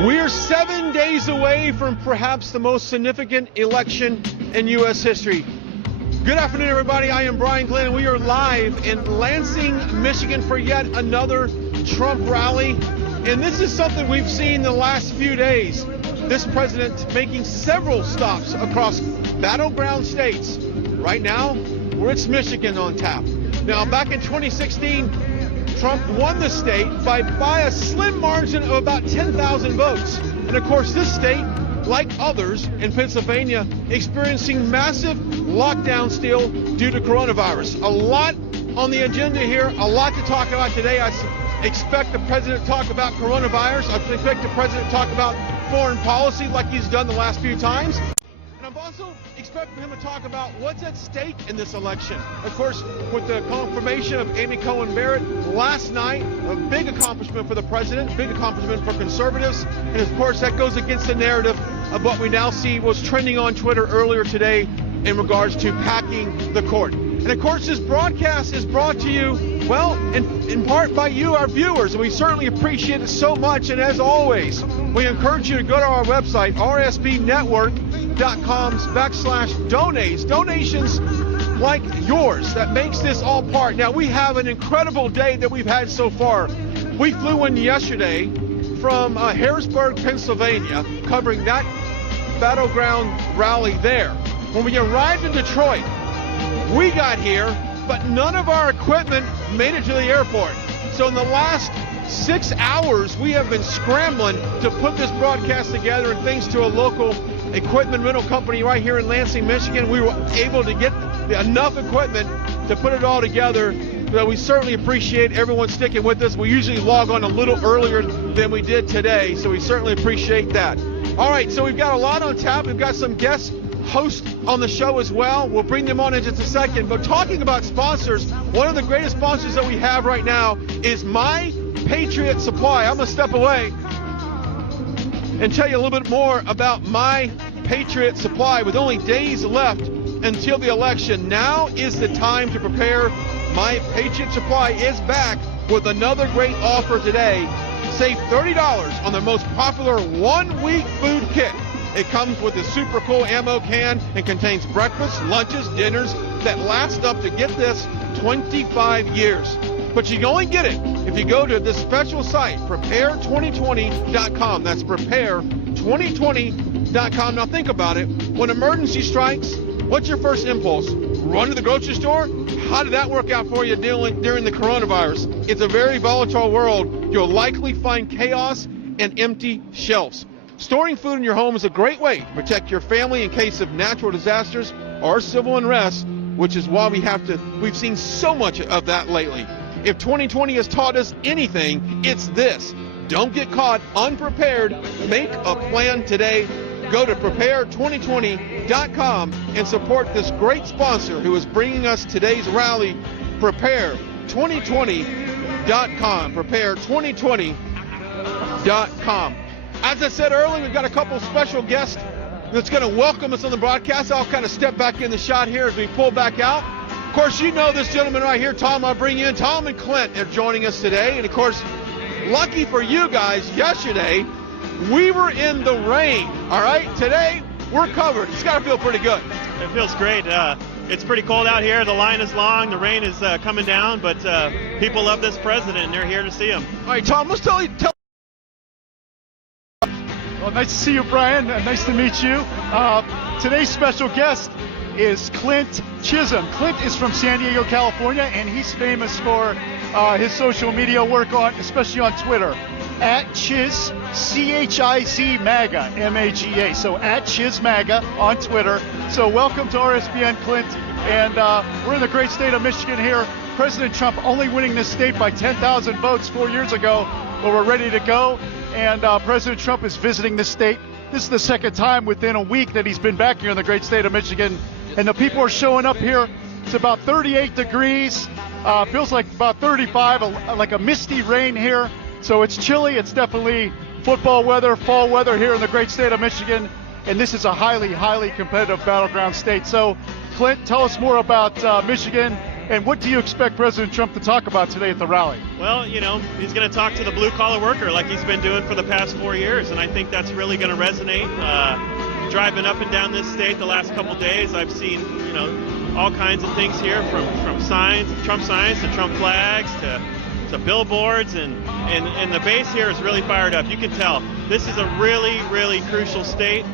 We're 7 days away from perhaps the most significant election in U.S. history. Good afternoon, everybody. I am Brian Glenn, and we are live in Lansing, Michigan for yet another Trump rally. And this is something we've seen the last few days. This president making several stops across battleground states. Right now, it's Michigan on tap. Now, back in 2016, Trump won the state by a slim margin of about 10,000 votes. And of course, this state, like others in Pennsylvania, experiencing massive lockdown still due to coronavirus. A lot on the agenda here, a lot to talk about today. I expect the president to talk about coronavirus. I expect the president to talk about foreign policy like he's done the last few times. And I'm also expecting him to talk about what's at stake in this election. Of course, with the confirmation of Amy Coney Barrett last night, a big accomplishment for the president, big accomplishment for conservatives. And of course, that goes against the narrative of what we now see was trending on Twitter earlier today in regards to packing the court. And of course, this broadcast is brought to you, well, in part by you, our viewers, and we certainly appreciate it so much. And as always, we encourage you to go to our website, rsbnetwork.com/donates. Donations like yours that makes this all part. Now, we have an incredible day that we've had so far. We flew in yesterday from Harrisburg, Pennsylvania, covering that battleground rally there. When we arrived in Detroit, we got here, but none of our equipment made it to the airport. So in the last 6 hours, we have been scrambling to put this broadcast together, and thanks to a local equipment rental company right here in Lansing, Michigan, we were able to get enough equipment to put it all together. So we certainly appreciate everyone sticking with us. We usually log on a little earlier than we did today, so we certainly appreciate that. All right, so we've got a lot on tap. We've got some guest hosts on the show as well. We'll bring them on in just a second. But talking about sponsors, one of the greatest sponsors that we have right now is My Patriot Supply. I'm going to step away and tell you a little bit more about My Patriot Supply. With only days left until the election, now is the time to prepare. My Patriot Supply is back with another great offer today. Save $30 on the most popular one-week food kit. It comes with a super cool ammo can and contains breakfasts, lunches, dinners that last up to, get this, 25 years. But you can only get it if you go to this special site, prepare2020.com. That's prepare2020.com. Now think about it. When emergency strikes, what's your first impulse? Run to the grocery store? How did that work out for you during the coronavirus? It's a very volatile world. You'll likely find chaos and empty shelves. Storing food in your home is a great way to protect your family in case of natural disasters or civil unrest, which is why we've seen so much of that lately. If 2020 has taught us anything, it's this. Don't get caught unprepared. Make a plan today. Go to prepare2020.com and support this great sponsor who is bringing us today's rally, prepare2020.com, prepare2020.com. As I said earlier, we've got a couple special guests that's going to welcome us on the broadcast. I'll kind of step back in the shot here as we pull back out. Of course, you know this gentleman right here, Tom. I'll bring you in. Tom and Clint are joining us today. And, of course, lucky for you guys, yesterday, we were in the rain, all right? Today, we're covered. It's got to feel pretty good. It feels great. It's pretty cold out here. The line is long. The rain is coming down. But people love this president, and they're here to see him. All right, Tom, let's tell. Well, nice to see you, Brian. Nice to meet you. Today's special guest is Clint Chisholm. Clint is from San Diego, California, and he's famous for his social media work, especially on Twitter, at Chiz, C-H-I-Z MAGA, M-A-G-A. So at Chiz MAGA on Twitter. So welcome to RSBN, Clint. And we're in the great state of Michigan here. President Trump only winning this state by 10,000 votes 4 years ago, but we're ready to go. And President Trump is visiting this state. This is the second time within a week that he's been back here in the great state of Michigan. And the people are showing up here. It's about 38 degrees. Feels like about 35, like a misty rain here. So it's chilly. It's definitely football weather, fall weather here in the great state of Michigan. And this is a highly, highly competitive battleground state. So, Clint, tell us more about Michigan And what do you expect President Trump to talk about today at the rally? Well, you know, he's going to talk to the blue-collar worker like he's been doing for the past 4 years, and I think that's really going to resonate. Driving up and down this state the last couple days, I've seen, you know, all kinds of things here, from signs, Trump signs to Trump flags to billboards, and the base here is really fired up. You can tell this is a really, really crucial state.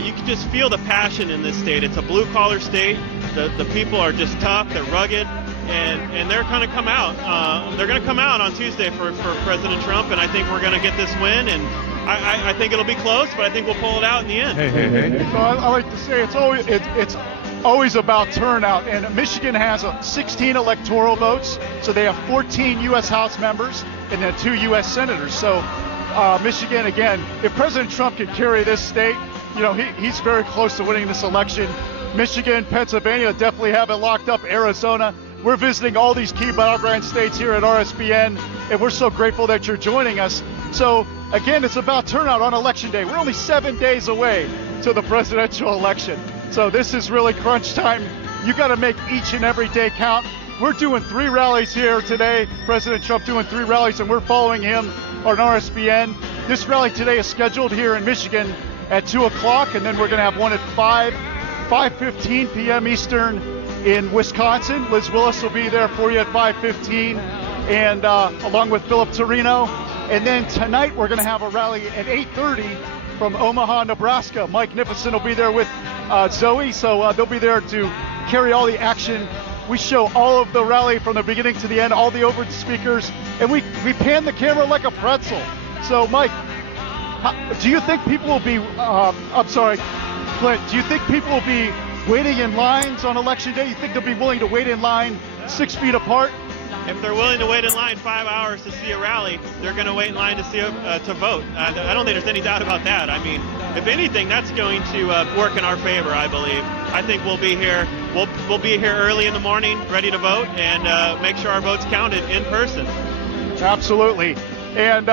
You can just feel the passion in this state. It's a blue-collar state. The people are just tough. They're rugged, and they're going to come out. They're going to come out on Tuesday for President Trump, and I think we're going to get this win. And I think it'll be close, but I think we'll pull it out in the end. Hey. So I like to say it's always about turnout, and Michigan has 16 electoral votes, so they have 14 U.S. House members and then 2 U.S. senators. So Michigan, again, if President Trump can carry this state, you know, he's very close to winning this election. Michigan, Pennsylvania definitely have it locked up. Arizona. We're visiting all these key battleground states here at RSBN, and we're so grateful that you're joining us. So, again, it's about turnout on Election Day. We're only 7 days away to the presidential election. So this is really crunch time. You got to make each and every day count. We're doing 3 rallies here today. President Trump doing 3 rallies, and we're following him on RSBN. This rally today is scheduled here in Michigan at 2 o'clock, and then we're going to have one at 5:15 p.m. Eastern in Wisconsin. Liz Willis will be there for you at 5:15, and along with Philip Torino. And then tonight we're going to have a rally at 8:30 from Omaha, Nebraska. Mike Nifison will be there with Zoe, so they'll be there to carry all the action. We show all of the rally from the beginning to the end, all the over speakers, and we pan the camera like a pretzel. So, Mike, do you think people will be, Clint, do you think people will be waiting in lines on Election Day? You think they'll be willing to wait in line 6 feet apart? If they're willing to wait in line 5 hours to see a rally, they're going to wait in line to see to vote. I don't think there's any doubt about that. I mean, if anything, that's going to work in our favor, I believe. I think we'll be here. We'll be here early in the morning, ready to vote, and make sure our votes counted in person. Absolutely. And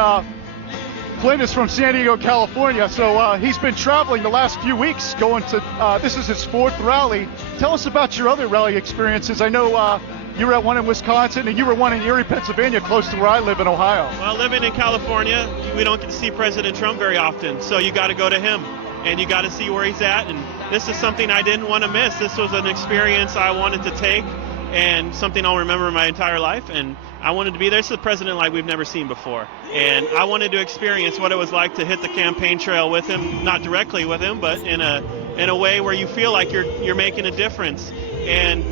Clint is from San Diego, California, so he's been traveling the last few weeks, going to, this is his 4th rally. Tell us about your other rally experiences. I know you were at one in Wisconsin, and you were one in Erie, Pennsylvania, close to where I live in Ohio. Well, living in California, we don't get to see President Trump very often, so you got to go to him, and you got to see where he's at, and this is something I didn't want to miss. This was an experience I wanted to take, and something I'll remember my entire life, and I wanted to be there. This is a president like we've never seen before, and I wanted to experience what it was like to hit the campaign trail with him, not directly with him, but in a way where you feel like you're making a difference. And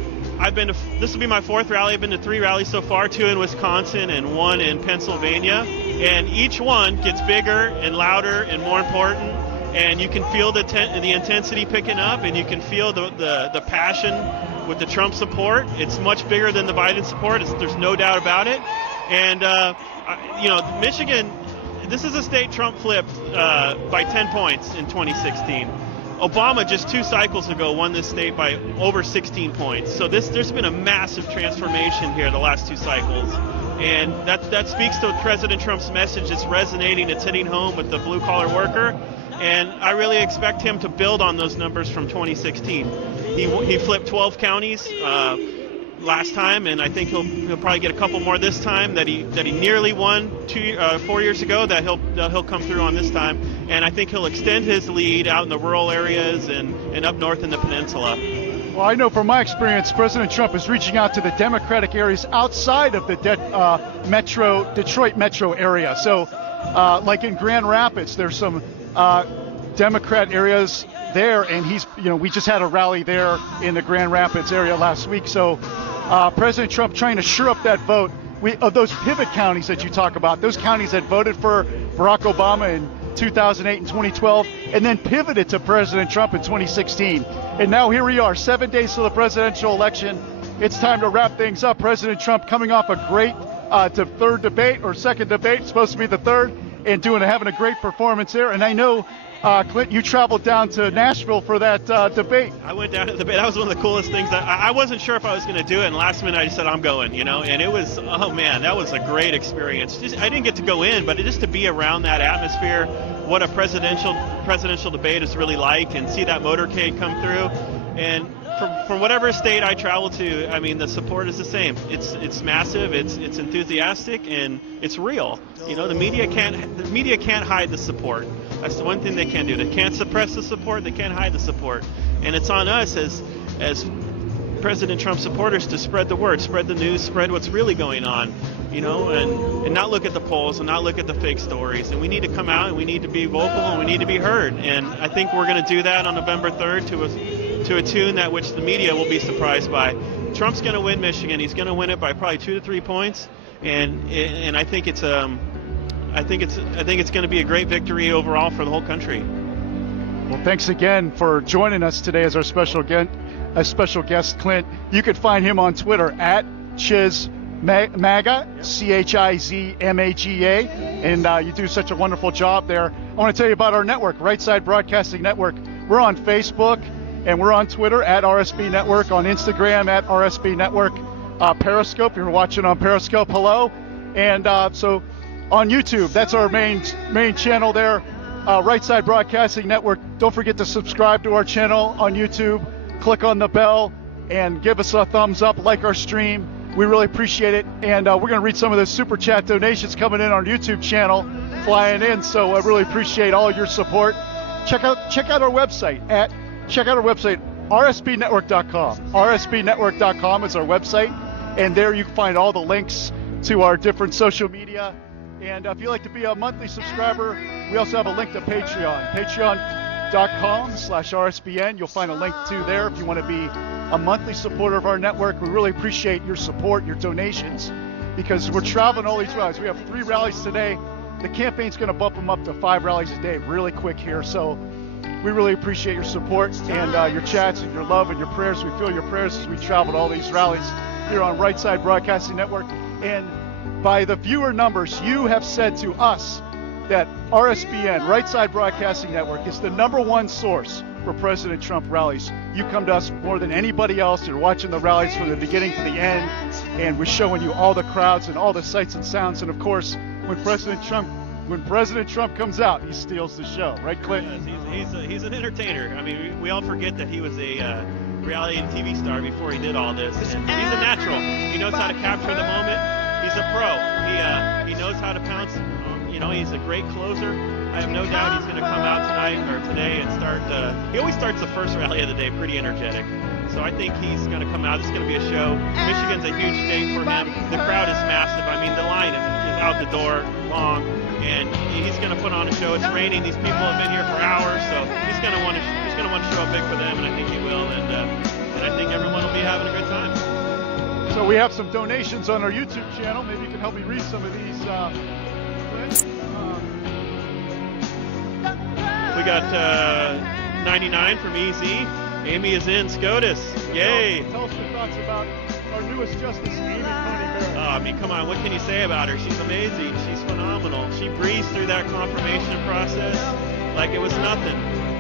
this will be my 4th rally. I've been to 3 rallies so far, 2 in Wisconsin and 1 in Pennsylvania, and each one gets bigger and louder and more important, and you can feel the intensity picking up, and you can feel the passion with the Trump support. It's much bigger than the Biden support. There's no doubt about it. And you know, Michigan, this is a state Trump flipped by 10 points in 2016. Obama just 2 cycles ago won this state by over 16 points. So there's been a massive transformation here the last 2 cycles. And that speaks to President Trump's message. It's resonating. It's hitting home with the blue-collar worker. And I really expect him to build on those numbers from 2016. He flipped 12 counties last time, and I think he'll probably get a couple more this time that he nearly won 4 years ago, that he'll come through on this time. And I think he'll extend his lead out in the rural areas and up north in the peninsula. Well, I know from my experience, President Trump is reaching out to the Democratic areas outside of the Detroit metro area. So, like in Grand Rapids, there's some Democrat areas there, and we just had a rally there in the Grand Rapids area last week. So, President Trump trying to shore up that vote. Of those pivot counties that you talk about, those counties that voted for Barack Obama in 2008 and 2012, and then pivoted to President Trump in 2016. And now here we are, 7 days to the presidential election. It's time to wrap things up. President Trump coming off a great third debate, or second debate, supposed to be the third, and having a great performance there. And I know, Clint, you traveled down to Nashville for that debate. I went down to the debate. That was one of the coolest things. I wasn't sure if I was going to do it, and last minute I just said I'm going, and it was, oh man, that was a great experience. I didn't get to go in, but just to be around that atmosphere, what a presidential debate is really like, and see that motorcade come through. And from whatever state I travel to, I mean, the support is the same. It's massive, it's enthusiastic, and it's real. You know, the media can't hide the support. That's the one thing they can't do. They can't suppress the support. They can't hide the support. And it's on us as President Trump supporters to spread the word, spread the news, spread what's really going on, you know, and not look at the polls and not look at the fake stories. And we need to come out and we need to be vocal and we need to be heard. And I think we're going to do that on November 3rd to a tune that which the media will be surprised by. Trump's going to win Michigan. He's going to win it by probably 2 to 3 points. And I think it's going to be a great victory overall for the whole country. Well, thanks again for joining us today as our special guest, Clint. You can find him on Twitter at ChizMaga, ChizMaga, and you do such a wonderful job there. I want to tell you about our network, Right Side Broadcasting Network. We're on Facebook, and we're on Twitter at RSB Network, on Instagram at RSB Network, Periscope. You're watching on Periscope, hello. And so on YouTube, that's our main channel there, Right Side Broadcasting Network. Don't forget to subscribe to our channel on YouTube. Click on the bell and give us a thumbs up, like our stream. We really appreciate it. And we're going to read some of the super chat donations coming in on our YouTube channel, flying in. So I really appreciate all your support. Check out our website rsbnetwork.com. rsbnetwork.com is our website, and there you can find all the links to our different social media. And if you'd like to be a monthly subscriber, we also have a link to Patreon. Patreon.com/RSBN. You'll find a link to there if you want to be a monthly supporter of our network. We really appreciate your support, your donations, because we're traveling all these rallies. We have 3 rallies today. The campaign's going to bump them up to 5 rallies a day really quick here. So we really appreciate your support and your chats and your love and your prayers. We feel your prayers as we travel to all these rallies here on Right Side Broadcasting Network. And by the viewer numbers, you have said to us that RSBN, Right Side Broadcasting Network, is the #1 source for President Trump rallies. You come to us more than anybody else. You're watching the rallies from the beginning to the end, and we're showing you all the crowds and all the sights and sounds. And of course, when President Trump comes out, he steals the show, right, Clint? Yes, he's an entertainer. I mean, we all forget that he was a reality and TV star before he did all this. And he's a natural. He knows how to capture the moment. He's a pro. He knows how to pounce. You know, he's a great closer. I have no doubt he's going to come out tonight or today and start. He always starts the first rally of the day pretty energetic. So I think he's going to come out. It's going to be a show. Michigan's a huge state for him. The crowd is massive. I mean, the line is out the door long, and he's going to put on a show. It's raining. These people have been here for hours, so he's going to want to show up big for them, and I think he will. And I think everyone will be having a good time. So we have some donations on our YouTube channel. Maybe you can help me read some of these. We got 99 from EZ. Amy is in SCOTUS. Yay! Tell us your thoughts about our newest justice, Amy Barrett. I mean, come on, what can you say about her? She's amazing. She's phenomenal. She breezed through that confirmation process like it was nothing.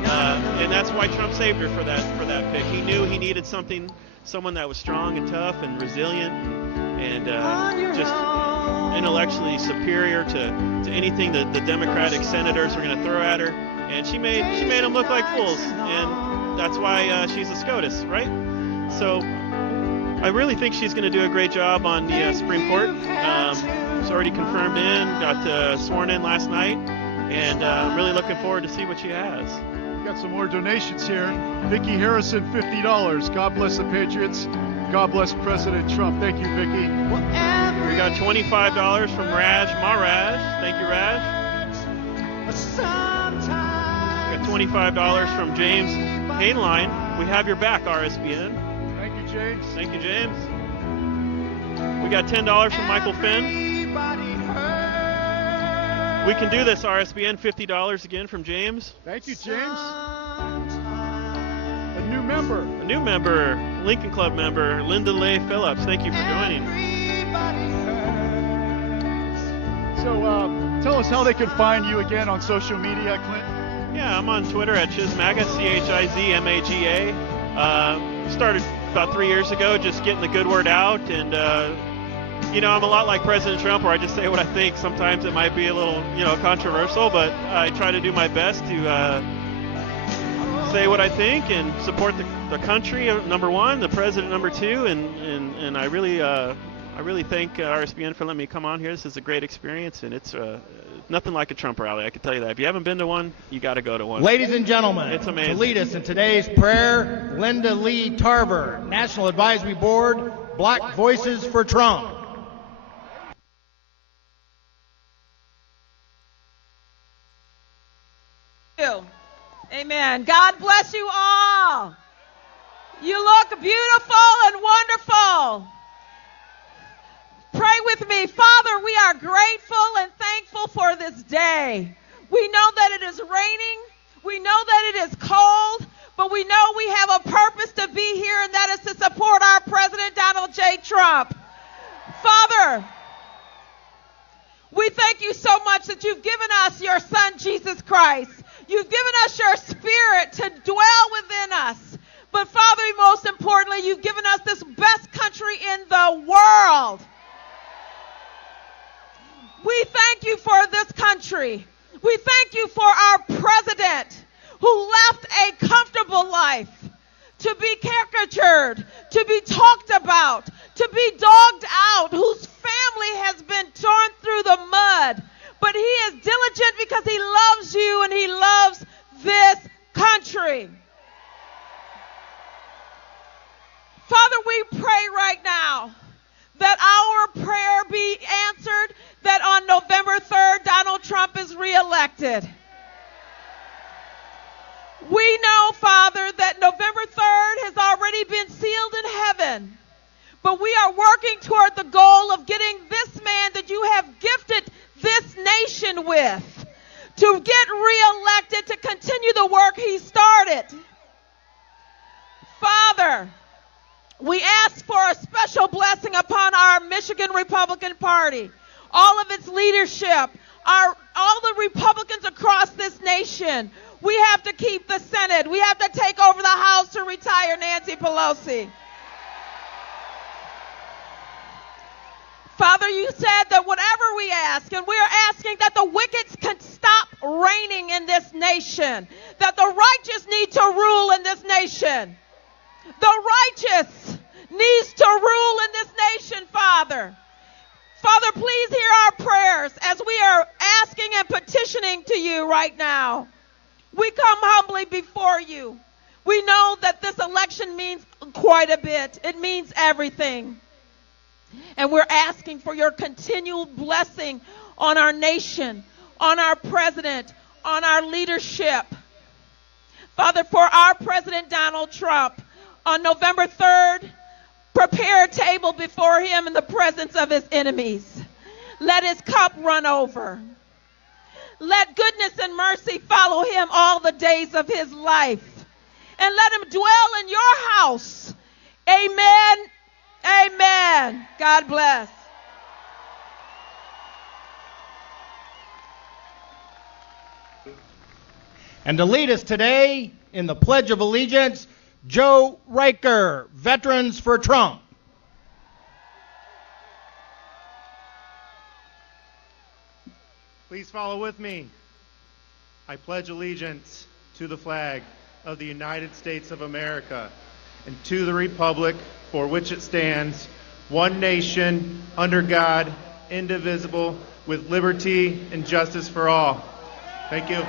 And that's why Trump saved her for that pick. He knew he needed someone that was strong and tough and resilient and just intellectually superior to anything that the Democratic senators were going to throw at her. And she made them look like fools. And that's why she's a SCOTUS, right? So I really think she's going to do a great job on the Supreme Court. She's already confirmed got sworn in last night, and I'm really looking forward to see what she has. Got some more donations here. Vicki Harrison, $50. God bless the Patriots. God bless President Trump. Thank you, Vicki. We got $25 from Maraj. Thank you, Raj. We got $25 from James Hainline. We have your back, RSBN. Thank you, James. Thank you, James. We got $10 from Michael Finn. We can do this, RSBN. $50 again from James. Thank you, James. A new member, Lincoln Club member, Linda Leigh Phillips. Thank you for joining. So tell us how they can find you again on social media, Clint. Yeah, I'm on Twitter at ChizMaga, ChizMaga. Started about 3 years ago, just getting the good word out. And, I'm a lot like President Trump, where I just say what I think. Sometimes it might be a little, controversial, but I try to do my best to say what I think and support the country, number one, the president, number two, and I really thank RSBN for letting me come on here. This is a great experience, and it's nothing like a Trump rally, I can tell you that. If you haven't been to one, you got to go to one. Ladies and gentlemen, it's amazing. To lead us in today's prayer, Linda Lee Tarver, National Advisory Board, Black Voices for Trump. Amen. God bless you all. You look beautiful and wonderful. Pray with me. Father, we are grateful and thankful for this day. We know that it is raining. We know that it is cold. But we know we have a purpose to be here, and that is to support our President, Donald J. Trump. Father, we thank you so much that you've given us your Son, Jesus Christ. You've given us your Spirit to dwell within us. But Father, most importantly, you've given us this best country in the world. We thank you for this country. We thank you for our president who left a comfortable life to be caricatured, to be talked about, to be dogged out, whose family has been torn through the mud. But he is diligent because he loves you and he loves this country. Father, we pray right now that our prayer be answered, that on November 3rd, Donald Trump is reelected. We know, Father, that November 3rd has already been sealed in heaven. But we are working toward the goal of getting this man that you have gifted this nation with to get reelected, to continue the work he started. Father, we ask for a special blessing upon our Michigan Republican Party, all of its leadership, all the Republicans across this nation. We have to keep the Senate. We have to take over the House to retire Nancy Pelosi. Father, you said that whatever we ask, and we are asking that the wicked can stop reigning in this nation, that the righteous need to rule in this nation. The righteous needs to rule in this nation, Father. Father, please hear our prayers as we are asking and petitioning to you right now. We come humbly before you. We know that this election means quite a bit. It means everything. And we're asking for your continual blessing on our nation, on our president, on our leadership. Father, for our President Donald Trump, on November 3rd, prepare a table before him in the presence of his enemies. Let his cup run over. Let goodness and mercy follow him all the days of his life. And let him dwell in your house. Amen. Amen. God bless. And to lead us today in the Pledge of Allegiance, Joe Riker, Veterans for Trump. Please follow with me. I pledge allegiance to the flag of the United States of America and to the republic for which it stands, one nation, under God, indivisible, with liberty and justice for all. Thank you.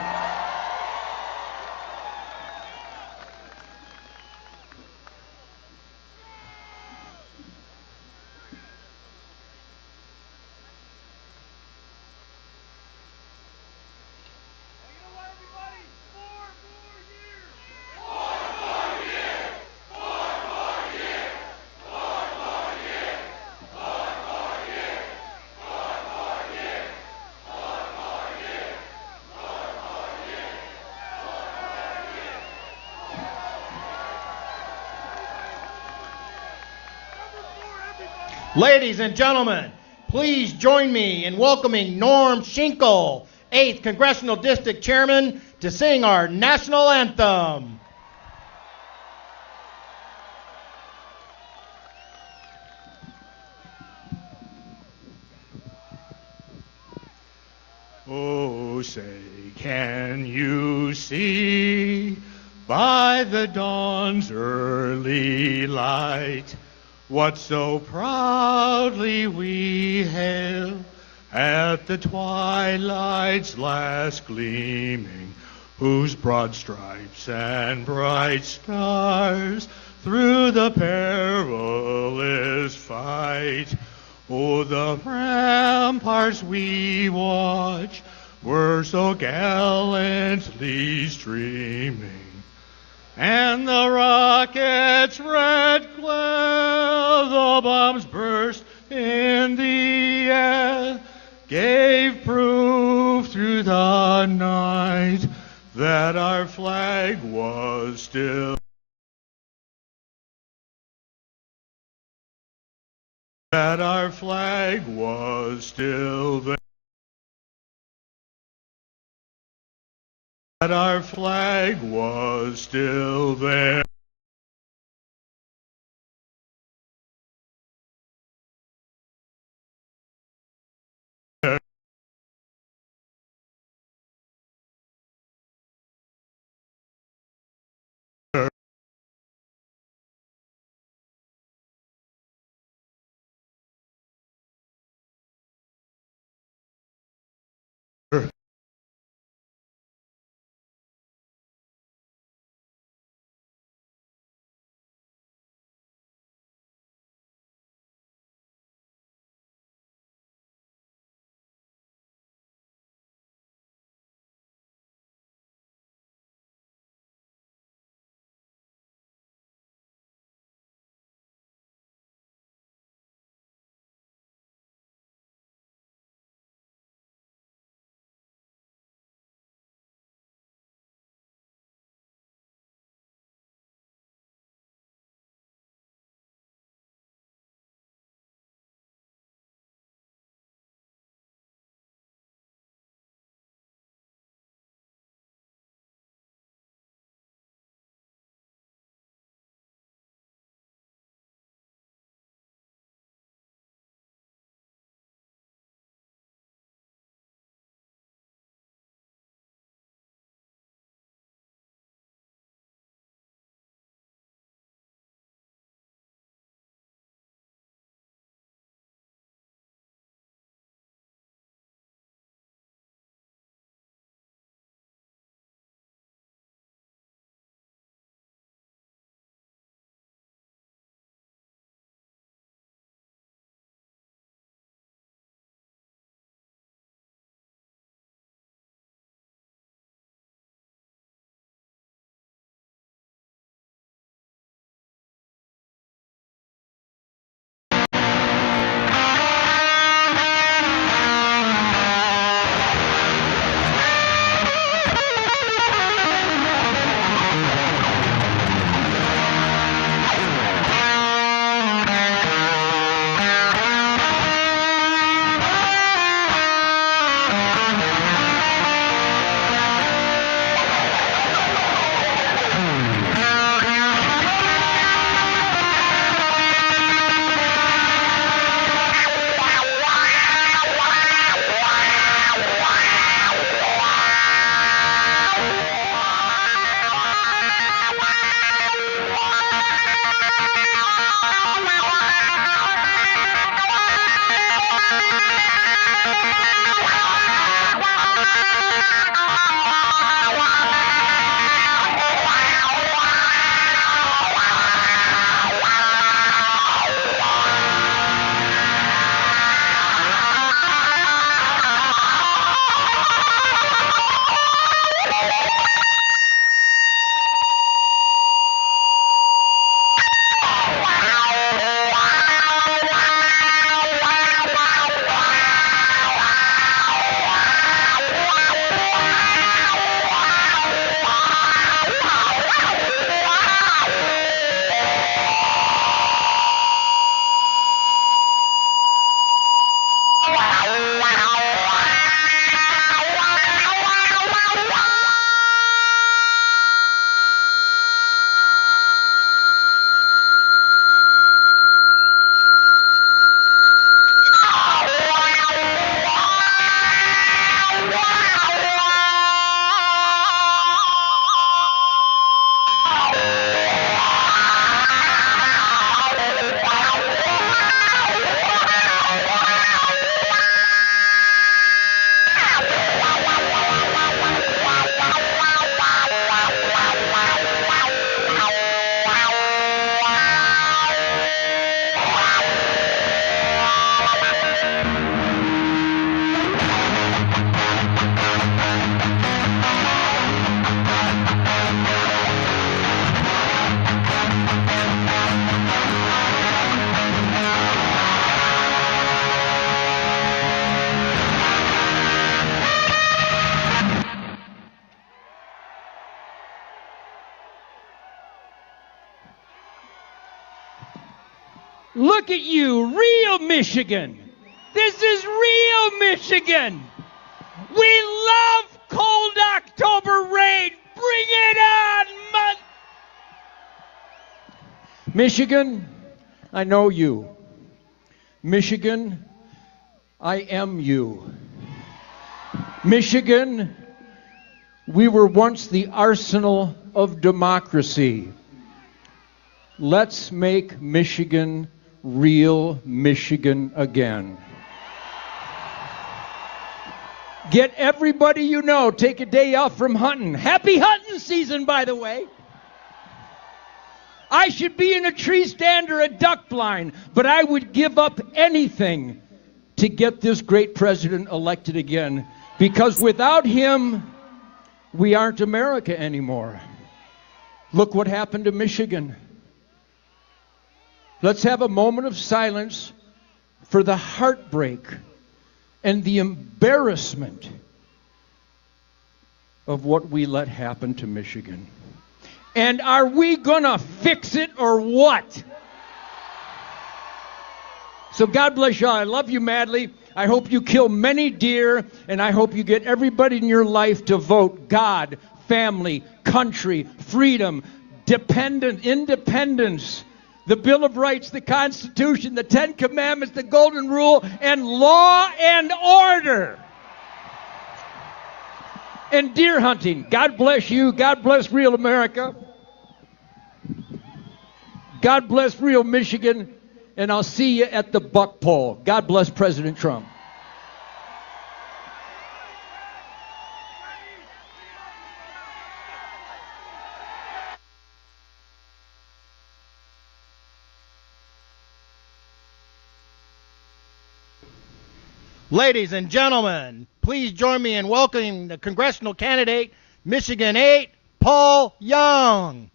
Ladies and gentlemen, please join me in welcoming Norm Schinkel, 8th Congressional District Chairman, to sing our national anthem. Oh, say, can you see by the dawn's early light. What so proudly we hail at the twilight's last gleaming, whose broad stripes and bright stars through the perilous fight. Oh, the ramparts we watch were so gallantly streaming, and the rocket's red glare, the bombs burst in the air, gave proof through the night that our flag was still, that our flag was still there, that our flag was still there. Look at you, real Michigan. This is real Michigan. We love cold October rain. Bring it on, Michigan, I know you. Michigan, I am you. Michigan, we were once the arsenal of democracy. Let's make Michigan real Michigan again. Get everybody you know, take a day off from hunting. Happy hunting season, by the way. I should be in a tree stand or a duck blind, but I would give up anything to get this great president elected again, because without him, we aren't America anymore. Look what happened to Michigan. Let's have a moment of silence for the heartbreak and the embarrassment of what we let happen to Michigan. And are we gonna fix it or what? So God bless y'all. I love you madly. I hope you kill many deer, and I hope you get everybody in your life to vote God, family, country, freedom, independence, the Bill of Rights, the Constitution, the Ten Commandments, the Golden Rule, and law and order. And deer hunting. God bless you. God bless real America. God bless real Michigan. And I'll see you at the buck pole. God bless President Trump. Ladies and gentlemen, please join me in welcoming the congressional candidate, Michigan 8, Paul Young.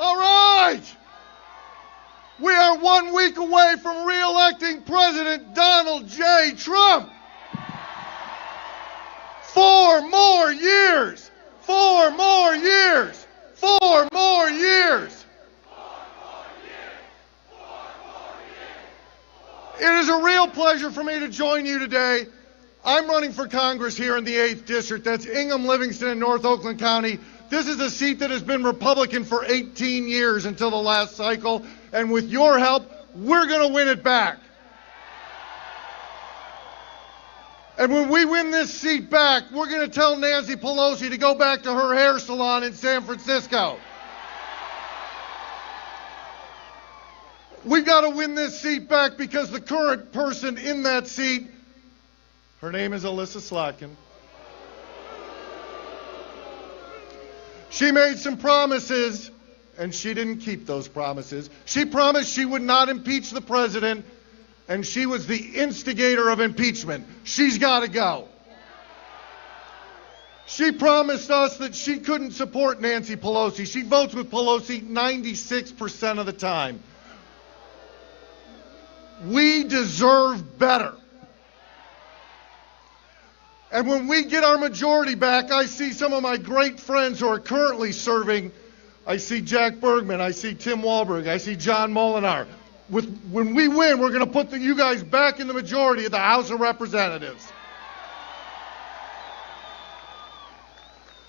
All right. We are 1 week away from re-electing President Donald J. Trump. 4 more years. 4 more years. 4 more years. It is a real pleasure for me to join you today. I'm running for Congress here in the 8th District. That's Ingham, Livingston, and North Oakland County. This is a seat that has been Republican for 18 years until the last cycle. And with your help, we're going to win it back. And when we win this seat back, we're going to tell Nancy Pelosi to go back to her hair salon in San Francisco. We've got to win this seat back because the current person in that seat, her name is Alyssa Slotkin. She made some promises, and she didn't keep those promises. She promised she would not impeach the president, and she was the instigator of impeachment. She's got to go. She promised us that she couldn't support Nancy Pelosi. She votes with Pelosi 96% of the time. We deserve better. And when we get our majority back, I see some of my great friends who are currently serving. I see Jack Bergman, I see Tim Walberg, I see John Molinar. When we win, we're going to put you guys back in the majority of the House of Representatives.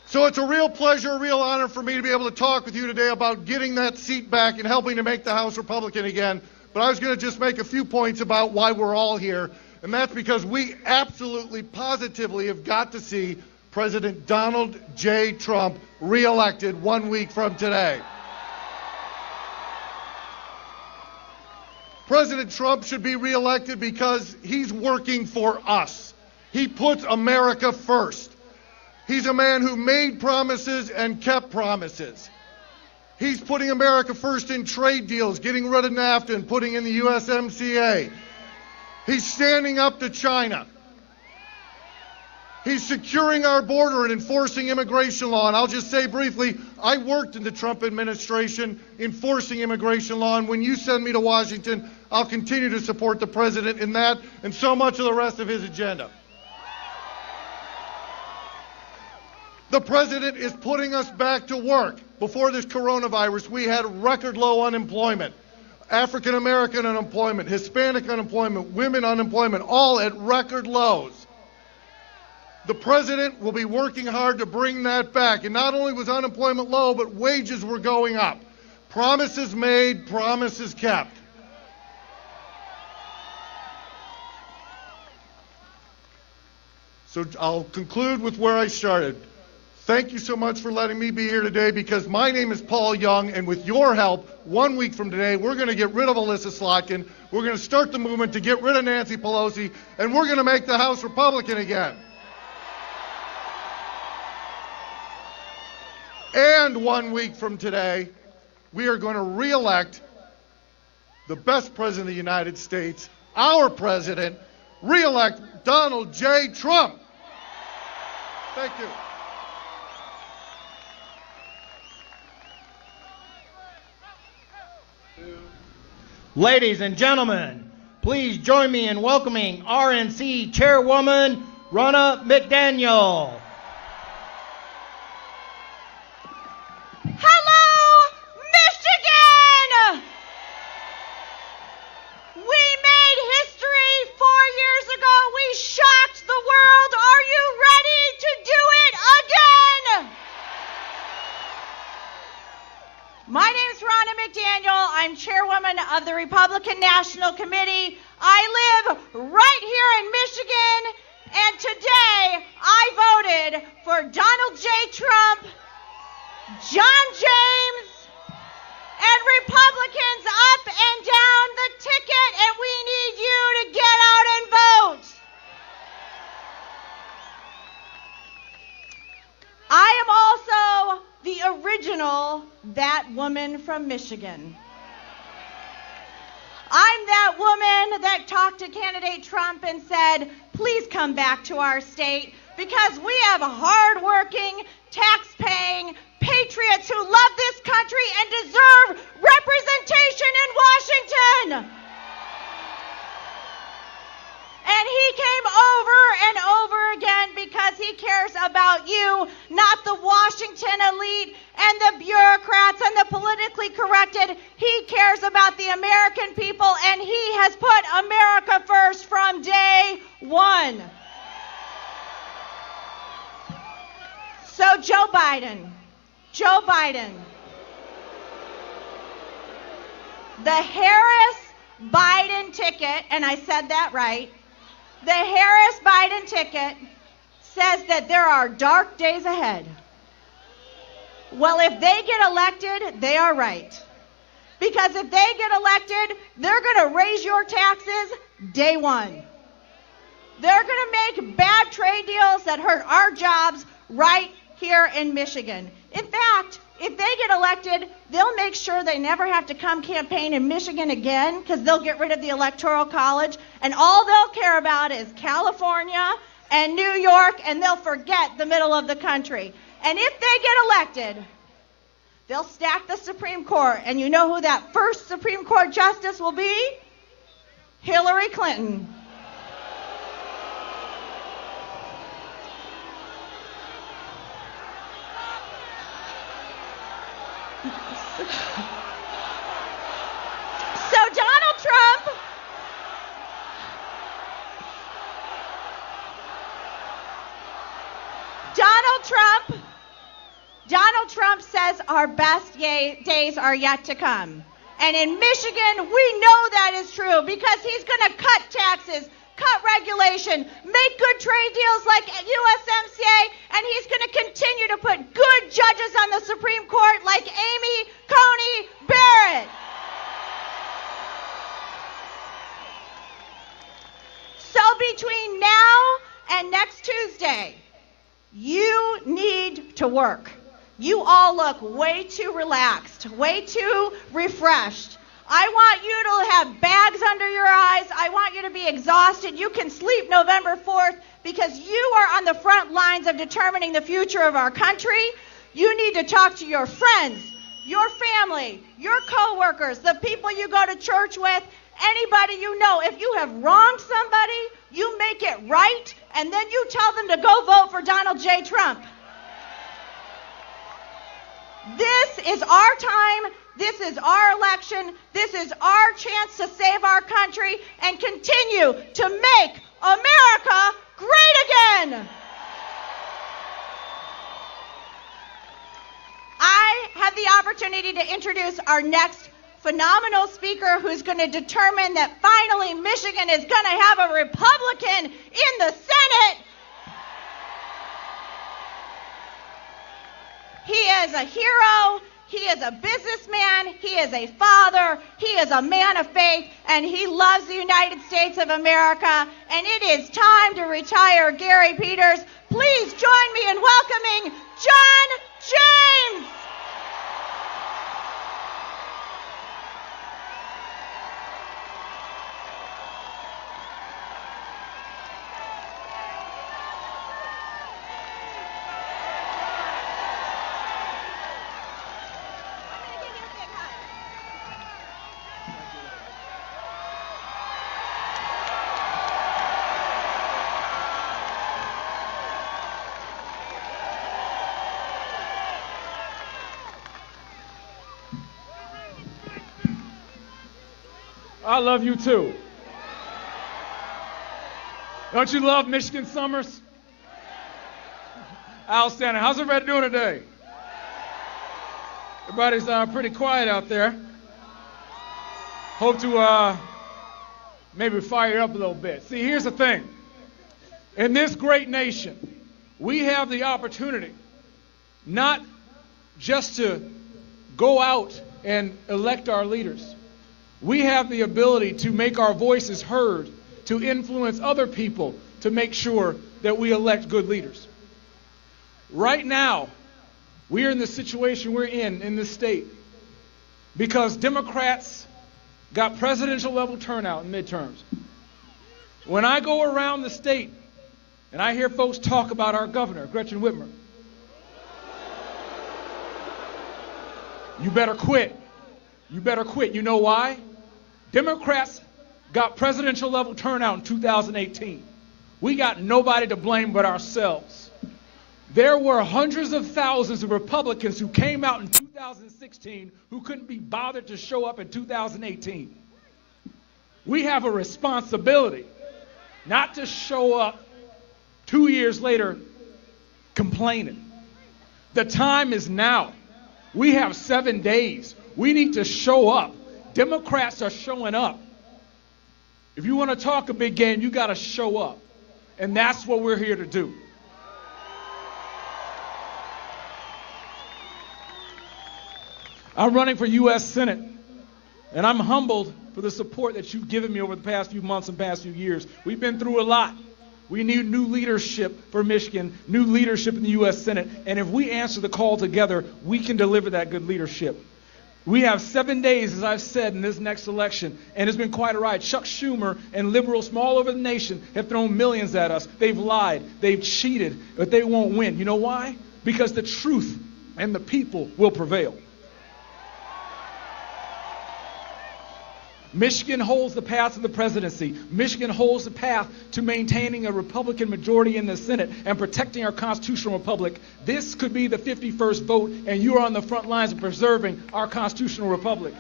So it's a real pleasure, a real honor for me to be able to talk with you today about getting that seat back and helping to make the House Republican again. But I was going to just make a few points about why we're all here, and that's because we absolutely, positively have got to see President Donald J. Trump reelected 1 week from today. President Trump should be reelected because he's working for us. He puts America first. He's a man who made promises and kept promises. He's putting America first in trade deals, getting rid of NAFTA and putting in the USMCA. He's standing up to China. He's securing our border and enforcing immigration law. And I'll just say briefly, I worked in the Trump administration enforcing immigration law. And when you send me to Washington, I'll continue to support the president in that and so much of the rest of his agenda. The president is putting us back to work. Before this coronavirus, we had record low unemployment. African American unemployment, Hispanic unemployment, women unemployment, all at record lows. The president will be working hard to bring that back. And not only was unemployment low, but wages were going up. Promises made, promises kept. So I'll conclude with where I started. Thank you so much for letting me be here today, because my name is Paul Young, and with your help, 1 week from today, we're going to get rid of Alyssa Slotkin, we're going to start the movement to get rid of Nancy Pelosi, and we're going to make the House Republican again. And 1 week from today, we are going to re-elect the best president of the United States, our president, re-elect Donald J. Trump. Thank you. Ladies and gentlemen, please join me in welcoming RNC Chairwoman Ronna McDaniel. Hello, Michigan! We made history 4 years ago. We shocked the world. Are you ready to do it again? My name's Ronna McDaniel. I'm chairwoman of the Republican National Committee. I live right here in Michigan, and today I voted for Donald J. Trump, John James, and Republicans up and down the ticket, and we need you to get out and vote. I am also the original That Woman from Michigan. I'm that woman that talked to candidate Trump and said, please come back to our state, because we have hard-working, tax-paying patriots who love this country and deserve representation in Washington. And he came over and over again because he cares about you, not the Washington elite and the bureaucrats and the politically corrected. He cares about the American people, and he has put America first from day one. So Joe Biden, the Harris-Biden ticket, and I said that right, the Harris-Biden ticket says that there are dark days ahead. Well, if they get elected, they are right. Because if they get elected, they're going to raise your taxes day one. They're going to make bad trade deals that hurt our jobs right here in Michigan. In fact, if they get elected, they'll make sure they never have to come campaign in Michigan again, because they'll get rid of the Electoral College, and all they'll care about is California and New York, and they'll forget the middle of the country. And if they get elected, they'll stack the Supreme Court, and you know who that first Supreme Court justice will be? Hillary Clinton. So Donald Trump says our best days are yet to come. And in Michigan, we know that is true, because he's going to cut taxes, cut regulation, make good trade deals like USMCA, and he's going to continue to put good judges on the Supreme Court like Amy Coney Barrett. So between now and next Tuesday, you need to work. You all look way too relaxed, way too refreshed. I want you to have bags under your eyes. I want you to be exhausted. You can sleep November 4th because you are on the front lines of determining the future of our country. You need to talk to your friends, your family, your coworkers, the people you go to church with, anybody you know. If you have wronged somebody, you make it right, and then you tell them to go vote for Donald J. Trump. This is our time. This is our election. This is our chance to save our country and continue to make America great again. I have the opportunity to introduce our next phenomenal speaker who's going to determine that finally Michigan is going to have a Republican in the Senate. He is a hero. He is a businessman. He is a father. He is a man of faith, and he loves the United States of America. And it is time to retire Gary Peters. Please join me in welcoming John James. I love you too. Don't you love Michigan summers? Outstanding. How's everybody doing today? Everybody's pretty quiet out there. Hope to maybe fire up a little bit. See, here's the thing. In this great nation, we have the opportunity not just to go out and elect our leaders. We have the ability to make our voices heard, to influence other people, to make sure that we elect good leaders. Right now, we are in the situation we're in this state because Democrats got presidential level turnout in midterms. When I go around the state and I hear folks talk about our governor, Gretchen Whitmer, you better quit. You better quit. You know why? Democrats got presidential level turnout in 2018. We got nobody to blame but ourselves. There were hundreds of thousands of Republicans who came out in 2016 who couldn't be bothered to show up in 2018. We have a responsibility not to show up 2 years later complaining. The time is now. We have 7 days. We need to show up. Democrats are showing up. If you want to talk a big game, you got to show up. And that's what we're here to do. I'm running for U.S. Senate, and I'm humbled for the support that you've given me over the past few months and past few years. We've been through a lot. We need new leadership for Michigan, new leadership in the U.S. Senate, and if we answer the call together, we can deliver that good leadership. We have 7 days, as I've said, in this next election, and it's been quite a ride. Chuck Schumer and liberals from all over the nation have thrown millions at us. They've lied, they've cheated, but they won't win. You know why? Because the truth and the people will prevail. Michigan holds the path to the presidency. Michigan holds the path to maintaining a Republican majority in the Senate and protecting our constitutional republic. This could be the 51st vote, and you are on the front lines of preserving our constitutional republic.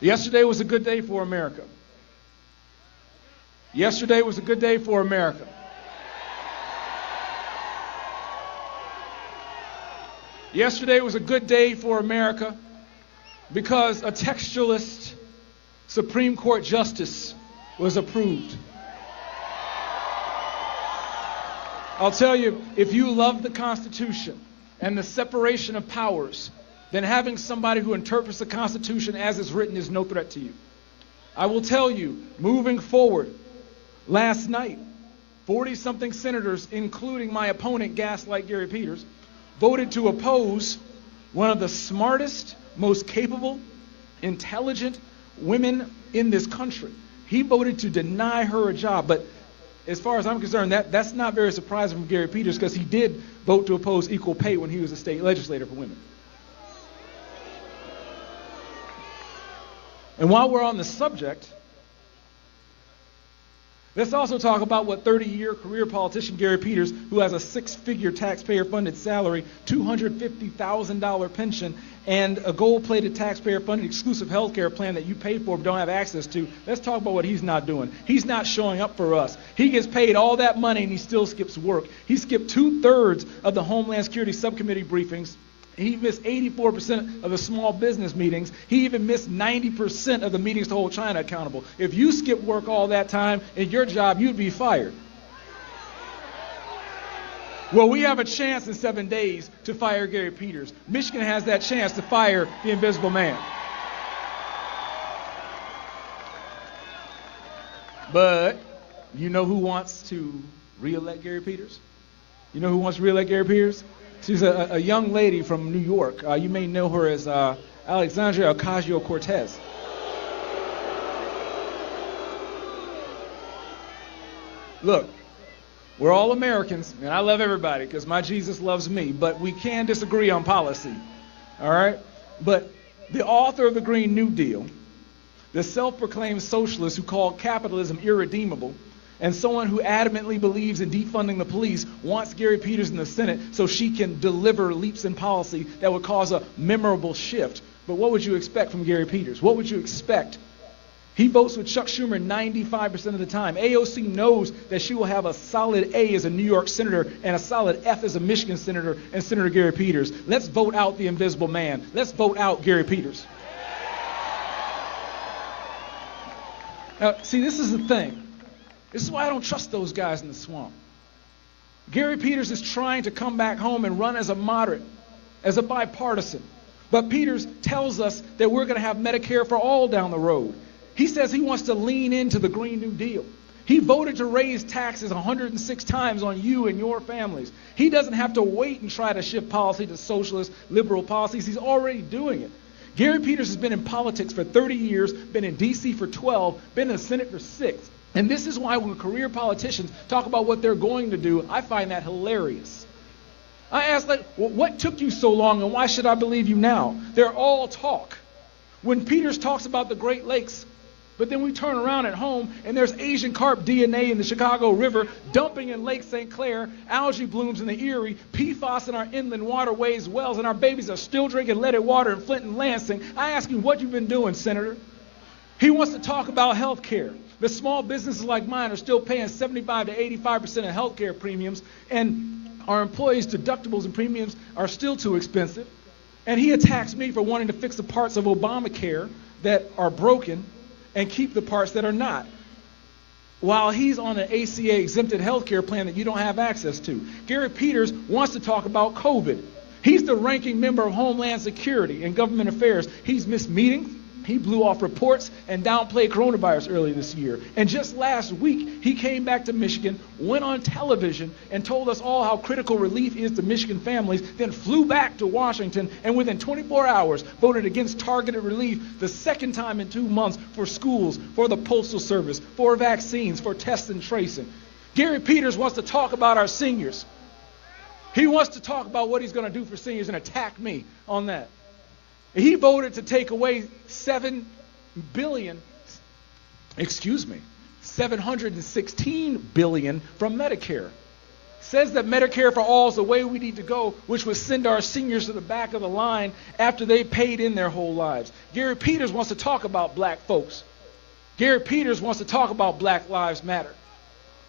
Yesterday was a good day for America. Yesterday was a good day for America. Yesterday was a good day for America because a textualist Supreme Court justice was approved. I'll tell you, if you love the Constitution and the separation of powers, then having somebody who interprets the Constitution as it's written is no threat to you. I will tell you, moving forward, last night, 40-something senators, including my opponent, Gaslight Gary Peters, voted to oppose one of the smartest, most capable, intelligent women in this country. He voted to deny her a job, but as far as I'm concerned, that's not very surprising from Gary Peters because he did vote to oppose equal pay when he was a state legislator for women. And while we're on the subject, Let's also talk about what 30-year career politician Gary Peters, who has a six-figure taxpayer-funded salary, $250,000 pension, and a gold-plated taxpayer-funded exclusive health care plan that you pay for but don't have access to. Let's talk about what he's not doing. He's not showing up for us. He gets paid all that money and he still skips work. He skipped 2/3 of the Homeland Security Subcommittee briefings. He missed 84% of the small business meetings. He even missed 90% of the meetings to hold China accountable. If you skip work all that time in your job, you'd be fired. Well, we have a chance in 7 days to fire Gary Peters. Michigan has that chance to fire the invisible man. But you know who wants to re-elect Gary Peters? You know who wants to re-elect Gary Peters? She's a young lady from New York. You may know her as Alexandria Ocasio-Cortez. Look, we're all Americans, and I love everybody because my Jesus loves me, but we can disagree on policy, all right? But the author of the Green New Deal, the self-proclaimed socialist who called capitalism irredeemable, and someone who adamantly believes in defunding the police wants Gary Peters in the Senate so she can deliver leaps in policy that would cause a memorable shift. But what would you expect from Gary Peters? What would you expect? He votes with Chuck Schumer 95% of the time. AOC knows that she will have a solid A as a New York senator and a solid F as a Michigan senator and Senator Gary Peters. Let's vote out the invisible man. Let's vote out Gary Peters. Now, see, this is the thing. This is why I don't trust those guys in the swamp. Gary Peters is trying to come back home and run as a moderate, as a bipartisan. But Peters tells us that we're going to have Medicare for all down the road. He says he wants to lean into the Green New Deal. He voted to raise taxes 106 times on you and your families. He doesn't have to wait and try to shift policy to socialist, liberal policies. He's already doing it. Gary Peters has been in politics for 30 years, been in D.C. for 12, been in the Senate for 6. And this is why when career politicians talk about what they're going to do, I find that hilarious. I ask, well, what took you so long and why should I believe you now? They're all talk. When Peters talks about the Great Lakes, but then we turn around at home and there's Asian carp DNA in the Chicago River, dumping in Lake St. Clair, algae blooms in the Erie, PFAS in our inland waterways, wells, and our babies are still drinking leaded water in Flint and Lansing. I ask you, what you've been doing, Senator? He wants to talk about health care. The small businesses like mine are still paying 75 to 85% of health care premiums, and our employees' deductibles and premiums are still too expensive. And he attacks me for wanting to fix the parts of Obamacare that are broken and keep the parts that are not, while he's on an ACA exempted health care plan that you don't have access to. Gary Peters wants to talk about COVID. He's the ranking member of Homeland Security and Government Affairs. He's missed meetings. He blew off reports and downplayed coronavirus early this year. And just last week, he came back to Michigan, went on television, and told us all how critical relief is to Michigan families, then flew back to Washington, and within 24 hours, voted against targeted relief the second time in 2 months for schools, for the Postal Service, for vaccines, for test and tracing. Gary Peters wants to talk about our seniors. He wants to talk about what he's going to do for seniors and attack me on that. He voted to take away $716 billion from Medicare. Says that Medicare for all is the way we need to go, which would send our seniors to the back of the line after they paid in their whole lives. Gary Peters wants to talk about black folks. Gary Peters wants to talk about Black Lives Matter.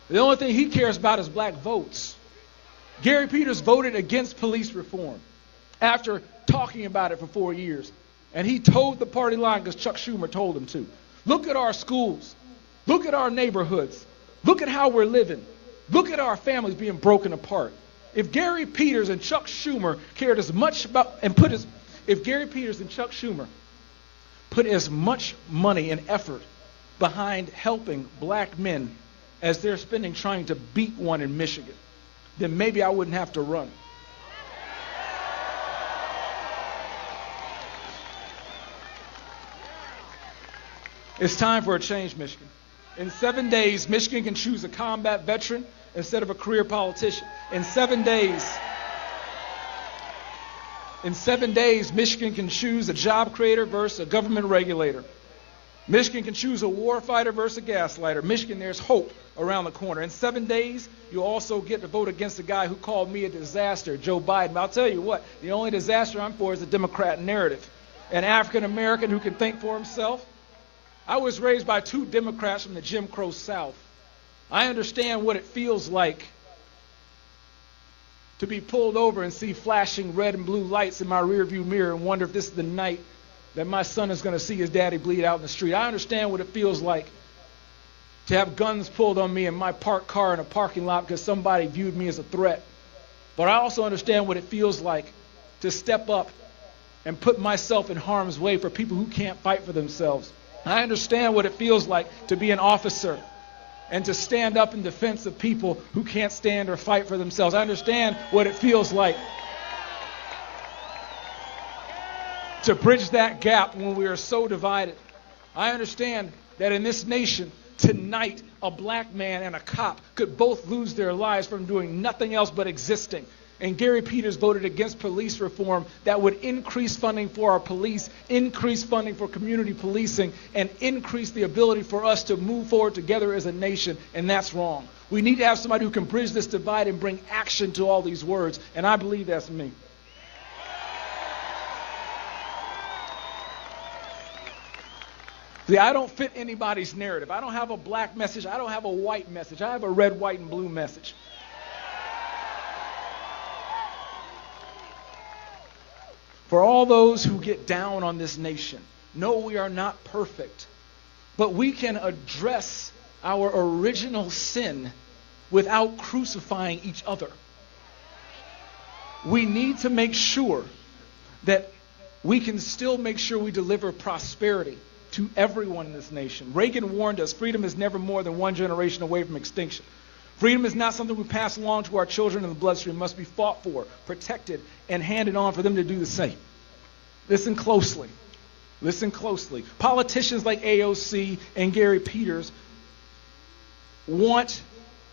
The only thing he cares about is black votes. Gary Peters voted against police reform after talking about it for 4 years. And he toed the party line because Chuck Schumer told him to. Look at our schools. Look at our neighborhoods. Look at how we're living. Look at our families being broken apart. If Gary Peters and Chuck Schumer cared as much about if Gary Peters and Chuck Schumer put as much money and effort behind helping black men as they're spending trying to beat one in Michigan, then maybe I wouldn't have to run. It's time for a change, Michigan. In 7 days, Michigan can choose a combat veteran instead of a career politician. In 7 days, Michigan can choose a job creator versus a government regulator. Michigan can choose a war fighter versus a gaslighter. Michigan, there's hope around the corner. In 7 days, you'll also get to vote against the guy who called me a disaster, Joe Biden. But I'll tell you what, the only disaster I'm for is the Democrat narrative. An African-American who can think for himself. I was raised by 2 Democrats from the Jim Crow South. I understand what it feels like to be pulled over and see flashing red and blue lights in my rearview mirror and wonder if this is the night that my son is going to see his daddy bleed out in the street. I understand what it feels like to have guns pulled on me in my parked car in a parking lot because somebody viewed me as a threat. But I also understand what it feels like to step up and put myself in harm's way for people who can't fight for themselves. I understand what it feels like to be an officer and to stand up in defense of people who can't stand or fight for themselves. I understand what it feels like to bridge that gap when we are so divided. I understand that in this nation, tonight, a black man and a cop could both lose their lives from doing nothing else but existing. And Gary Peters voted against police reform that would increase funding for our police, increase funding for community policing, and increase the ability for us to move forward together as a nation, and that's wrong. We need to have somebody who can bridge this divide and bring action to all these words, and I believe that's me. See, I don't fit anybody's narrative. I don't have a black message. I don't have a white message. I have a red, white, and blue message. For all those who get down on this nation, no, we are not perfect, but we can address our original sin without crucifying each other. We need to make sure that we can still make sure we deliver prosperity to everyone in this nation. Reagan warned us, freedom is never more than one generation away from extinction. Freedom is not something we pass along to our children in the bloodstream. It must be fought for, protected, and handed on for them to do the same. Listen closely. Listen closely. Politicians like AOC and Gary Peters want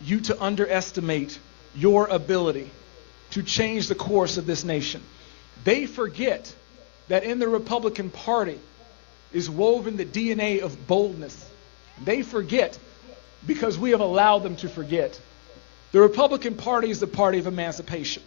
you to underestimate your ability to change the course of this nation. They forget that in the Republican Party is woven the DNA of boldness. They forget because we have allowed them to forget. The Republican Party is the party of emancipation.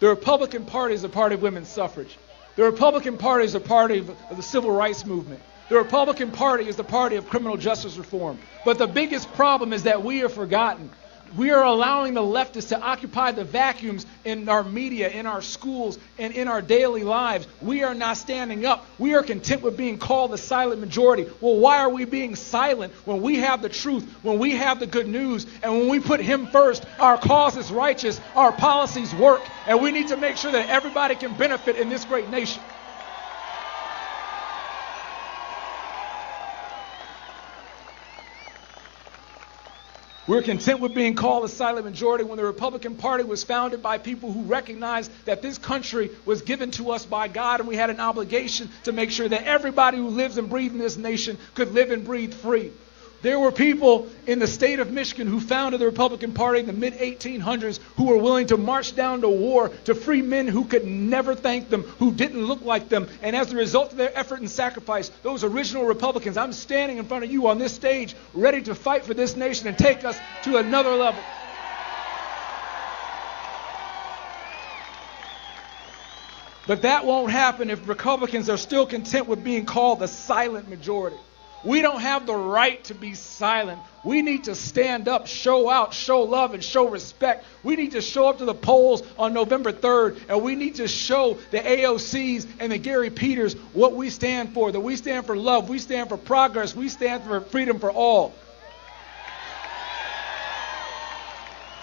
The Republican Party is the party of women's suffrage. The Republican Party is the party of the civil rights movement. The Republican Party is the party of criminal justice reform. But the biggest problem is that we have forgotten. We are allowing the leftists to occupy the vacuums in our media, in our schools, and in our daily lives. We are not standing up. We are content with being called the silent majority. Well, why are we being silent when we have the truth, when we have the good news, and when we put him first, our cause is righteous, our policies work, and we need to make sure that everybody can benefit in this great nation. We're content with being called a silent majority when the Republican Party was founded by people who recognized that this country was given to us by God, and we had an obligation to make sure that everybody who lives and breathes in this nation could live and breathe free. There were people in the state of Michigan who founded the Republican Party in the mid-1800s who were willing to march down to war to free men who could never thank them, who didn't look like them. And as a result of their effort and sacrifice, those original Republicans, I'm standing in front of you on this stage ready to fight for this nation and take us to another level. But that won't happen if Republicans are still content with being called the silent majority. We don't have the right to be silent. We need to stand up, show out, show love, and show respect. We need to show up to the polls on November 3rd, and we need to show the AOCs and the Gary Peters what we stand for, that we stand for love, we stand for progress, we stand for freedom for all.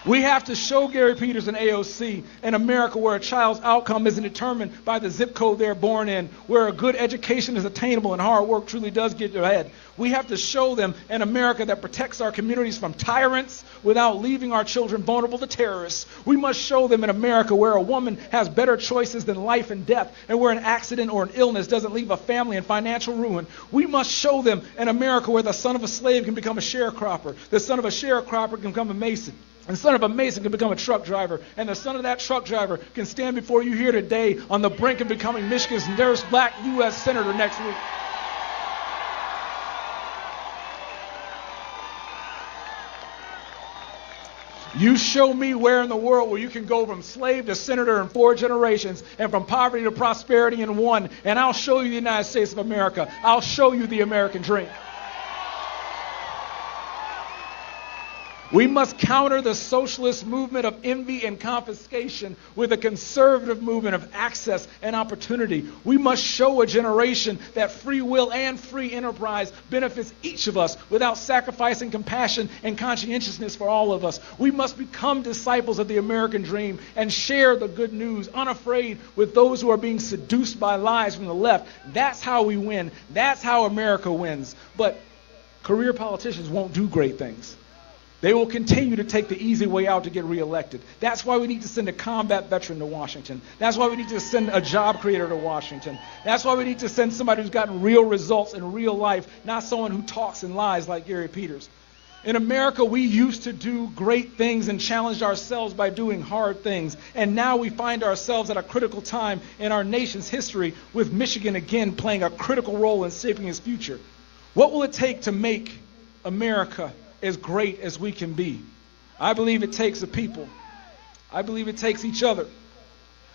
We have to show Gary Peters and AOC an America where a child's outcome isn't determined by the zip code they're born in, where a good education is attainable and hard work truly does get you ahead. We have to show them an America that protects our communities from tyrants without leaving our children vulnerable to terrorists. We must show them an America where a woman has better choices than life and death, and where an accident or an illness doesn't leave a family in financial ruin. We must show them an America where the son of a slave can become a sharecropper, the son of a sharecropper can become a mason. And the son of a mason can become a truck driver. And the son of that truck driver can stand before you here today on the brink of becoming Michigan's first black U.S. Senator next week. You show me where in the world where you can go from slave to senator in 4 generations and from poverty to prosperity in 1, and I'll show you the United States of America. I'll show you the American dream. We must counter the socialist movement of envy and confiscation with a conservative movement of access and opportunity. We must show a generation that free will and free enterprise benefits each of us without sacrificing compassion and conscientiousness for all of us. We must become disciples of the American dream and share the good news, unafraid, with those who are being seduced by lies from the left. That's how we win. That's how America wins. But career politicians won't do great things. They will continue to take the easy way out to get reelected. That's why we need to send a combat veteran to Washington. That's why we need to send a job creator to Washington. That's why we need to send somebody who's gotten real results in real life, not someone who talks and lies like Gary Peters. In America, we used to do great things and challenged ourselves by doing hard things. And now we find ourselves at a critical time in our nation's history, with Michigan again playing a critical role in shaping its future. What will it take to make America as great as we can be? I believe it takes the people. I believe it takes each other.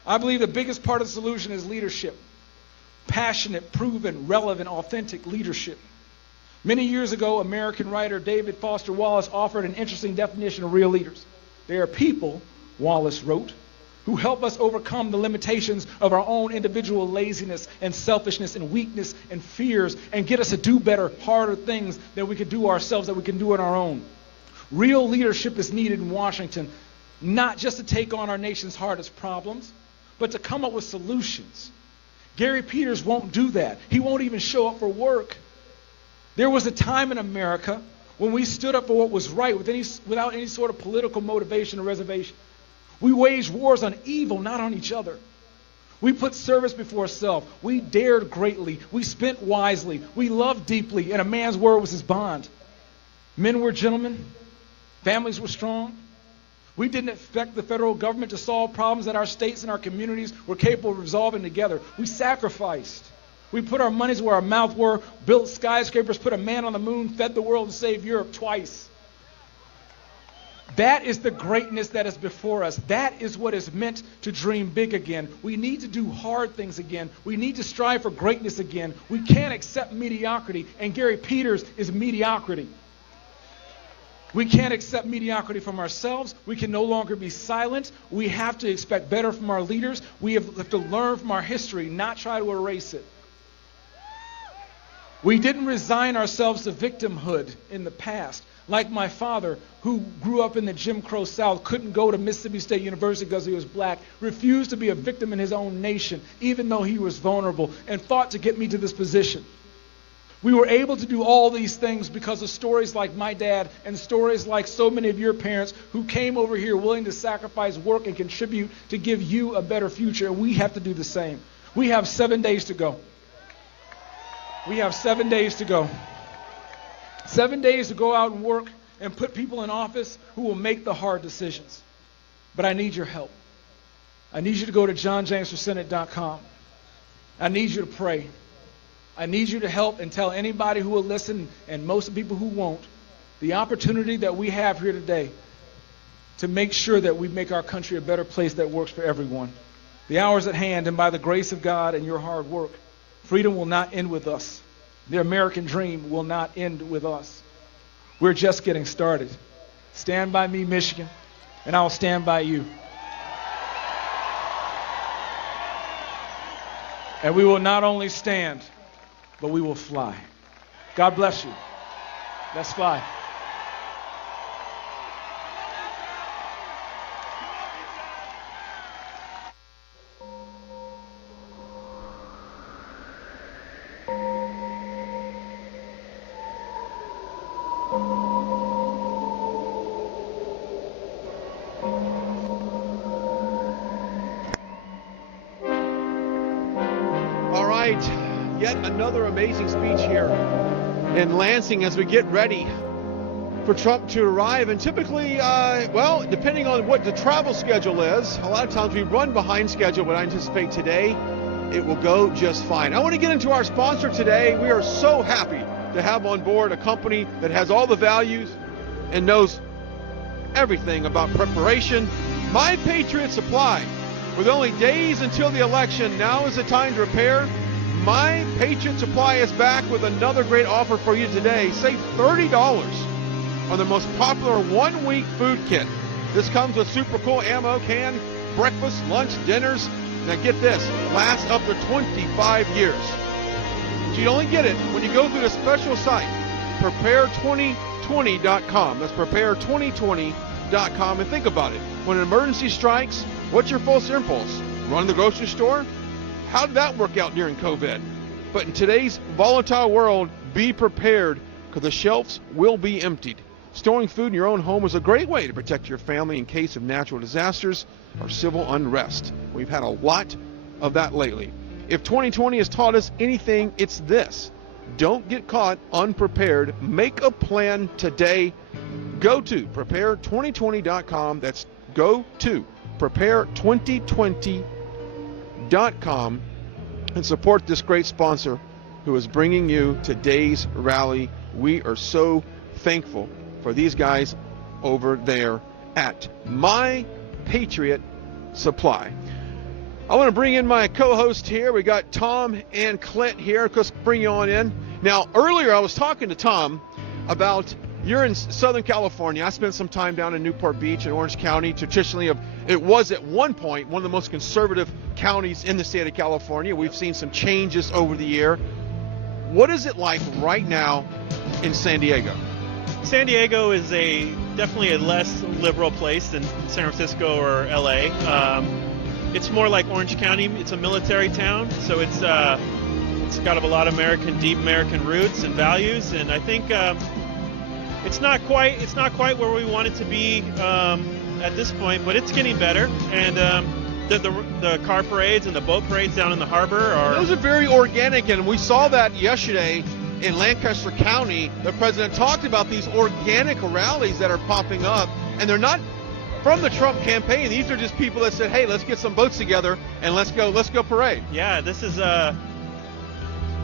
I believe the biggest part of the solution is leadership. Passionate, proven, relevant, authentic leadership. Many years ago, American writer David Foster Wallace offered an interesting definition of real leaders. They are people, Wallace wrote, who help us overcome the limitations of our own individual laziness and selfishness and weakness and fears, and get us to do better, harder things that we could do ourselves, that we can do on our own. Real leadership is needed in Washington, not just to take on our nation's hardest problems, but to come up with solutions. Gary Peters won't do that. He won't even show up for work. There was a time in America when we stood up for what was right without any sort of political motivation or reservation. We waged wars on evil, not on each other. We put service before self. We dared greatly. We spent wisely. We loved deeply, and a man's word was his bond. Men were gentlemen. Families were strong. We didn't expect the federal government to solve problems that our states and our communities were capable of resolving together. We sacrificed. We put our monies where our mouth were, built skyscrapers, put a man on the moon, fed the world, and saved Europe twice. That is the greatness that is before us. That is what is meant to dream big again. We need to do hard things again. We need to strive for greatness again. We can't accept mediocrity, and Gary Peters is mediocrity. We can't accept mediocrity from ourselves. We can no longer be silent. We have to expect better from our leaders. We have to learn from our history, not try to erase it. We didn't resign ourselves to victimhood in the past. Like my father, who grew up in the Jim Crow South, couldn't go to Mississippi State University because he was black, refused to be a victim in his own nation, even though he was vulnerable, and fought to get me to this position. We were able to do all these things because of stories like my dad and stories like so many of your parents who came over here willing to sacrifice, work, and contribute to give you a better future, and we have to do the same. We have 7 days to go. We have 7 days to go. 7 days to go out and work and put people in office who will make the hard decisions. But I need your help. I need you to go to johnjamesforsenate.com. I need you to pray. I need you to help and tell anybody who will listen, and most of the people who won't, the opportunity that we have here today to make sure that we make our country a better place that works for everyone. The hour is at hand, and by the grace of God and your hard work, freedom will not end with us. The American dream will not end with us. We're just getting started. Stand by me, Michigan, and I'll stand by you. And we will not only stand, but we will fly. God bless you. Let's fly. Yet another amazing speech here in Lansing as we get ready for Trump to arrive. And typically, well, depending on what the travel schedule is, a lot of times we run behind schedule, but I anticipate today it will go just fine. I want to get into our sponsor today. We are so happy to have on board a company that has all the values and knows everything about preparation. My Patriot Supply. With only days until the election, now is the time to prepare. My Patriot Supply is back with another great offer for you today. Save $30 on the most popular one-week food kit. This comes with super cool ammo can, breakfast, lunch, dinners. Now get this, lasts up to 25 years. So you only get it when you go through the special site, prepare2020.com. That's prepare2020.com. And think about it. When an emergency strikes, what's your first impulse? Run to the grocery store? How did that work out during COVID? But in today's volatile world, be prepared because the shelves will be emptied. Storing food in your own home is a great way to protect your family in case of natural disasters or civil unrest. We've had a lot of that lately. If 2020 has taught us anything, it's this. Don't get caught unprepared. Make a plan today. Go to prepare2020.com. That's go to prepare2020.com and support this great sponsor who is bringing you today's rally. We are so thankful for these guys over there at My Patriot Supply. I want to bring in my co-host here. We got Tom and Clint here. Let's bring you on in. Now, earlier I was talking to Tom about you're in Southern California. I spent some time down in Newport Beach in Orange County. Traditionally, it was at one point one of the most conservative counties in the state of California. We've seen some changes over the year. What is it like right now in San Diego? San Diego is definitely a less liberal place than San Francisco or LA. It's more like Orange County. It's a military town, so it's got a lot of deep American roots and values, and I think it's not quite where we want it to be at this point, but it's getting better. And the car parades and the boat parades down in the harbor those are very organic, and we saw that yesterday in Lancaster County. The president talked about these organic rallies that are popping up, and they're not from the Trump campaign. These are just people that said, hey, let's get some boats together and let's go parade. Yeah, this is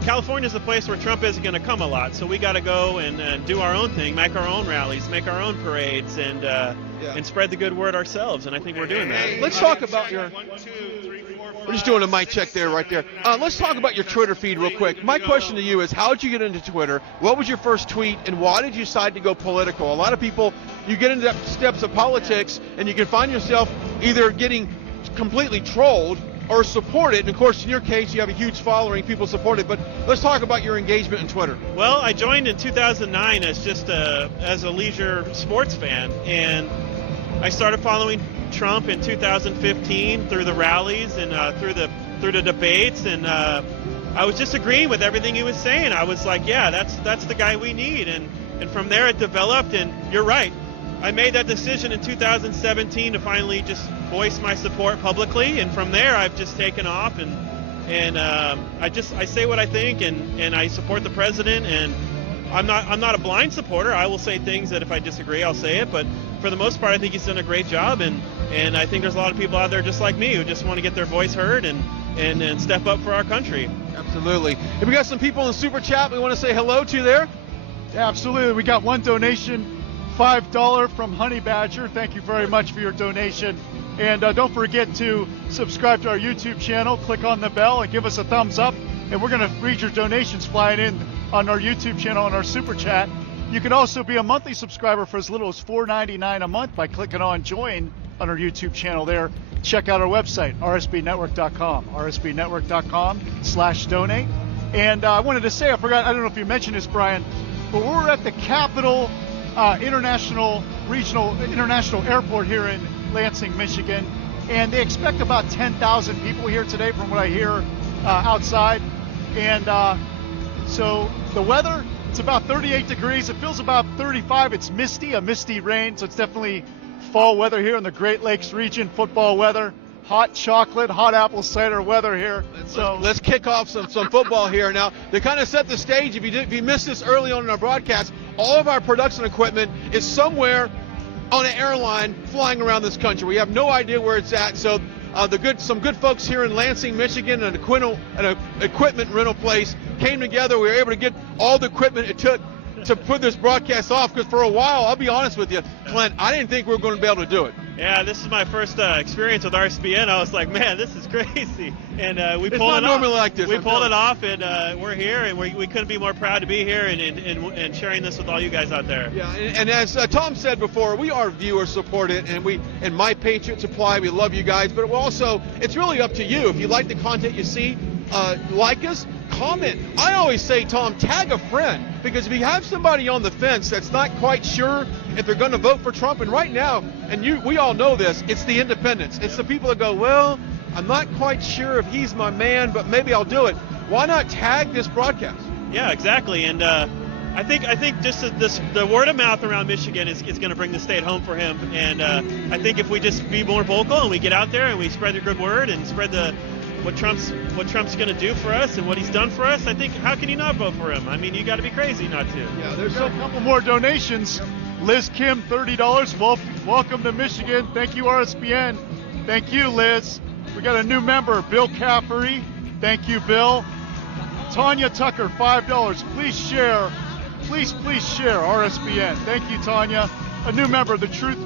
California's a place where Trump isn't going to come a lot, so we got to go and do our own thing, make our own rallies, make our own parades, and spread the good word ourselves, and I think we're doing that. Let's talk about your... We're just doing a mic check there, right there. Let's talk about your Twitter feed real quick. My question to you is, how did you get into Twitter? What was your first tweet, and why did you decide to go political? A lot of people, you get into steps of politics, and you can find yourself either getting completely trolled or supported. And, of course, in your case, you have a huge following, people support it. But let's talk about your engagement in Twitter. Well, I joined in 2009 as a leisure sports fan, and I started following Trump in 2015 through the rallies and through the debates, and I was just agreeing with everything he was saying. I was like, yeah, that's the guy we need, and from there it developed. And you're right, I made that decision in 2017 to finally just voice my support publicly, and from there I've just taken off, and I say what I think, and I support the president, and I'm not a blind supporter. I will say things that if I disagree, I'll say it, but for the most part, I think he's done a great job, and I think there's a lot of people out there just like me who just want to get their voice heard and step up for our country. Absolutely. And we got some people in the Super Chat we want to say hello to there. Yeah, absolutely. We got one donation, $5 from Honey Badger. Thank you very much for your donation. And don't forget to subscribe to our YouTube channel, click on the bell, and give us a thumbs up. And we're going to read your donations flying in on our YouTube channel and our Super Chat. You can also be a monthly subscriber for as little as $4.99 a month by clicking on Join on our YouTube channel there. Check out our website, rsbnetwork.com, rsbnetwork.com/donate. And I wanted to say, I don't know if you mentioned this, Brian, but we're at the Capital International Airport here in Lansing, Michigan, and they expect about 10,000 people here today from what I hear outside. And so the weather, it's about 38 degrees. It feels about 35. It's misty, a misty rain, so it's definitely fall weather here in the Great Lakes region, football weather. Hot chocolate, hot apple cider weather here. Let's kick off some football here. Now, to kind of set the stage, if you missed this early on in our broadcast, all of our production equipment is somewhere on an airline flying around this country. We have no idea where it's at. So some good folks here in Lansing, Michigan, an equipment rental place came together. We were able to get all the equipment it took to put this broadcast off, because for a while, I'll be honest with you, Clint, I didn't think we were going to be able to do it. Yeah, this is my first experience with RSBN. I was like, man, this is crazy. And we It's pulled not it normally off. like this, We I'm pulled telling it off, and we're here, and we couldn't be more proud to be here and sharing this with all you guys out there. Yeah, and as Tom said before, we are viewer supported, and My Patriot Supply, we love you guys, but also, it's really up to you. If you like the content you see, like us, comment. I always say, Tom, tag a friend, because if you have somebody on the fence that's not quite sure if they're going to vote for Trump, and right now, we all know this, it's the independents. It's the people that go, well, I'm not quite sure if he's my man, but maybe I'll do it. Why not tag this broadcast? Yeah, exactly. And I think just the word of mouth around Michigan is going to bring the state home for him. And I think if we just be more vocal and we get out there and we spread the good word and spread what Trump's going to do for us and what he's done for us, I think, how can you not vote for him? I mean, you got to be crazy not to. Yeah, there's a couple more donations. Liz Kim, $30. Welcome to Michigan. Thank you, RSBN. Thank you, Liz. We got a new member, Bill Caffery. Thank you, Bill. Tanya Tucker, $5. Please share. Please share RSBN. Thank you, Tanya. A new member, The Truth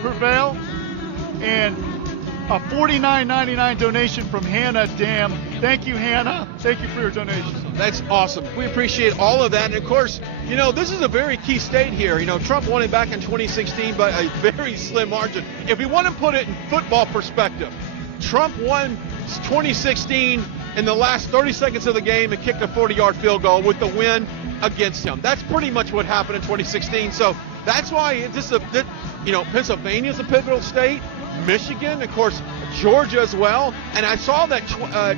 Prevail. And a $49.99 donation from Hannah Dam. Thank you, Hannah. Thank you for your donation. That's awesome. We appreciate all of that. And, of course, this is a very key state here. Trump won it back in 2016 by a very slim margin. If we want to put it in football perspective, Trump won 2016 in the last 30 seconds of the game and kicked a 40-yard field goal with the win against him. That's pretty much what happened in 2016. So that's why Pennsylvania is a pivotal state. Michigan, of course, Georgia as well. And I saw that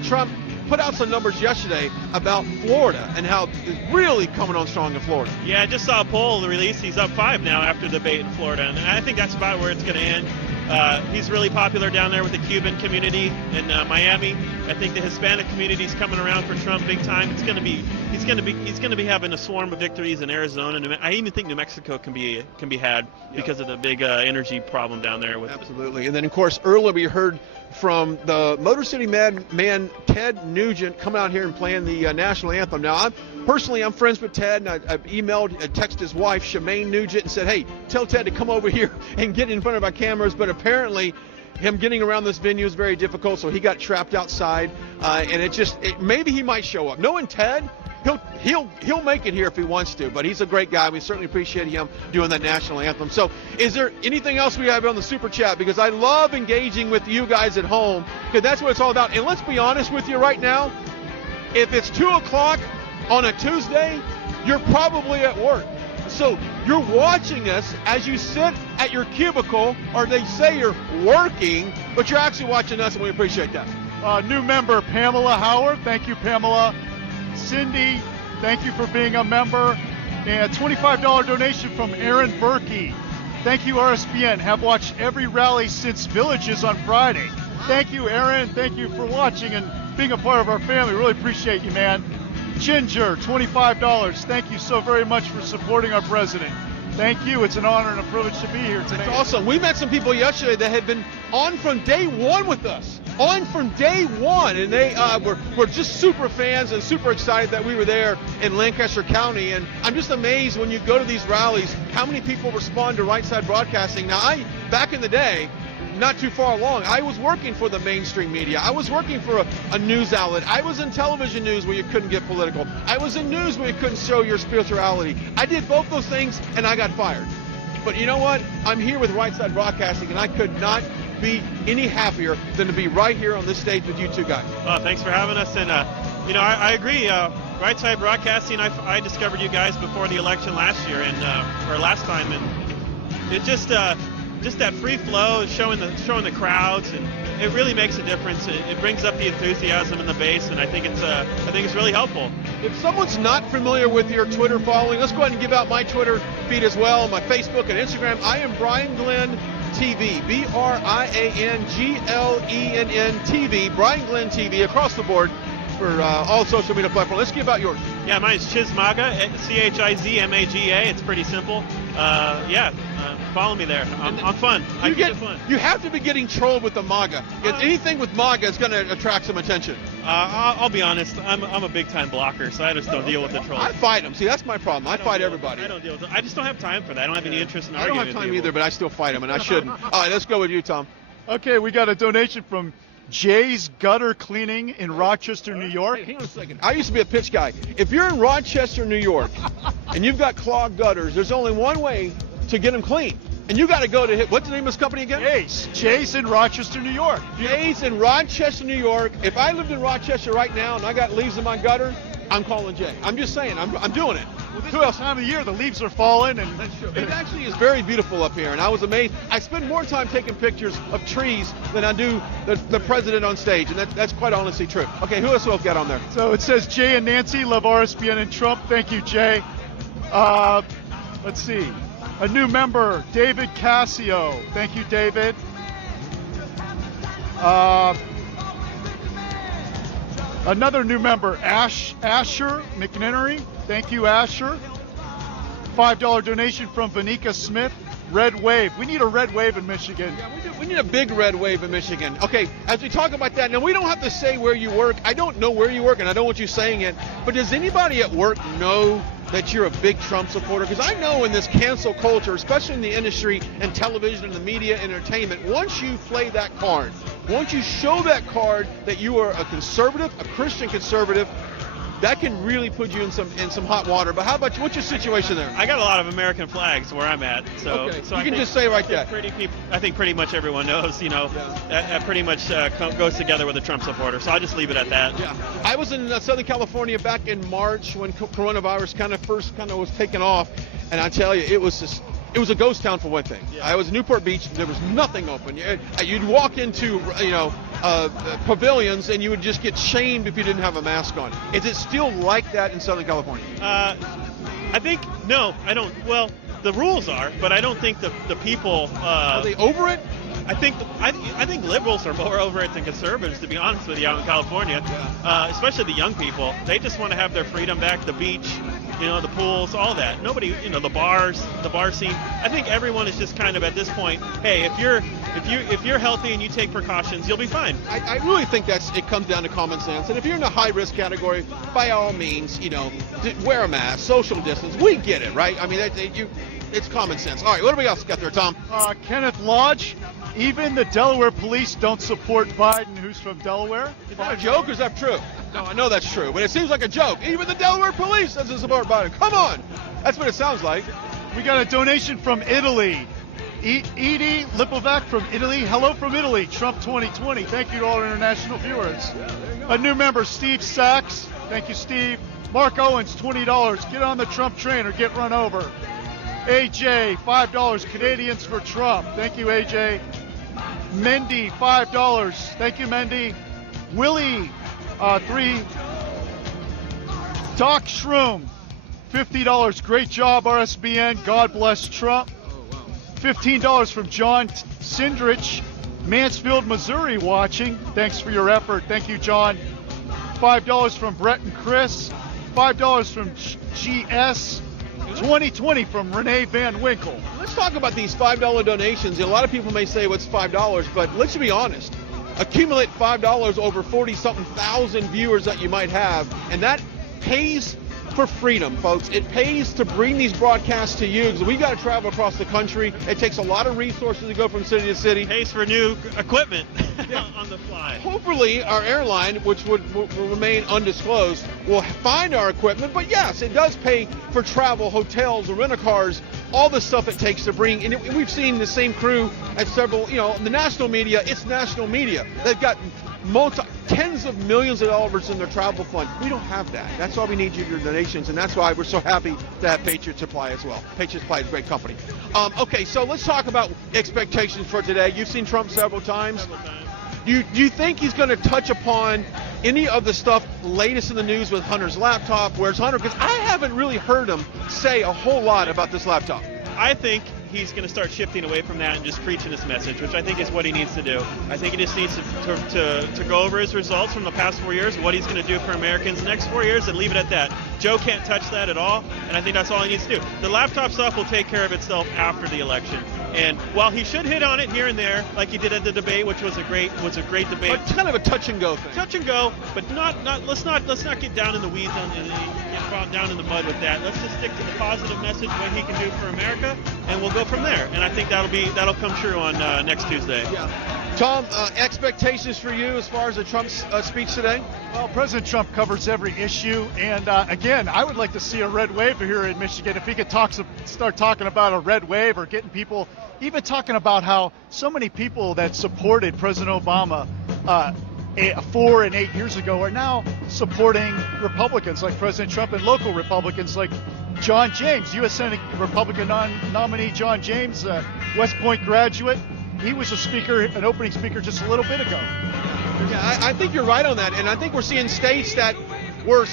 Trump put out some numbers yesterday about Florida and how it's really coming on strong in Florida. Yeah, I just saw a poll release. He's up 5 now after the debate in Florida, and I think that's about where it's going to end. He's really popular down there with the Cuban community in Miami. I think the Hispanic community is coming around for Trump big time. He's going to be having a swarm of victories in Arizona, and I even think New Mexico can be had because of the big energy problem down there. Absolutely. And then, of course, earlier we heard from the Motor City man Ted Nugent coming out here and playing the national anthem. Now, I'm friends with Ted, and I've texted his wife, Shemaine Nugent, and said, hey, tell Ted to come over here and get in front of our cameras. But apparently, him getting around this venue is very difficult, so he got trapped outside. And maybe he might show up. Knowing Ted, he'll make it here if he wants to, but he's a great guy. We certainly appreciate him doing that national anthem. So is there anything else we have on the Super Chat? Because I love engaging with you guys at home, because that's what it's all about. And let's be honest with you right now, if it's 2 o'clock on a Tuesday, you're probably at work. So you're watching us as you sit at your cubicle, or they say you're working, but you're actually watching us, and we appreciate that. New member, Pamela Howard. Thank you, Pamela. Cindy, thank you for being a member. And a $25 donation from Aaron Berkey. Thank you, RSBN. Have watched every rally since Villages on Friday. Thank you, Aaron. Thank you for watching and being a part of our family. Really appreciate you, man. Ginger, $25. Thank you so very much for supporting our president. Thank you. It's an honor and a privilege to be here today. It's awesome. We met some people yesterday that had been on from day one with us. On from day one. And they were just super fans and super excited that we were there in Lancaster County. And I'm just amazed when you go to these rallies, how many people respond to Right Side Broadcasting. Now, back in the day, not too far along, I was working for the mainstream media. I was working for a news outlet. I was in television news where you couldn't get political. I was in news where you couldn't show your spirituality. I did both those things, and I got fired. But you know what? I'm here with Right Side Broadcasting, and I could not be any happier than to be right here on this stage with you two guys. Well, thanks for having us. And, I agree. Right Side Broadcasting, I discovered you guys before the election last year, or last time, and it just that free flow, showing the crowds, and it really makes a difference. It brings up the enthusiasm and the base, and I think it's really helpful. If someone's not familiar with your Twitter following, let's go ahead and give out my Twitter feed as well, my Facebook and Instagram. I am Brian Glenn TV, BrianGlenn TV, Brian Glenn TV across the board for all social media platforms. Let's give out yours. Yeah, mine is Chizmaga, Chizmaga. It's pretty simple. follow me there. I'm fun. I get fun. You have to be getting trolled with the MAGA. Anything with MAGA is going to attract some attention. I'll be honest. I'm a big-time blocker, so I just don't deal with the trolls. I fight them. See, that's my problem. I fight everybody. I don't deal with it. I just don't have time for that. I don't have any interest in arguing. I don't have time either, but I still fight them, and I shouldn't. All right, let's go with you, Tom. Okay, we got a donation from Jay's Gutter Cleaning in Rochester, New York. Hey, hang on a second. I used to be a pitch guy. If you're in Rochester, New York, and you've got clogged gutters, there's only one way to get them clean. And you got to go to, what's the name of this company again? Jay's in Rochester, New York. Jay's in Rochester, New York. If I lived in Rochester right now and I got leaves in my gutter, I'm calling Jay. I'm just saying, I'm doing it. Well, this is the time of the year, the leaves are falling. And it actually is very beautiful up here, and I was amazed. I spend more time taking pictures of trees than I do the president on stage, and that's quite honestly true. Okay, who else we got on there? So it says Jay and Nancy love RSBN and Trump. Thank you, Jay. Let's see. A new member, David Cassio. Thank you, David. Another new member, Asher McNinery. Thank you, Asher. $5 donation from Vanika Smith. Red wave. We need a red wave in Michigan. Yeah, we need a big red wave in Michigan. Okay, as we talk about that, now we don't have to say where you work. I don't know where you work, and I don't want you saying it, but does anybody at work know that you're a big Trump supporter? Because I know in this cancel culture, especially in the industry and television and the media entertainment, once you play that card, once you show that card that you are a conservative, a Christian conservative, that can really put you in some hot water. But how about you? What's your situation there? I got a lot of American flags where I'm at, so okay. You can just say right there. I think pretty much everyone knows, that pretty much goes together with a Trump supporter. So I'll just leave it at that. Yeah, I was in Southern California back in March when coronavirus first was taking off, and I tell you, it was a ghost town for one thing. Yeah. I was in Newport Beach. There was nothing open. You'd walk into, pavilions and you would just get shamed if you didn't have a mask on. Is it still like that in Southern California? I think, no, I don't. Well, the rules are, but I don't think the people. Are they over it? I think liberals are more over it than conservatives, to be honest with you, out in California. Especially the young people. They just want to have their freedom back, the beach, the pools, all that. Nobody, the bars, the bar scene. I think everyone is just kind of at this point, hey, if you're healthy and you take precautions, you'll be fine. I really think it comes down to common sense. And if you're in a high risk category, by all means, wear a mask, social distance. We get it, right? I mean, it's common sense. All right, what do we else got there, Tom? Kenneth Lodge. Even the Delaware police don't support Biden, who's from Delaware. Is that a joke or is that true? No, I know that's true, but it seems like a joke. Even the Delaware police doesn't support Biden. Come on. That's what it sounds like. We got a donation from Italy. Edie Lipovac from Italy. Hello from Italy. Trump 2020. Thank you to all our international viewers. A new member, Steve Sachs. Thank you, Steve. Mark Owens, $20. Get on the Trump train or get run over. AJ, $5. Canadians for Trump. Thank you, AJ. Mendy, $5. Thank you, Mendy. Willie, $3. Doc Shroom, $50. Great job, RSBN. God bless Trump. $15 from John Sindrich, Mansfield, Missouri, watching. Thanks for your effort. Thank you, John. $5 from Brett and Chris. $5 from GS. 2020 from Renee Van Winkle. Let's talk about these $5 donations. A lot of people may say, what's $5? But let's be honest. Accumulate $5 over 40-something thousand viewers that you might have, and that pays for freedom, folks. It pays to bring these broadcasts to you because we've got to travel across the country. It takes a lot of resources to go from city to city. Pays for new equipment on the fly. Hopefully, our airline, which will remain undisclosed, will find our equipment. But yes, it does pay for travel, hotels, rent-a-cars, all the stuff it takes to bring. And we've seen the same crew at several, the national media. It's national media. They've got tens of millions of dollars in their travel fund. We don't have that. That's why we need your donations, and that's why we're so happy to have Patriot Supply as well. Patriot Supply is a great company. Okay, so let's talk about expectations for today. You've seen Trump several times. Do you think he's going to touch upon any of the stuff latest in the news with Hunter's laptop? Where's Hunter? Because I haven't really heard him say a whole lot about this laptop. I think he's going to start shifting away from that and just preaching his message, which I think is what he needs to do. I think he just needs to go over his results from the past 4 years, what he's going to do for Americans the next 4 years, and leave it at that. Joe can't touch that at all, and I think that's all he needs to do. The laptop stuff will take care of itself after the election. And while he should hit on it here and there, like he did at the debate, which was a great debate. But kind of a touch and go thing. Touch and go, but let's not get down in the weeds and get down in the mud with that. Let's just stick to the positive message, what he can do for America, and we'll go from there. And I think that'll come true on next Tuesday. Yeah. Tom, expectations for you as far as the Trump speech today? Well, President Trump covers every issue, and again, I would like to see a red wave here in Michigan. If he could start talking about a red wave, or getting people, even talking about how so many people that supported President Obama 4 and 8 years ago are now supporting Republicans like President Trump, and local Republicans like John James, U.S. Senate Republican nominee John James, West Point graduate. He was an opening speaker just a little bit ago. Yeah, I think you're right on that, and I think we're seeing states that were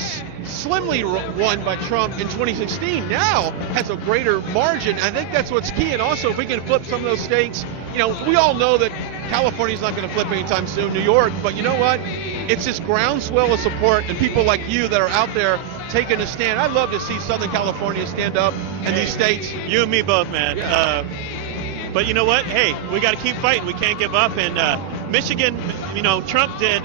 slimly won by Trump in 2016 now has a greater margin. I think that's what's key, and also if we can flip some of those states, we all know that California's not going to flip anytime soon, New York, but you know what? It's this groundswell of support and people like you that are out there taking a stand. I'd love to see Southern California stand up in these states. You and me both, man. Yeah. But you know what? Hey, we got to keep fighting. We can't give up. And Michigan, Trump did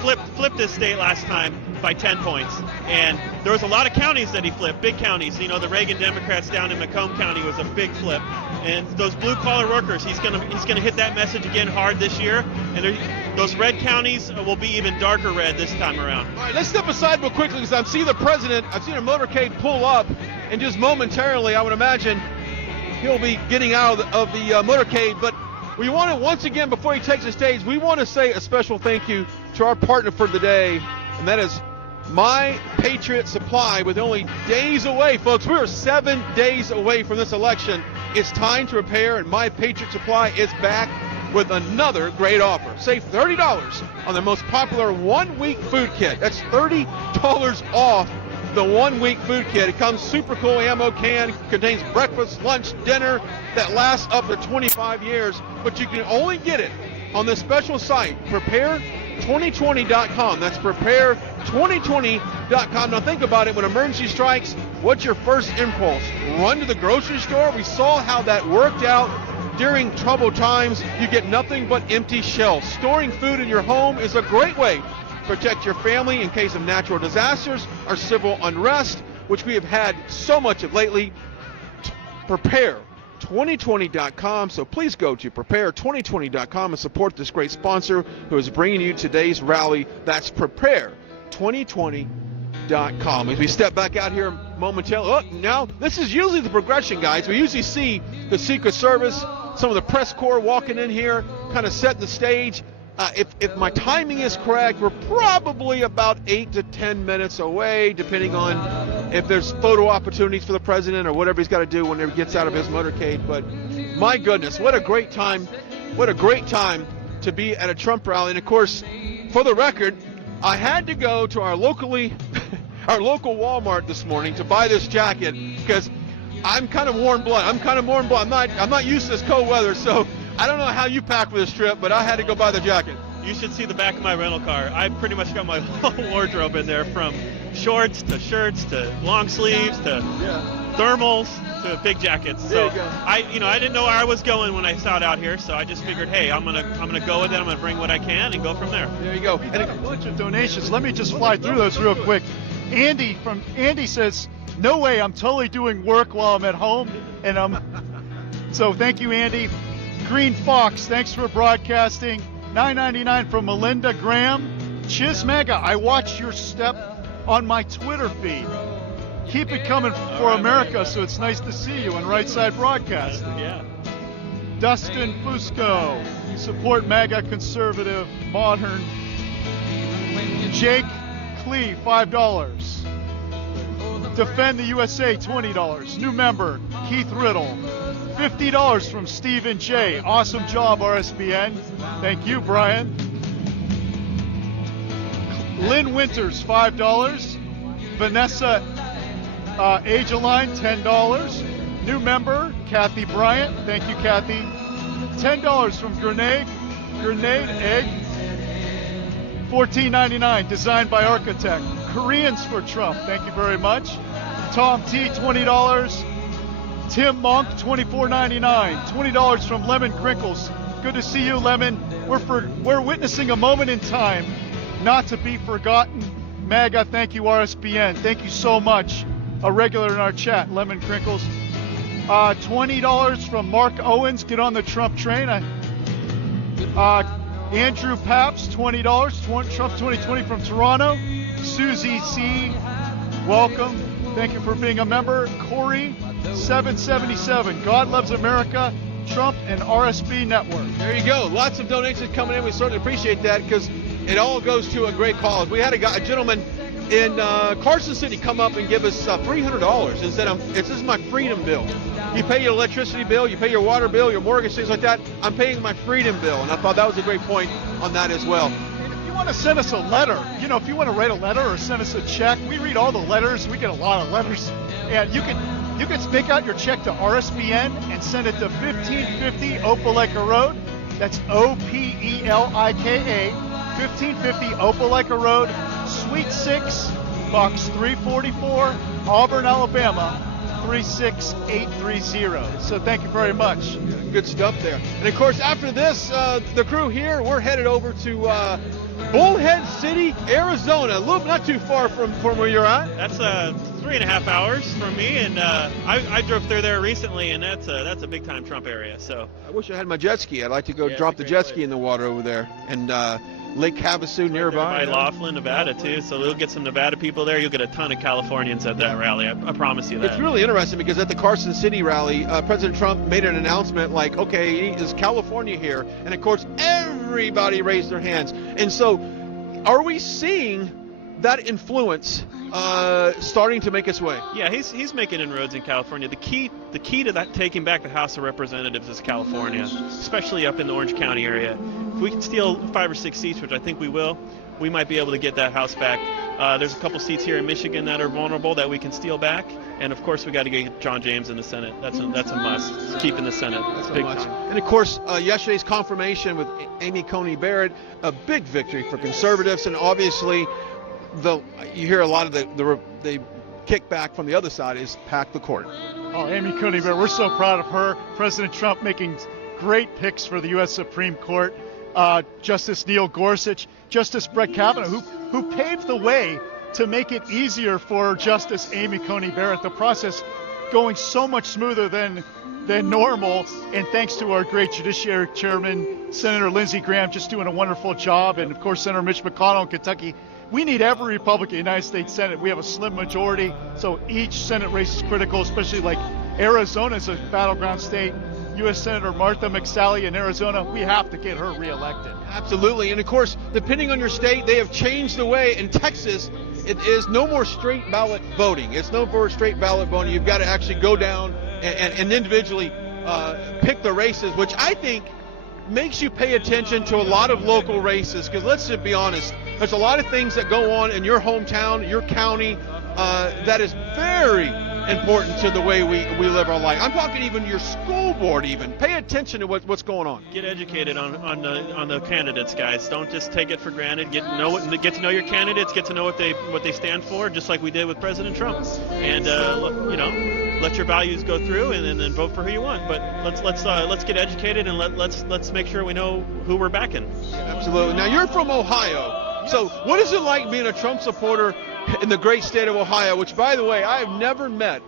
flip this state last time by 10 points. And there was a lot of counties that he flipped, big counties. The Reagan Democrats down in Macomb County was a big flip. And those blue-collar workers, he's gonna hit that message again hard this year. And those red counties will be even darker red this time around. All right, let's step aside real quickly because I've seen the president. I've seen a motorcade pull up, and just momentarily, I would imagine he'll be getting out of the motorcade. But we want to, once again, before he takes the stage, we want to say a special thank you to our partner for the day, and that is My Patriot Supply. With only days away, folks, we are 7 days away from this election. It's time to prepare, and My Patriot Supply is back with another great offer. Save $30 on the most popular one-week food kit. That's $30 off the one-week food kit. It comes super cool ammo can, contains breakfast, lunch, dinner that lasts up to 25 years, but you can only get it on this special site, prepare2020.com. That's prepare2020.com. Now think about it, when emergency strikes, what's your first impulse? Run to the grocery store? We saw how that worked out during troubled times. You get nothing but empty shelves. Storing food in your home is a great way protect your family in case of natural disasters or civil unrest, which we have had so much of lately. Prepare2020.com. So please go to prepare2020.com and support this great sponsor who is bringing you today's rally. That's prepare2020.com. As we step back out here momentarily, now this is usually the progression, guys. We usually see the Secret Service, some of the press corps walking in here, kind of setting the stage. If my timing is correct, we're probably about 8 to 10 minutes away, depending on if there's photo opportunities for the president or whatever he's got to do whenever he gets out of his motorcade. But my goodness, what a great time. What a great time to be at a Trump rally. And, of course, for the record, I had to go to our local Walmart this morning to buy this jacket because I'm kind of warm blood. I'm not used to this cold weather, so I don't know how you pack for this trip, but I had to go buy the jacket. You should see the back of my rental car. I pretty much got my whole wardrobe in there, from shorts to shirts to long sleeves to thermals to big jackets. So I didn't know where I was going when I started out here, so I just figured, hey, I'm gonna go with it. I'm gonna bring what I can and go from there. There you go. And a bunch of donations. Let me just fly through those real quick. Andy says, no way, I'm totally doing work while I'm at home, and so thank you, Andy. Green Fox, thanks for broadcasting. $9.99 from Melinda Graham. Chismega, I watch your step on my Twitter feed. Keep it coming for America, so it's nice to see you on Right Side Broadcasting. Yeah. Dustin Fusco, support MAGA, conservative, modern. Jake Clee, $5. Defend the USA, $20. New member, Keith Riddle. $50 from Stephen J. Awesome job, RSBN. Thank you, Brian. Lynn Winters, $5. Vanessa Ageline, $10. New member, Kathy Bryant. Thank you, Kathy. $10 from Grenade Egg. $14.99, designed by Architect. Koreans for Trump. Thank you very much. Tom T, $20. Tim Monk, $24.99. $20 from Lemon Crinkles. Good to see you, Lemon. We're witnessing a moment in time not to be forgotten. MAGA, thank you, RSBN. Thank you so much. A regular in our chat, Lemon Crinkles. $20 from Mark Owens. Get on the Trump train. Andrew Paps, $20. Trump 2020 from Toronto. Susie C, welcome. Thank you for being a member. Corey, $7.77. God loves America, Trump, and RSB Network. There you go. Lots of donations coming in. We certainly appreciate that because it all goes to a great cause. We had a gentleman in Carson City come up and give us $300 and said, this is my freedom bill. You pay your electricity bill, you pay your water bill, your mortgage, things like that. I'm paying my freedom bill. And I thought that was a great point on that as well. And if you want to send us a letter, if you want to write a letter or send us a check, we read all the letters. We get a lot of letters. And you can make out your check to RSBN and send it to 1550 Opelika Road. That's O-P-E-L-I-K-A, 1550 Opelika Road, Suite 6, Box 344, Auburn, Alabama, 36830. So thank you very much. Good stuff there. And of course, after this, the crew here, we're headed over to Bullhead City, Arizona. A little not too far from where you're at. That's 3.5 hours from me, and I drove through there recently, and that's a big time Trump area. So I wish I had my jet ski. I'd like to go drop the jet ski in the water over there, and Lake Havasu nearby. By Laughlin, Nevada too. So we'll get some Nevada people there. You'll get a ton of Californians at that rally. I promise you that. It's really interesting because at the Carson City rally, President Trump made an announcement like, okay, is California here? And of course, everybody raised their hands. And so, are we seeing that influence starting to make its way? Yeah, he's making inroads in California. The key to that taking back the House of Representatives is California, especially up in the Orange County area. If we can steal 5 or 6 seats, which I think we will, we might be able to get that House back. There's a couple seats here in Michigan that are vulnerable that we can steal back, and of course we got to get John James in the Senate. That's a must. Keep in the Senate. That's big time. And of course, yesterday's confirmation with Amy Coney Barrett, a big victory for conservatives, and obviously you hear a lot of the kickback from the other side is pack the court. Oh, Amy Coney Barrett, we're so proud of her. President Trump making great picks for the U.S. Supreme Court. Justice Neil Gorsuch, Justice Brett Kavanaugh, who paved the way to make it easier for Justice Amy Coney Barrett. The process going so much smoother than normal, and thanks to our great Judiciary Chairman, Senator Lindsey Graham, just doing a wonderful job, and of course Senator Mitch McConnell in Kentucky. We need every Republican in the United States Senate. We have a slim majority, so each Senate race is critical, especially like Arizona is a battleground state. U.S. Senator Martha McSally in Arizona, we have to get her reelected. Absolutely, and of course, depending on your state, they have changed the way. In Texas, it is no more straight ballot voting. It's no more straight ballot voting. You've got to actually go down and individually pick the races, which I think makes you pay attention to a lot of local races, because let's just be honest, there's a lot of things that go on in your hometown, your county, that is very important to the way we live our life. I'm talking even your school board even. Pay attention to what's going on. Get educated on the candidates, guys. Don't just take it for granted. Get to know your candidates, get to know what they stand for, just like we did with President Trump. And let your values go through, and then vote for who you want. But let's get educated, and let's make sure we know who we're backing. Absolutely. Now you're from Ohio. So what is it like being a Trump supporter in the great state of Ohio, which, by the way, I have never met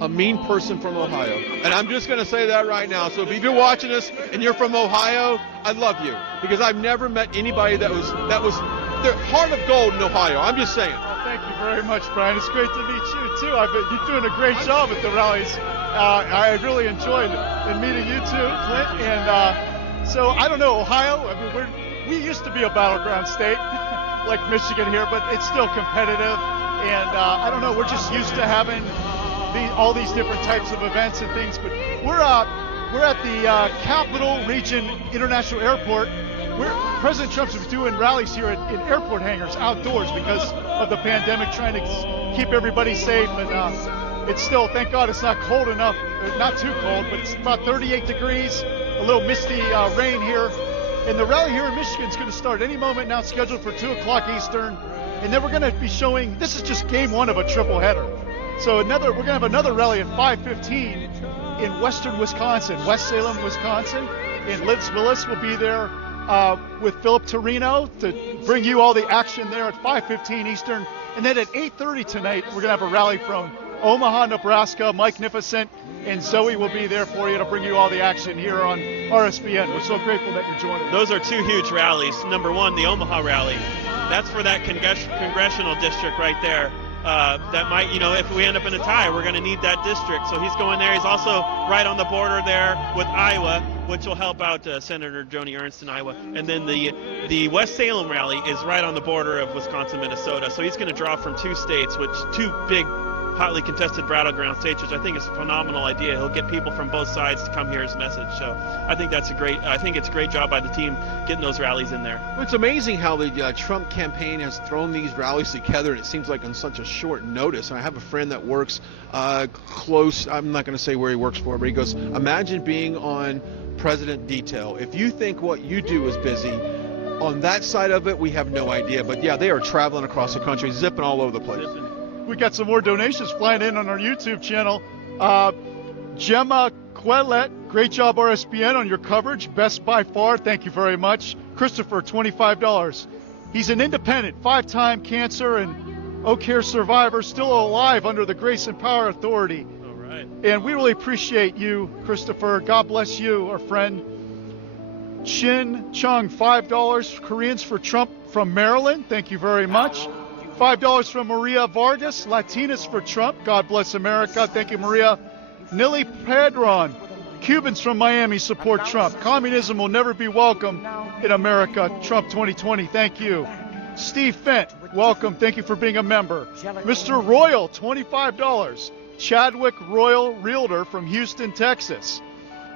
a mean person from Ohio. And I'm just going to say that right now. So if you're watching this and you're from Ohio, I love you, because I've never met anybody that was the heart of gold in Ohio. I'm just saying. Well, thank you very much, Brian. It's great to meet you, too. You're doing a great job at the rallies. I really enjoyed meeting you, too, Clint. And so I don't know, Ohio, I mean, we used to be a battleground state like Michigan here, but it's still competitive. And I don't know, we're just used to having all these different types of events and things. But we're at the Capital Region International Airport. President Trump's doing rallies here in airport hangars outdoors because of the pandemic, trying to keep everybody safe. And It's still, thank God, it's not cold enough, not too cold, but it's about 38 degrees, a little misty rain here. And the rally here in Michigan is going to start any moment now, scheduled for 2 o'clock Eastern. And then we're going to be showing, this is just game one of a triple header. So we're going to have another rally at 5:15 in western Wisconsin, West Salem, Wisconsin. And Liz Willis will be there with Philip Torino to bring you all the action there at 5:15 Eastern. And then at 8:30 tonight, we're going to have a rally from Omaha, Nebraska. Mike Nificent and Zoe will be there for you to bring you all the action here on RSBN. We're so grateful that you're joining us. Those are two huge rallies. Number one, the Omaha rally. That's for that congressional district right there. That might, if we end up in a tie, we're going to need that district. So he's going there. He's also right on the border there with Iowa, which will help out Senator Joni Ernst in Iowa. And then the West Salem rally is right on the border of Wisconsin, Minnesota. So he's going to draw from two states, which two big, hotly contested battleground states, which I think is a phenomenal idea. He'll get people from both sides to come hear his message. So I think it's a great job by the team getting those rallies in there. It's amazing how the Trump campaign has thrown these rallies together, and it seems like on such a short notice. And I have a friend that works close, I'm not going to say where he works for, but he goes, imagine being on President Detail. If you think what you do is busy, on that side of it, we have no idea. But yeah, they are traveling across the country, zipping all over the place. We got some more donations flying in on our YouTube channel. Gemma Quellet, great job RSBN on your coverage. Best by far. Thank you very much. Christopher, $25. He's an independent, 5-time cancer and Oak Care survivor, still alive under the Grace and Power Authority. All right. And we really appreciate you, Christopher. God bless you, our friend. Chin Chung, $5. Koreans for Trump from Maryland. Thank you very much. $5 from Maria Vargas, Latinas for Trump. God bless America. Thank you, Maria. Nili Pedron, Cubans from Miami support Trump. Communism will never be welcome in America. Trump 2020. Thank you. Steve Fent, welcome. Thank you for being a member. Mr. Royal, $25. Chadwick Royal, realtor from Houston, Texas.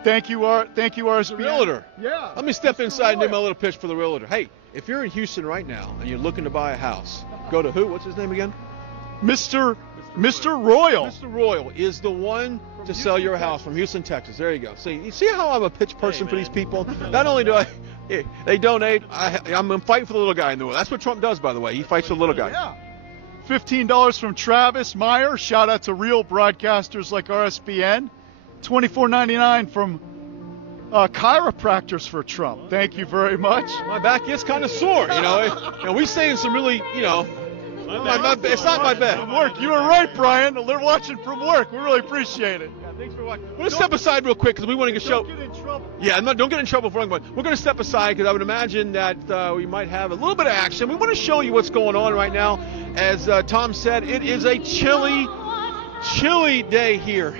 Thank you, RSBN. Realtor. Yeah. Let me step inside and do my little pitch for the realtor. Hey, if you're in Houston right now and you're looking to buy a house, go to who? What's his name again? Mr. Royal. Mr. Royal is the one to sell your house from Houston, Texas. There you go. See, you see how I'm a pitch person for these people? Not only do they donate, I'm fighting for the little guy in the world. That's what Trump does, by the way. He fights for the little guy. Yeah. $15 from Travis Meyer. Shout out to real broadcasters like RSBN. $24.99 from chiropractors for Trump. Thank you very much. My back is kind of sore, we saying some really, it's not my bed. From work. You were right, Brian. They're watching from work. We really appreciate it. Yeah, thanks for watching. We're going to step aside real quick because we want to show. Don't get in trouble. Yeah, don't get in trouble for anyone. We're going to step aside because I would imagine that we might have a little bit of action. We want to show you what's going on right now. As Tom said, it is a chilly day here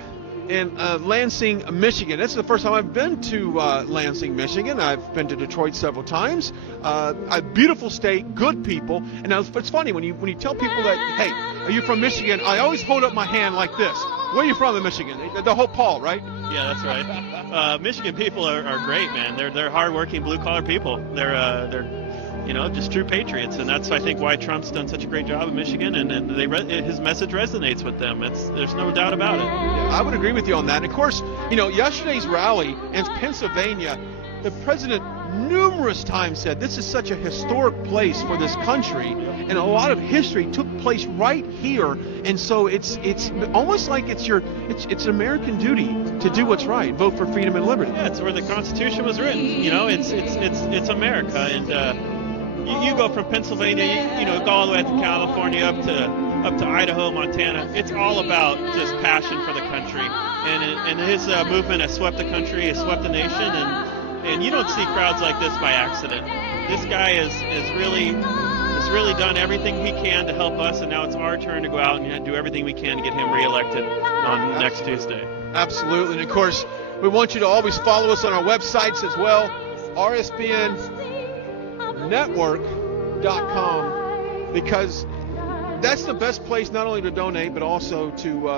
in Lansing, Michigan. This is the first time I've been to Lansing, Michigan. I've been to Detroit several times. A beautiful state, good people. And now it's funny when you tell people that, hey, are you from Michigan? I always hold up my hand like this. Where are you from in Michigan? The whole Paul, right? Yeah, that's right. Michigan people are great, man. They're hardworking, blue-collar people. They're just true patriots, and that's I think why Trump's done such a great job in Michigan, and his message resonates with them. There's no doubt about it. Yeah, I would agree with you on that. And of course, yesterday's rally in Pennsylvania, the president numerous times said this is such a historic place for this country, and a lot of history took place right here. And so it's almost like it's an American duty to do what's right, vote for freedom and liberty. Yeah, it's where the Constitution was written. It's America, and. You go from Pennsylvania, go all the way up to California, up to Idaho, Montana. It's all about just passion for the country, and his movement has swept the country, has swept the nation, and you don't see crowds like this by accident. This guy has really done everything he can to help us, and now it's our turn to go out and do everything we can to get him reelected on next Tuesday. Absolutely, and of course, we want you to always follow us on our websites as well, RSBN network.com, because that's the best place not only to donate but also to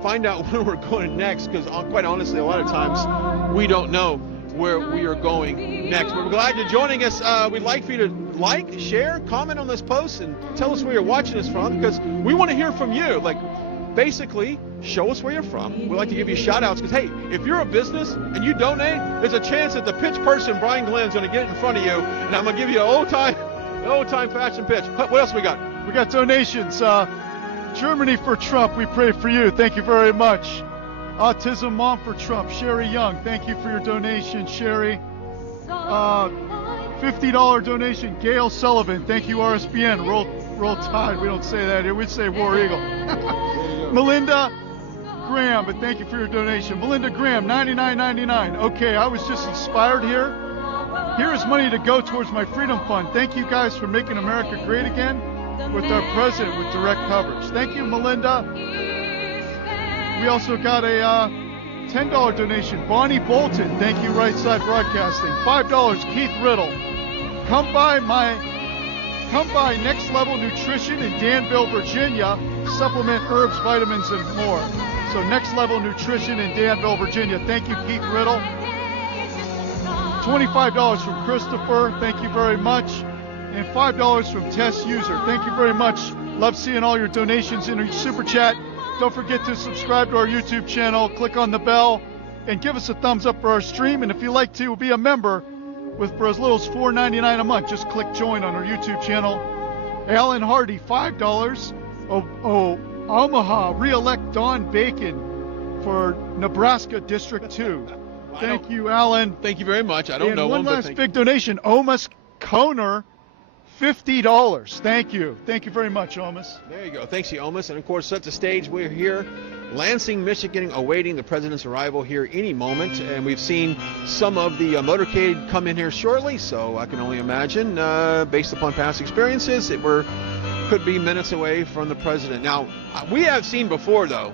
find out where we're going next, because quite honestly a lot of times we don't know where we are going next. We're glad you're joining us. We'd like for you to like, share, comment on this post, and tell us where you're watching us from, because we want to hear from you. Basically, show us where you're from. We like to give you shout-outs because, hey, if you're a business and you donate, there's a chance that the pitch person, Brian Glenn's going to get in front of you, and I'm going to give you an old-time fashion pitch. What else we got? We got donations. Germany for Trump, we pray for you. Thank you very much. Autism Mom for Trump, Sherry Young, thank you for your donation, Sherry. $50 donation, Gail Sullivan, thank you, RSBN. Roll Tide, we don't say that here, we say War Eagle. Melinda Graham, but thank you for your donation. Melinda Graham, $99.99. Okay, I was just inspired here. Here is money to go towards my Freedom Fund. Thank you guys for making America great again with our president with direct coverage. Thank you, Melinda. We also got a $10 donation. Bonnie Bolton, thank you, Right Side Broadcasting. $5, Keith Riddle. Come by Next Level Nutrition in Danville, Virginia. Supplement herbs, vitamins, and more. So Next Level Nutrition in Danville, Virginia. Thank you, Keith Riddle. $25 from Christopher. Thank you very much. And $5 from Tess User. Thank you very much. Love seeing all your donations in your super chat. Don't forget to subscribe to our YouTube channel. Click on the bell and give us a thumbs up for our stream. And if you'd like to be a member for as little as $4.99 a month, just click join on our YouTube channel. Alan Hardy, $5. Omaha, re-elect Don Bacon for Nebraska District 2. Thank you, Alan. Thank you very much. I don't know one last big donation. Omas Koner, $50. Thank you. Thank you very much, Omas. There you go. Thanks, Omas. And, of course, set the stage. We're here, Lansing, Michigan, awaiting the president's arrival here any moment. And we've seen some of the motorcade come in here shortly, so I can only imagine, based upon past experiences, could be minutes away from the president. Now, we have seen before, though,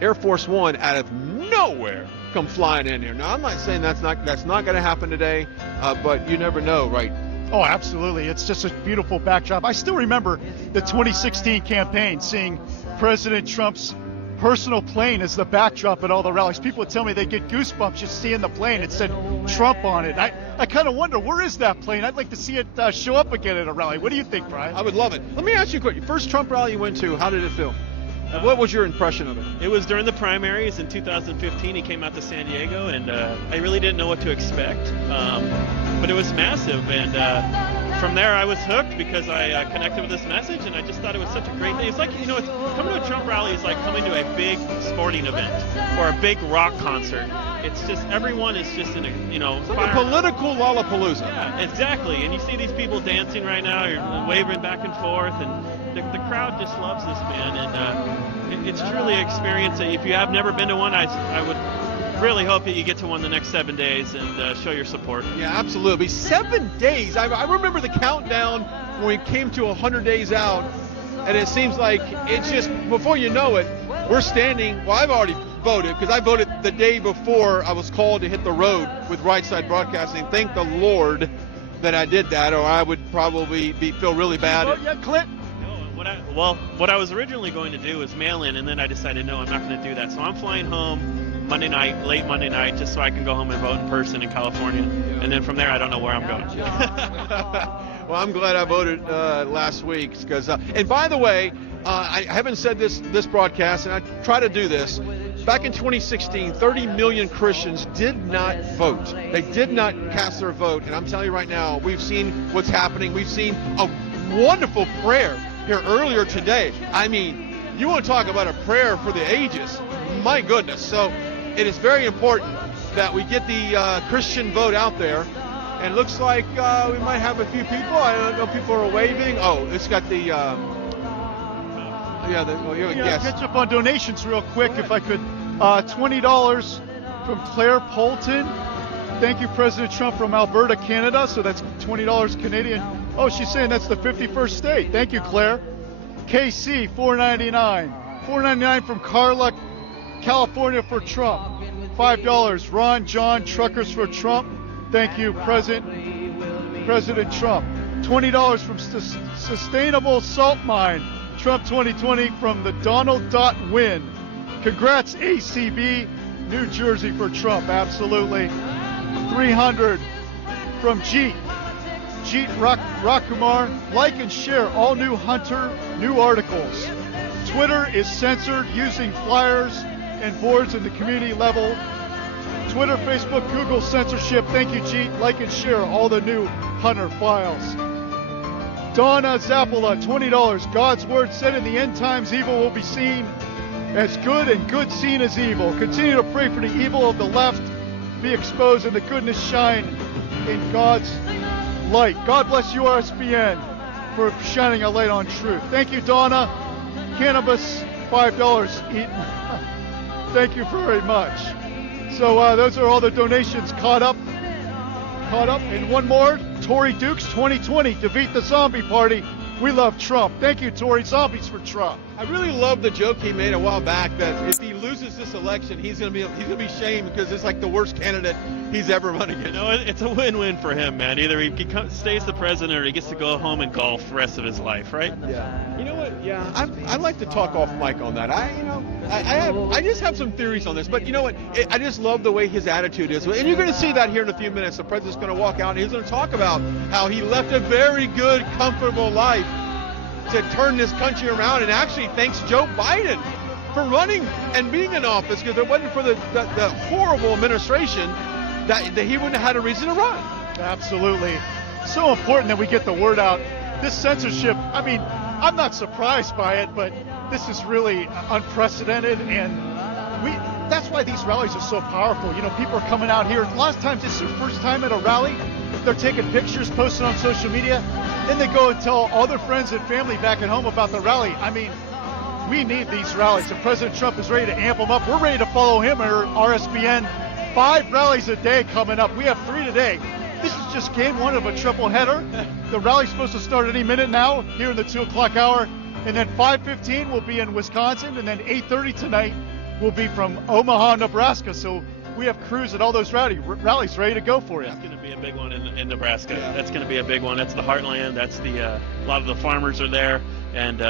Air Force One out of nowhere come flying in here. Now, I'm not saying that's not going to happen today, but you never know, right? Oh, absolutely. It's just a beautiful backdrop. I still remember the 2016 campaign, seeing President Trump's personal plane as the backdrop at all the rallies. People would tell me they get goosebumps just seeing the plane. It said Trump on it. I kind of wonder, where is that plane? I'd like to see it show up again at a rally. What do you think, Brian? I would love it. Let me ask you a question. First Trump rally you went to, how did it feel? What was your impression of it? It was during the primaries in 2015. He came out to San Diego, and I really didn't know what to expect. But it was massive, and from there I was hooked because I connected with this message, and I just thought it was such a great thing. It's like, coming to a Trump rally is like coming to a big sporting event or a big rock concert. It's just, everyone is just in a, it's like a political Lollapalooza. Yeah, exactly. And you see these people dancing right now, you're waving back and forth, and the crowd just loves this man, and it's truly an experience that if you have never been to one, I would really hope that you get to one the next 7 days and show your support. Yeah, absolutely. 7 days. I remember the countdown when we came to 100 days out, and it seems like it's just, before you know it, we're standing. Well, I've already voted because I voted the day before I was called to hit the road with Right Side Broadcasting. Thank the Lord that I did that, or I would probably feel really bad. Oh, yeah, Clint. What I was originally going to do was mail in, and then I decided, no, I'm not going to do that. So I'm flying home Monday night, late Monday night, just so I can go home and vote in person in California. And then from there, I don't know where I'm going. Well, I'm glad I voted last week. Because, and by the way, I haven't said this broadcast, and I try to do this. Back in 2016, 30 million Christians did not vote. They did not cast their vote. And I'm telling you right now, we've seen what's happening. We've seen a wonderful prayer here earlier today. I mean, you want to talk about a prayer for the ages. My goodness. So it is very important that we get the Christian vote out there. And it looks like we might have a few people. I don't know, people are waving. Oh, it's got the... yes. Catch up on donations real quick, if I could. $20 from Claire Polton. Thank you, President Trump, from Alberta, Canada. So that's $20 Canadian. Oh, she's saying that's the 51st state. Thank you, Claire. KC, $4.99. $4.99 from Carla, California, for Trump. $5. Ron John, Truckers for Trump. Thank you, President Trump. $20 from Sustainable Salt Mine. Trump 2020 from the Donald Win. Congrats, ACB, New Jersey, for Trump. Absolutely. $300 from Jeet Rakumar. Like and share all new Hunter new articles. Twitter is censored using flyers and boards in the community level. Twitter, Facebook, Google censorship. Thank you, Jeet. Like and share all the new Hunter files. Donna Zappola, $20. God's word said in the end times evil will be seen as good and good seen as evil. Continue to pray for the evil of the left be exposed and the goodness shine in God's light. God bless you, RSBN, for shining a light on truth. Thank you, Donna. Cannabis, $5 eaten. Thank you very much. So those are all the donations caught up. And one more, Tory Dukes 2020, defeat the zombie party. We love Trump. Thank you, Tory. Zombies for Trump. I really love the joke he made a while back that if he loses this election, he's gonna be shamed because it's like the worst candidate he's ever run against. You know, it's a win-win for him, man. Either he stays the president or he gets to go home and golf the rest of his life, right? Yeah. You know what? Yeah, I'd like to talk off mic on that. I just have some theories on this, but you know what? I just love the way his attitude is, and you're going to see that here in a few minutes. The president's going to walk out and he's going to talk about how he left a very good, comfortable life to turn this country around, and actually thanks Joe Biden for running and being in office, because if it wasn't for the horrible administration, that he wouldn't have had a reason to run. Absolutely. So important that we get the word out. This censorship, I mean, I'm not surprised by it, but this is really unprecedented, and that's why these rallies are so powerful. You know, people are coming out here. A lot of times it's their first time at a rally. They're taking pictures, posting on social media. Then they go and tell all their friends and family back at home about the rally. I mean, we need these rallies, and President Trump is ready to amp them up. We're ready to follow him at RSBN. 5 rallies a day coming up. We have 3 today. This is just game 1 of a triple header. The rally's supposed to start any minute now, here in the 2 o'clock hour. And then 5:15 we'll be in Wisconsin, and then 8:30 tonight we'll be from Omaha, Nebraska. So we have crews at all those rallies ready to go for you. That's going to be a big one in Nebraska. Yeah. That's going to be a big one. That's the heartland. That's a lot of the farmers are there, and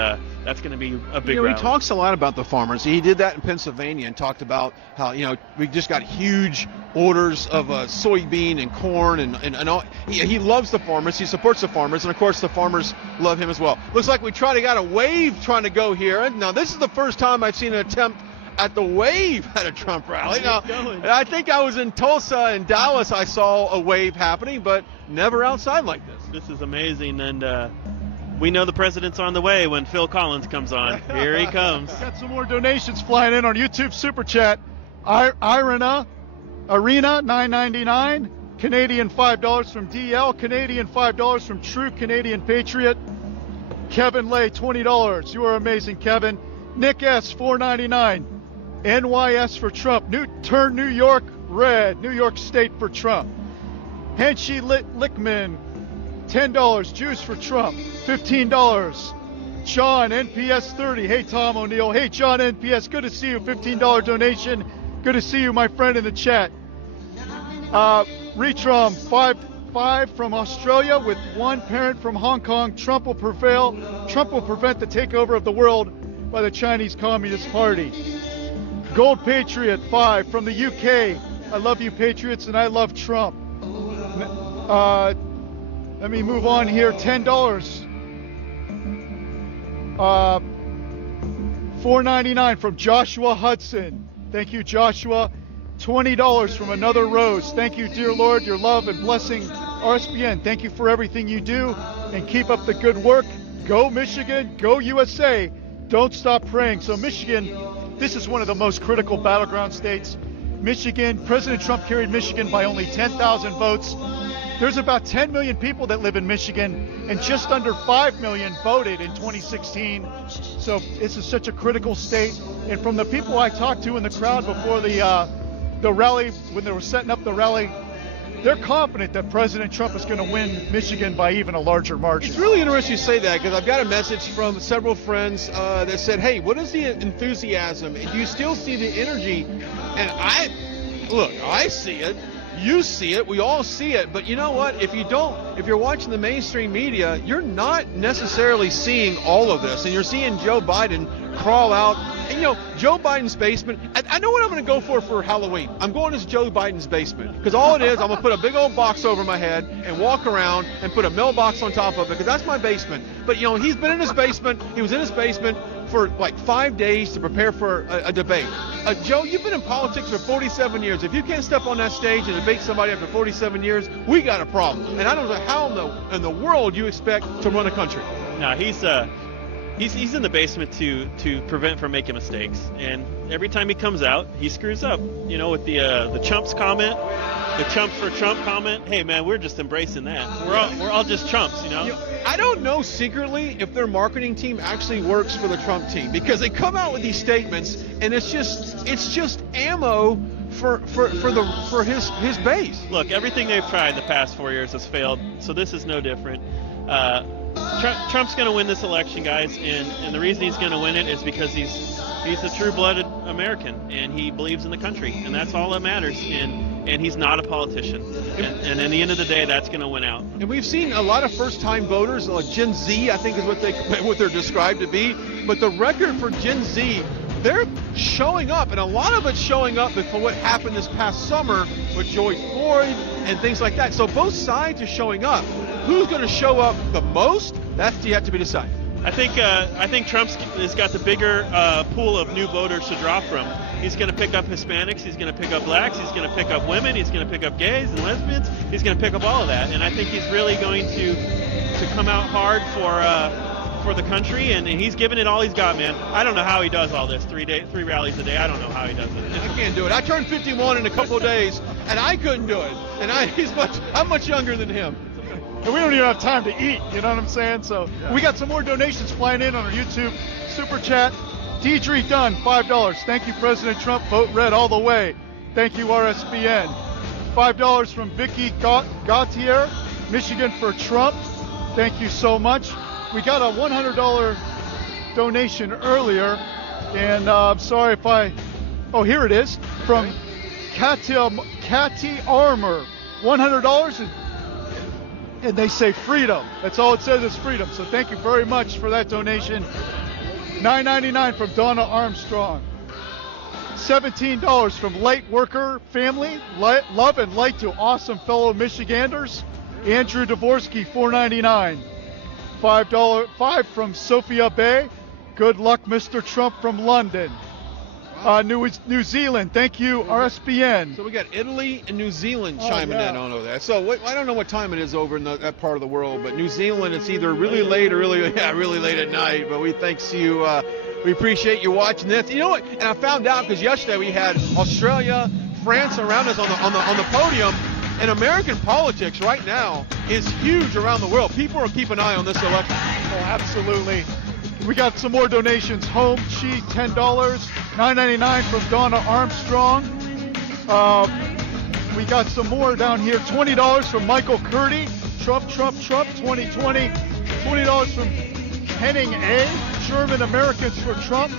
that's going to be a big rally. He talks a lot about the farmers. He did that in Pennsylvania and talked about how, we just got huge orders of soybean and corn and all. He loves the farmers. He supports the farmers, and of course the farmers love him as well. Looks like we got a wave trying to go here. Now this is the first time I've seen an attempt at the wave at a Trump rally. Now, I think I was in Tulsa and Dallas. I saw a wave happening, but never outside like this. This is amazing, and we know the president's on the way when Phil Collins comes on. Here he comes. Got some more donations flying in on YouTube Super Chat. Arena $9.99. Canadian $5 from DL. Canadian $5 from True Canadian Patriot. Kevin Lay $20. You are amazing, Kevin. Nick S $4.99. NYS for Trump. Turn New York red. New York State for Trump. Henshi Lickman, $10. Jews for Trump, $15. John, NPS 30. Hey, Tom O'Neill. Hey, John, NPS. Good to see you. $15 donation. Good to see you, my friend, in the chat. Retrom, 5 from Australia with 1 parent from Hong Kong. Trump will prevail. Trump will prevent the takeover of the world by the Chinese Communist Party. Gold Patriot, 5 from the UK. I love you, Patriots, and I love Trump. Let me move on here. $10. $4.99 from Joshua Hudson. Thank you, Joshua. $20 from Another Rose. Thank you, dear Lord, your love and blessing. RSBN, thank you for everything you do, and keep up the good work. Go Michigan, go USA. Don't stop praying. So Michigan, this is one of the most critical battleground states. Michigan, President Trump carried Michigan by only 10,000 votes. There's about 10 million people that live in Michigan, and just under 5 million voted in 2016. So this is such a critical state. And from the people I talked to in the crowd before the rally, when they were setting up the rally, they're confident that President Trump is going to win Michigan by even a larger margin. It's really interesting you say that, because I've got a message from several friends that said, hey, what is the enthusiasm? Do you still see the energy? And I see it. You see it. We all see it. But you know what? If you're watching the mainstream media, you're not necessarily seeing all of this. And you're seeing Joe Biden crawl out And, Joe Biden's basement, I know what I'm going to go for Halloween. I'm going to Joe Biden's basement because all it is, I'm going to put a big old box over my head and walk around and put a mailbox on top of it because that's my basement. But, he's been in his basement. He was in his basement for like 5 days to prepare for a debate. Joe, you've been in politics for 47 years. If you can't step on that stage and debate somebody after 47 years, we got a problem. And I don't know how in the world you expect to run a country. No, he's in the basement to prevent from making mistakes, and every time he comes out, he screws up. With the chumps comment, the chump for Trump comment. Hey man, we're just embracing that. We're all just chumps, I don't know secretly if their marketing team actually works for the Trump team because they come out with these statements, and it's just ammo for his base. Look, everything they've tried the past 4 years has failed, so this is no different. Trump's going to win this election, guys, and the reason he's going to win it is because he's a true-blooded American, and he believes in the country, and that's all that matters, and he's not a politician. And in the end of the day, that's going to win out. And we've seen a lot of first-time voters, like Gen Z, I think is what they're described to be, but the record for Gen Z, they're showing up, and a lot of it's showing up for what happened this past summer with George Floyd and things like that. So both sides are showing up. Who's going to show up the most? That's yet to be decided. I think Trump's has got the bigger pool of new voters to draw from. He's going to pick up Hispanics. He's going to pick up blacks. He's going to pick up women. He's going to pick up gays and lesbians. He's going to pick up all of that. And I think he's really going to come out hard for the country, and he's giving it all he's got, man. I don't know how he does all this, 3 rallies a day. I don't know how he does it. I can't do it. I turned 51 in a couple of days, and I couldn't do it. And I'm much younger than him. And we don't even have time to eat, you know what I'm saying? So we got some more donations flying in on our YouTube Super Chat. Deidre Dunn, $5. Thank you, President Trump. Vote red all the way. Thank you, RSBN. $5 from Vicky Gautier, Michigan for Trump. Thank you so much. We got a $100 donation earlier, and I'm sorry if oh, here it is, from Catty Armour, $100, and they say freedom. That's all it says is freedom. So thank you very much for that donation. $9.99 from Donna Armstrong. $17 from Light Worker Family. Love and light to awesome fellow Michiganders. Andrew Dvorsky, $4.99. $5 from Sophia Bay. Good luck, Mr. Trump from London. New Zealand, thank you, RSBN. So we got Italy and New Zealand chiming in on that. So I don't know what time it is over in that part of the world, but New Zealand, it's either really late or really late at night. But we thanks you. We appreciate you watching this. You know what? And I found out because yesterday we had Australia, France around us on the podium. And American politics right now is huge around the world. People are keeping an eye on this election. Oh, absolutely. We got some more donations. Home Chi, $10. $9.99 from Donna Armstrong. We got some more down here. $20 from Michael Curdy. Trump 2020. $20 from Henning A. German Americans for Trump.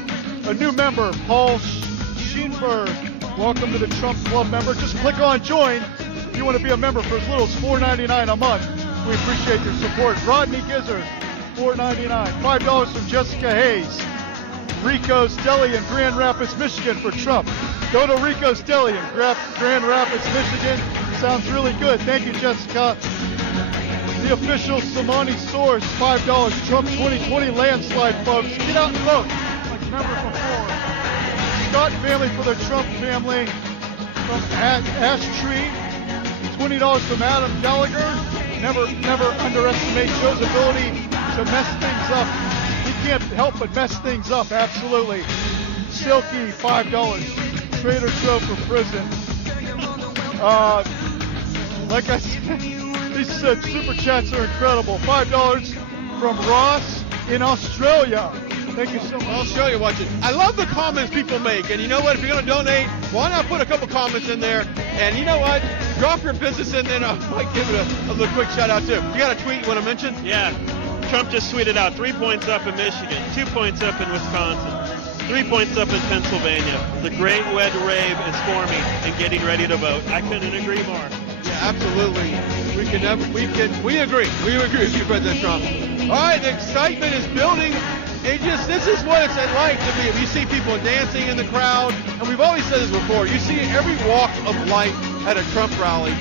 A new member, Paul Scheenberg. Welcome to the Trump Club member. Just click on join if you want to be a member for as little as $4.99 a month. We appreciate your support. Rodney Gizzard, $4.99. $5 from Jessica Hayes. Rico's Deli in Grand Rapids, Michigan for Trump. Go to Rico's Deli in Grand Rapids, Michigan. Sounds really good. Thank you, Jessica. The official Samani Source, $5. Trump 2020 landslide, folks. Get out and vote. Like never before. Scott family for the Trump family. From Ash Tree. $20 from Adam Gallagher. Never underestimate Joe's ability to mess things up. He can't help but mess things up, absolutely. Silky, $5. Trader Joe for prison. Like I said, these super chats are incredible. $5 from Ross in Australia. Thank you so much. Australia watching. I love the comments people make. And you know what? If you're going to donate, why not put a couple comments in there? And you know what? Drop your business in there. I might give it a little quick shout out too. You got a tweet you want to mention? Yeah. Trump just tweeted out 3 points up in Michigan, 2 points up in Wisconsin, 3 points up in Pennsylvania. The great red rave is forming and getting ready to vote. I couldn't agree more. Yeah, absolutely. We agree. We agree with you, President Trump. All right, the excitement is building this is what it's like to be. You see people dancing in the crowd, and we've always said this before. You see every walk of life at a Trump rally.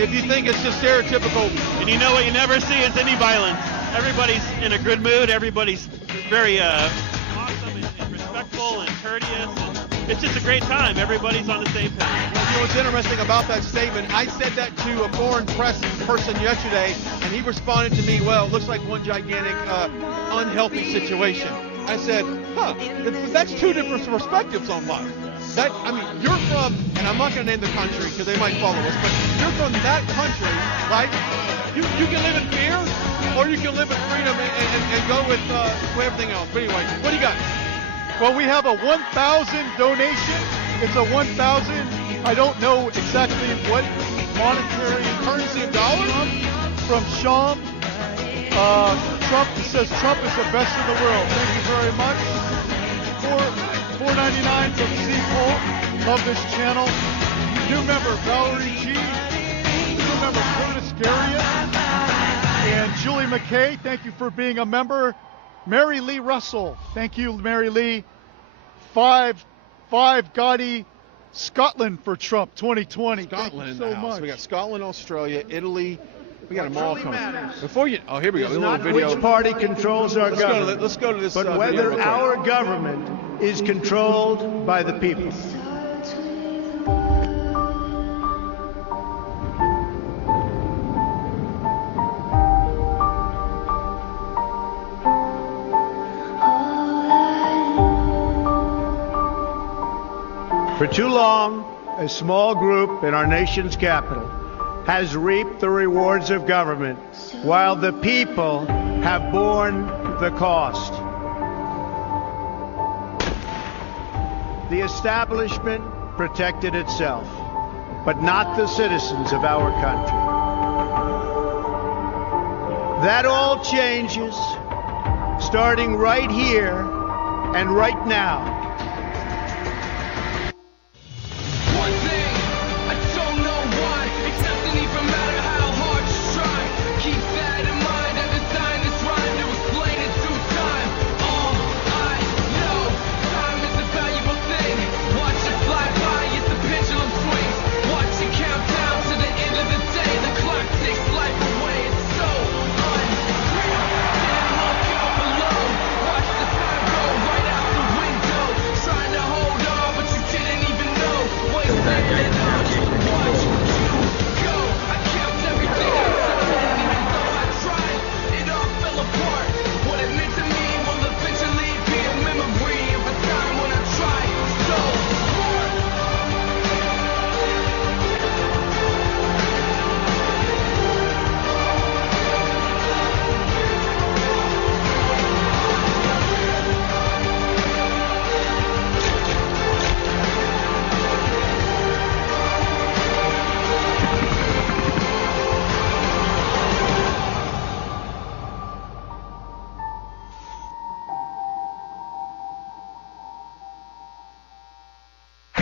If you think it's just stereotypical. And you know what you never see is any violence. Everybody's in a good mood. Everybody's very awesome and respectful and courteous. And it's just a great time. Everybody's on the same page. You know what's interesting about that statement? I said that to a foreign press person yesterday, and he responded to me, well, it looks like one gigantic unhealthy situation. I said, that's two different perspectives on life. You're from, and I'm not going to name the country because they might follow us, but you're from that country, right? You can live in fear, or you can live in freedom and go with everything else. But anyway, what do you got? Well, we have a 1,000 donation. It's a 1,000. I don't know exactly what monetary currency of dollars from Sean. Trump says Trump is the best in the world. Thank you very much. $4.99 from Seapole. Love this channel. New member Valerie G. New member Curtis Garius. And Julie McKay, thank you for being a member. Mary Lee Russell, thank you, Mary Lee. Five Gotti, Scotland for Trump 2020. Scotland in so the house. much. We got Scotland, Australia, Italy. We got them all coming. Before you, here we go. It's not which party controls our government. Let's go to this. But whether our government is controlled by the people. For too long, a small group in our nation's capital has reaped the rewards of government while the people have borne the cost. The establishment protected itself, but not the citizens of our country. That all changes starting right here and right now.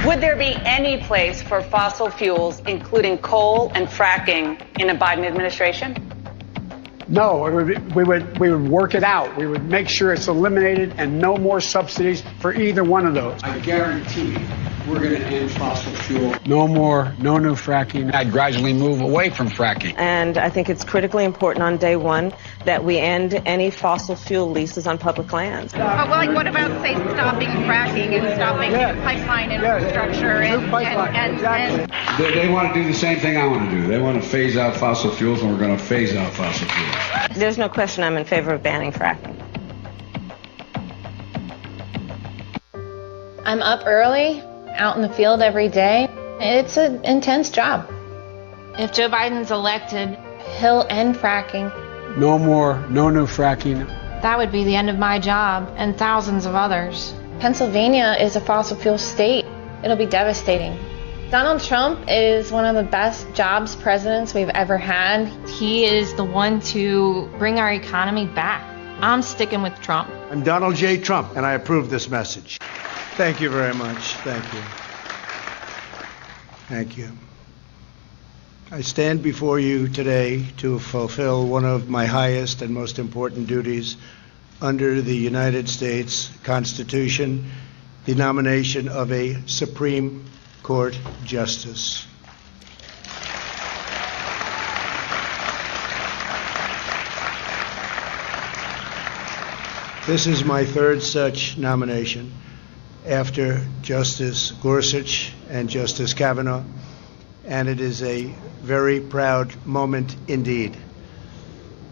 Would there be any place for fossil fuels, including coal and fracking, in a Biden administration? No, we would work it out. We would make sure it's eliminated and no more subsidies for either one of those. I guarantee we're going to end fossil fuel. No more, no new fracking. I'd gradually move away from fracking. And I think it's critically important on day one that we end any fossil fuel leases on public lands. What about, say, stopping fracking and stopping pipeline infrastructure? They want to do the same thing I want to do. They want to phase out fossil fuels, and we're going to phase out fossil fuels. There's no question I'm in favor of banning fracking. I'm up early, out in the field every day. It's an intense job. If Joe Biden's elected, he'll end fracking. No more, no new fracking. That would be the end of my job and thousands of others. Pennsylvania is a fossil fuel state. It'll be devastating. Donald Trump is one of the best jobs presidents we've ever had. He is the one to bring our economy back. I'm sticking with Trump. I'm Donald J. Trump, and I approve this message. Thank you very much. Thank you. Thank you. I stand before you today to fulfill one of my highest and most important duties under the United States Constitution the nomination of a Supreme Court Justice. This is my third such nomination after Justice Gorsuch and Justice Kavanaugh, and it is a very proud moment indeed.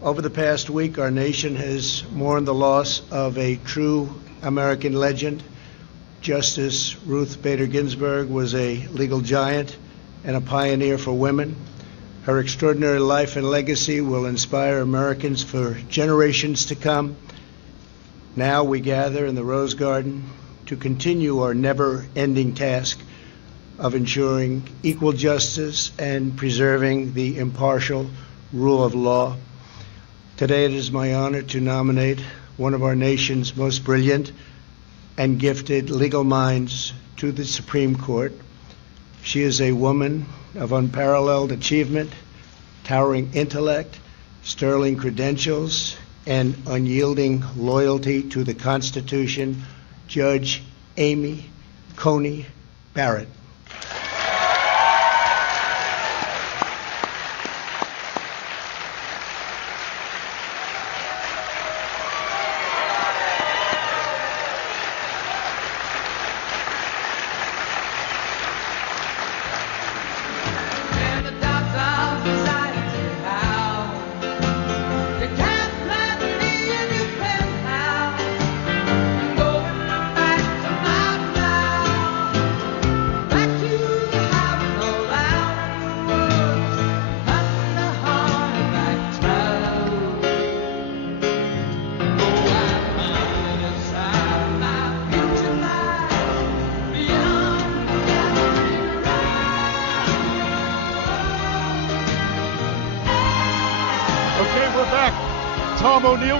Over the past week, our nation has mourned the loss of a true American legend. Justice Ruth Bader Ginsburg was a legal giant and a pioneer for women. Her extraordinary life and legacy will inspire Americans for generations to come. Now we gather in the Rose Garden to continue our never-ending task of ensuring equal justice and preserving the impartial rule of law. Today it is my honor to nominate one of our nation's most brilliant and gifted legal minds to the Supreme Court. She is a woman of unparalleled achievement, towering intellect, sterling credentials, and unyielding loyalty to the Constitution, Judge Amy Coney Barrett.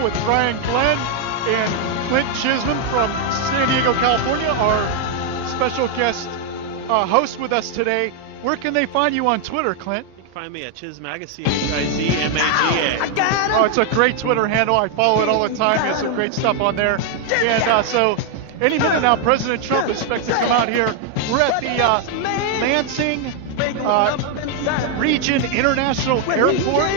With Brian Glenn and Clint Chisholm from San Diego, California, our special guest host with us today. Where can they find you on Twitter, Clint? You can find me at Chizmagazine, Chizmaga. Oh, it's a great Twitter handle. I follow it all the time. He has some great stuff on there. And so any minute now, President Trump is expected to come out here. We're at the Lansing Region International Airport.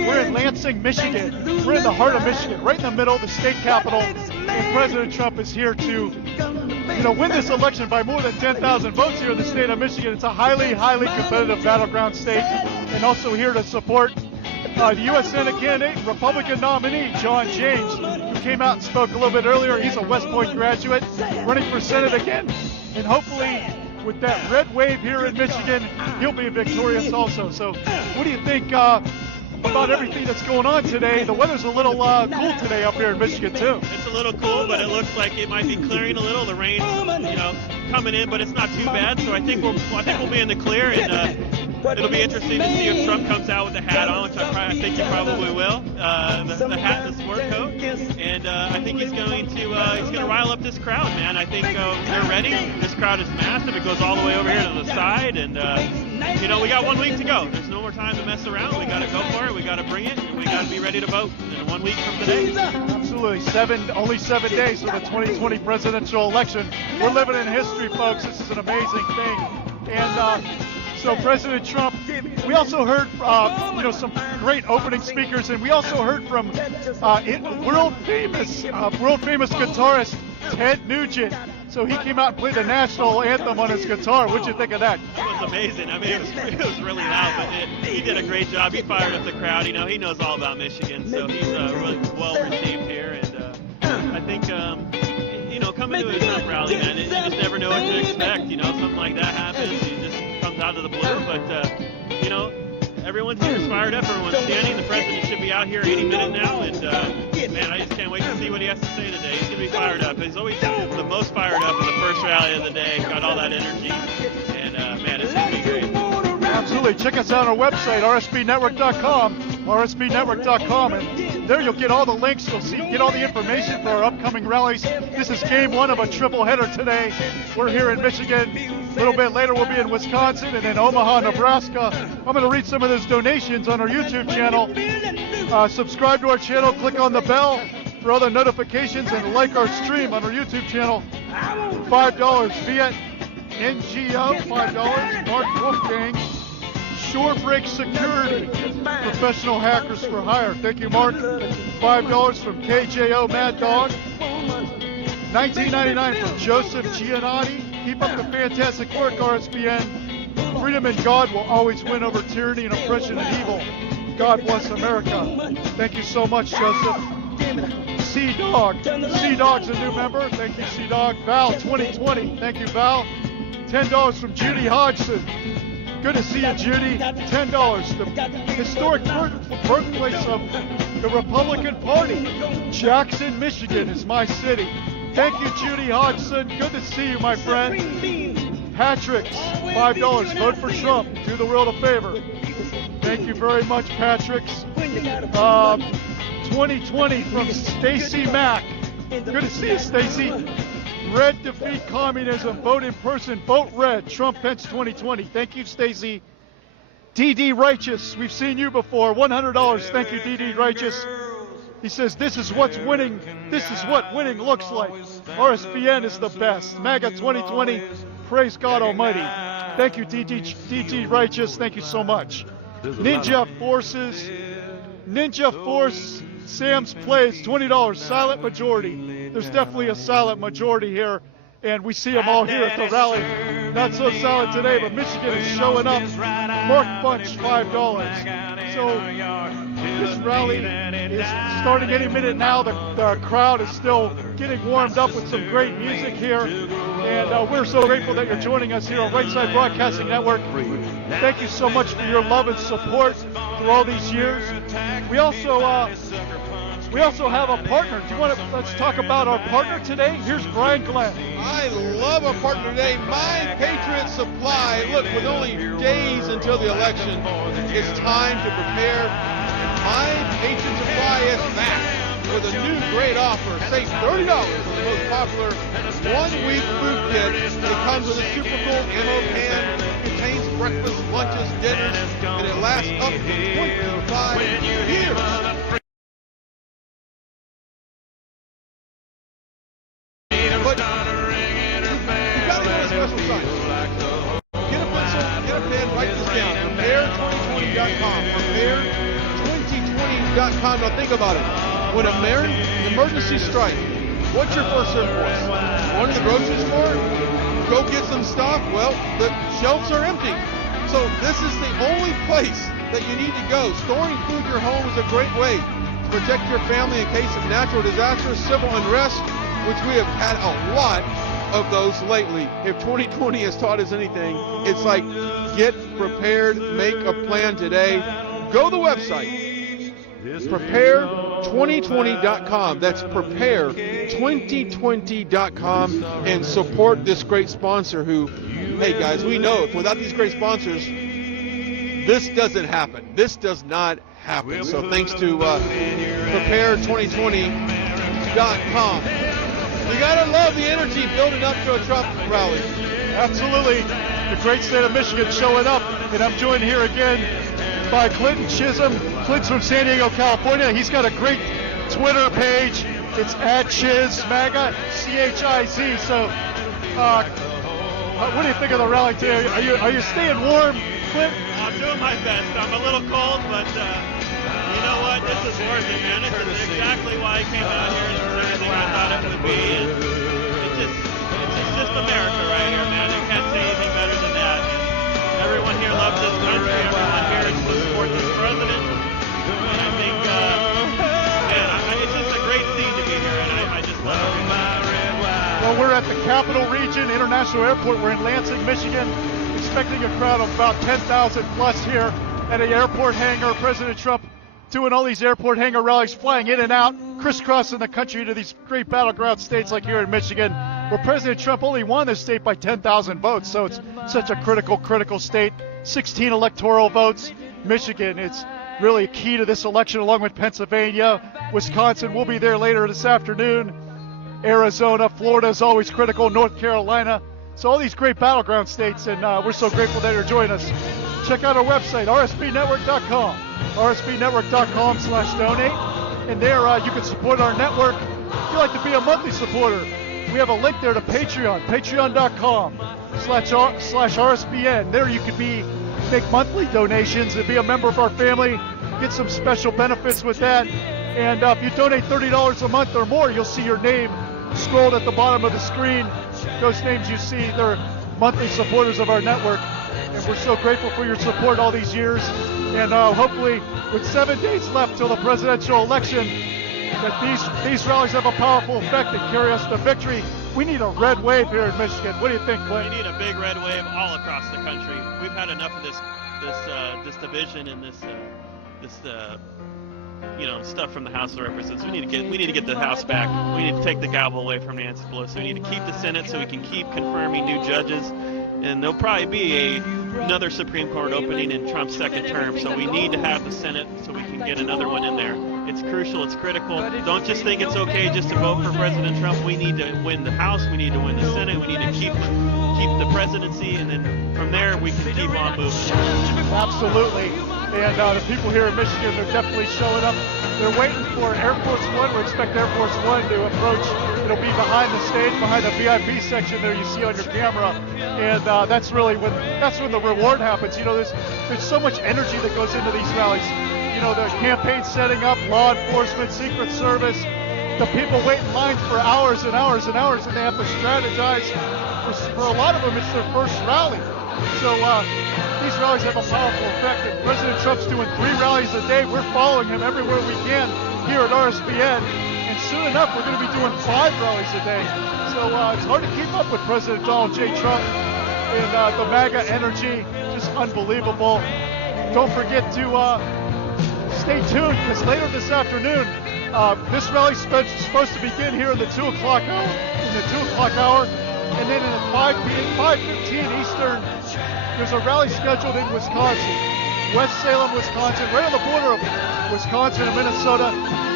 We're in Lansing, Michigan. We're in the heart of Michigan, right in the middle of the state capitol. And President Trump is here to, win this election by more than 10,000 votes here in the state of Michigan. It's a highly, highly competitive battleground state. And also here to support the U.S. Senate candidate, Republican nominee, John James, who came out and spoke a little bit earlier. He's a West Point graduate, running for Senate again. And hopefully, with that red wave here in Michigan, he'll be victorious also. So what do you think about everything that's going on today? The weather's a little cool today up here in Michigan, too. It's a little cool, but it looks like it might be clearing a little. The rain's, coming in, but it's not too bad. So I think we'll be in the clear, and it'll be interesting to see if Trump comes out with the hat on, which I think he probably will. The hat and the sport coat, and I think he's going to rile up this crowd, man. I think they're ready. This crowd is massive. It goes all the way over here to the side, and we got 1 week to go. There's no more time to mess around. We got to go for it. We got to bring it, and we got to be ready to vote in 1 week from today. Absolutely. Only 7 days for the 2020 presidential election. We're living in history, folks. This is an amazing thing. And so President Trump, we also heard, some great opening speakers, and we also heard from world famous guitarist Ted Nugent. So he came out and played the national anthem on his guitar. What'd you think of that? It was amazing. I mean, it was really loud, but he did a great job. He fired up the crowd. He knows all about Michigan, so he's really well received here. And I think, coming to a Trump rally, man, you just never know what to expect. Something like that happens. It just comes out of the blue. But, everyone's here is fired up. Everyone's standing. The president should be out here any minute now. And, man, I just can't wait to see what he has to say today. He's going to be fired up. He's always the most fired up in the first rally of the day. Got all that energy. And, man, it's going to be great. Absolutely. Check us out on our website, rsbnetwork.com, rsbnetwork.com. And there you'll get all the links. You'll get all the information for our upcoming rallies. This is game one of a triple header today. We're here in Michigan. A little bit later, we'll be in Wisconsin and then Omaha, Nebraska. I'm going to read some of those donations on our YouTube channel. Subscribe to our channel, click on the bell, For other notifications and like our stream on our YouTube channel, $5. Viet NGO, $5. Mark Wolfgang, Shorebreak Security, professional hackers for hire. Thank you, Mark. $5 from KJO Mad Dog. $19.99 from Joseph Giannotti. Keep up the fantastic work, RSBN. Freedom and God will always win over tyranny and oppression and evil. God bless America. Thank you so much, Joseph. C-Dog. C-Dog's a new member. Thank you, C-Dog. Val 2020. Thank you, Val. $10 from Judy Hodgson. Good to see you, Judy. $10. The historic birthplace of the Republican Party. Jackson, Michigan is my city. Thank you, Judy Hodgson. Good to see you, my friend. Patrick's, $5. Vote for Trump. Do the world a favor. Thank you very much, Patrick's. 2020 from Stacy Mack. Good to see you, Stacy. Red defeat communism. Vote in person. Vote red. Trump Pence 2020. Thank you, Stacy. DD Righteous. We've seen you before. $100. Thank you, DD Righteous. He says, this is what's winning. This is what winning looks like. RSBN is the best. MAGA 2020. Praise God Almighty. Thank you, DD Righteous. Thank you so much. Ninja Forces. Ninja Force. Sam's Plays, $20. Silent majority. There's definitely a silent majority here, and we see them all here at the rally. Not so silent today, but Michigan is showing up. Mark Bunch, $5. So this rally is starting any minute now. The crowd is still getting warmed up with some great music here, and we're so grateful that you're joining us here on Right Side Broadcasting Network. Thank you so much for your love and support through all these years. We also have a partner. Let's talk about our partner today. Here's Brian Glenn. I love our partner today, My Patriot Supply. Look, with only days until the election, it's time to prepare. My Patriot Supply is back with a new great offer. Save $30 on the most popular one-week food kit. It comes with a super cool ammo can, contains breakfast, lunches, dinners, and it lasts up to 25 years. But you gotta go to special site. Get a pencil, get a pen, write this down. Prepare2020.com. Prepare2020.com. Now think about it. When an emergency strikes, what's your first impulse? Going to the grocery store? Go get some stuff? Well, the shelves are empty. So this is the only place that you need to go. Storing food in your home is a great way to protect your family in case of natural disasters, civil unrest, which we have had a lot of those lately. If 2020 has taught us anything, it's like get prepared, make a plan today. Go to the website, prepare2020.com. That's prepare2020.com, and support this great sponsor who, hey guys, we know if without these great sponsors, this doesn't happen. This does not happen. So thanks to prepare2020.com. You gotta love the energy building up to a Trump rally. Absolutely. The great state of Michigan showing up. And I'm joined here again by Clinton Chisholm. Clinton's from San Diego, California. He's got a great Twitter page. It's @ChizMAGA, CHIZ. So what do you think of the rally today? Are you staying warm, Clinton? I'm doing my best. I'm a little cold, but you know what? This is worth it, man. This is exactly why I came out here. This is everything I thought it would be. It's just America right here, man. You can't say anything better than that. And everyone here loves this country. Everyone here is to support this president. And I think, it's just a great scene to be here, and I just love it. Well, we're at the Capital Region International Airport. We're in Lansing, Michigan, expecting a crowd of about 10,000 plus here at an airport hangar. President Trump doing all these airport hangar rallies, flying in and out, crisscrossing the country to these great battleground states like here in Michigan, where President Trump only won this state by 10,000 votes. So it's such a critical state. 16 electoral votes. Michigan, it's really key to this election, along with Pennsylvania. Wisconsin, we'll be there later this afternoon. Arizona, Florida is always critical. North Carolina. So all these great battleground states, and we're so grateful that you're joining us. Check out our website, rsbnetwork.com. rsbnetwork.com/donate. And there you can support our network. If you'd like to be a monthly supporter, we have a link there to Patreon, patreon.com/RSBN. There you could make monthly donations and be a member of our family, get some special benefits with that. And if you donate $30 a month or more, you'll see your name scrolled at the bottom of the screen. Those names you see, they're monthly supporters of our network. And we're so grateful for your support all these years. And hopefully, with 7 days left till the presidential election, that these rallies have a powerful effect and carry us to victory. We need a red wave here in Michigan. What do you think, Clint? We need a big red wave all across the country. We've had enough of this division and this stuff from the House of Representatives. We need to get the House back. We need to take the gavel away from Nancy Pelosi. We need to keep the Senate so we can keep confirming new judges. And there'll probably be another Supreme Court opening in Trump's second term. So we need to have the Senate so we can get another one in there. It's crucial. It's critical. Don't just think it's okay just to vote for President Trump. We need to win the House. We need to win the Senate. We need to keep the presidency, and then from there we can keep on moving. Absolutely. And the people here in Michigan, they're definitely showing up. They're waiting for Air Force One. We expect Air Force One to approach. It'll be behind the stage, behind the VIP section there you see on your camera. And that's when the reward happens. There's so much energy that goes into these rallies. The campaign setting up, law enforcement, Secret Service. The people wait in lines for hours and hours and hours, and they have to strategize. For a lot of them, it's their first rally. So these rallies have a powerful effect. And President Trump's doing 3 rallies a day. We're following him everywhere we can here at RSBN. And soon enough, we're going to be doing 5 rallies a day. So it's hard to keep up with President Donald J. Trump. And the MAGA energy, just unbelievable. Don't forget to stay tuned, because later this afternoon, this rally is supposed to begin here in the 2 o'clock hour. And then at 5:15 Eastern, there's a rally scheduled in Wisconsin, West Salem, Wisconsin, right on the border of Wisconsin and Minnesota.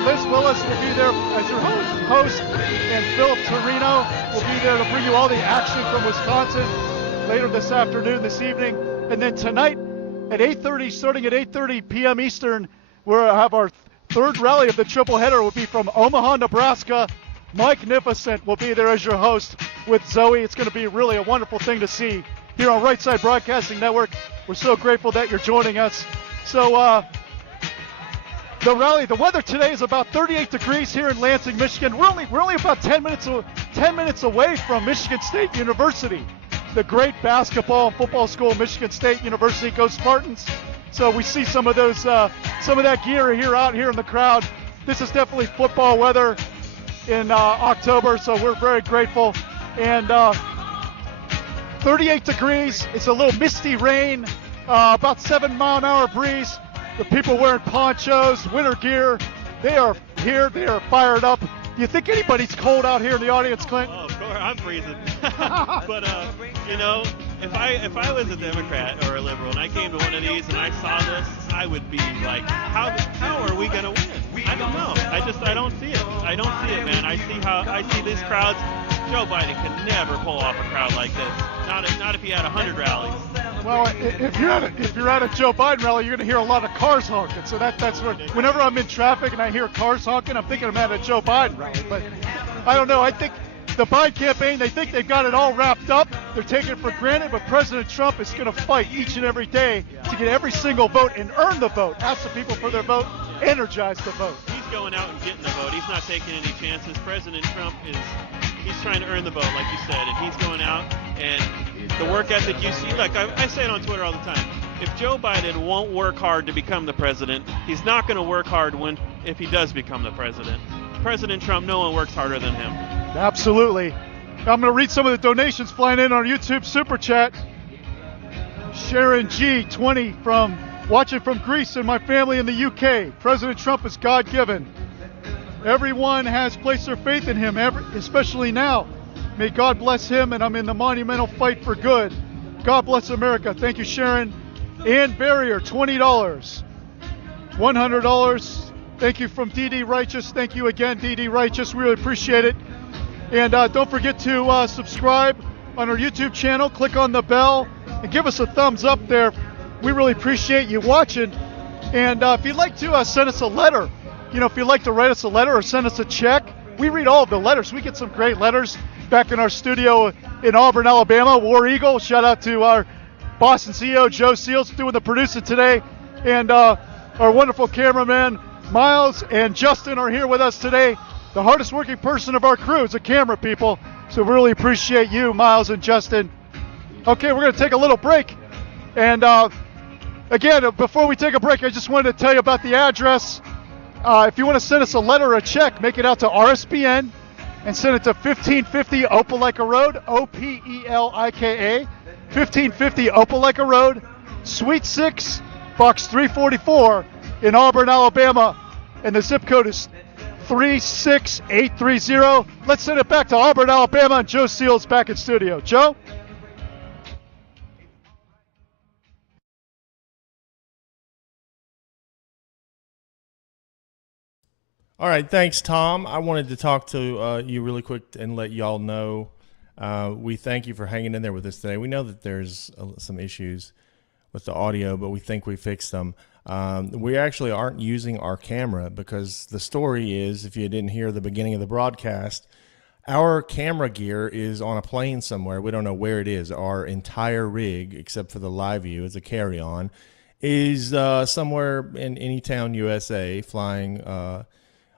Liz Willis will be there as your host, and Philip Torino will be there to bring you all the action from Wisconsin later this afternoon, this evening. And then tonight at 8:30, starting at 8:30 p.m. Eastern, we'll have our 3rd rally of the triple header. Will be from Omaha, Nebraska. Mike Nificent will be there as your host with Zoe. It's going to be really a wonderful thing to see here on Right Side Broadcasting Network. We're so grateful that you're joining us. So the rally, the weather today is about 38 degrees here in Lansing, Michigan. We're only about 10 minutes away from Michigan State University, the great basketball and football school, Michigan State University. Go Spartans! So we see some of that gear out here in the crowd. This is definitely football weather in October, so we're very grateful. And 38 degrees. It's a little misty rain, about 7-mile-an-hour breeze. The people wearing ponchos, winter gear, they are here. They are fired up. Do you think anybody's cold out here in the audience, Clint? Oh, of course, I'm freezing. But if I was a Democrat or a liberal and I came to one of these and I saw this, I would be like, how are we gonna win? I don't know. I don't see it. I don't see it, man. I see these crowds. Joe Biden can never pull off a crowd like this. Not if he had 100 rallies. Well, if you're at a Joe Biden rally, you're going to hear a lot of cars honking. So that's where, whenever I'm in traffic and I hear cars honking, I'm thinking I'm at a Joe Biden rally. But I don't know. I think the Biden campaign, they think they've got it all wrapped up. They're taking it for granted. But President Trump is going to fight each and every day to get every single vote and earn the vote. Ask the people for their vote, energize the vote. He's going out and getting the vote. He's not taking any chances. President Trump he's trying to earn the vote, like you said, and he's going out, and the work ethic you see, look, I say it on Twitter all the time, if Joe Biden won't work hard to become the president, he's not going to work hard if he does become the president. President Trump, no one works harder than him. Absolutely. I'm going to read some of the donations flying in on our YouTube Super Chat. Sharon G, 20, watching from Greece and my family in the UK. President Trump is God-given. Everyone has placed their faith in him, especially now. May God bless him, and I'm in the monumental fight for good. God bless America. Thank you, Sharon. Ann Barrier, $20. $100. Thank you from DD Righteous. Thank you again, DD Righteous. We really appreciate it. And don't forget to subscribe on our YouTube channel. Click on the bell and give us a thumbs up there. We really appreciate you watching. And if you'd like to send us a letter, if you'd like to write us a letter or send us a check, we read all of the letters. We get some great letters back in our studio in Auburn, Alabama. War Eagle, shout out to our Boston CEO, Joe Seals, doing the producing today. And our wonderful cameraman, Miles and Justin, are here with us today. The hardest working person of our crew is the camera people. So we really appreciate you, Miles and Justin. Okay, we're going to take a little break. And again, before we take a break, I just wanted to tell you about the address. If you want to send us a letter or a check, make it out to RSBN and send it to 1550 Opelika Road, Opelika, 1550 Opelika Road, Suite 6, Box 344 in Auburn, Alabama. And the zip code is 36830. Let's send it back to Auburn, Alabama, and Joe Seals back in studio. Joe? All right, thanks, Tom. I wanted to talk to you really quick and let y'all know we thank you for hanging in there with us today. We know that there's some issues with the audio, but we think we fixed them. We actually aren't using our camera because the story is, if you didn't hear the beginning of the broadcast, our camera gear is on a plane somewhere. We don't know where it is. Our entire rig, except for the live view as a carry-on, is somewhere in Anytown, USA, flying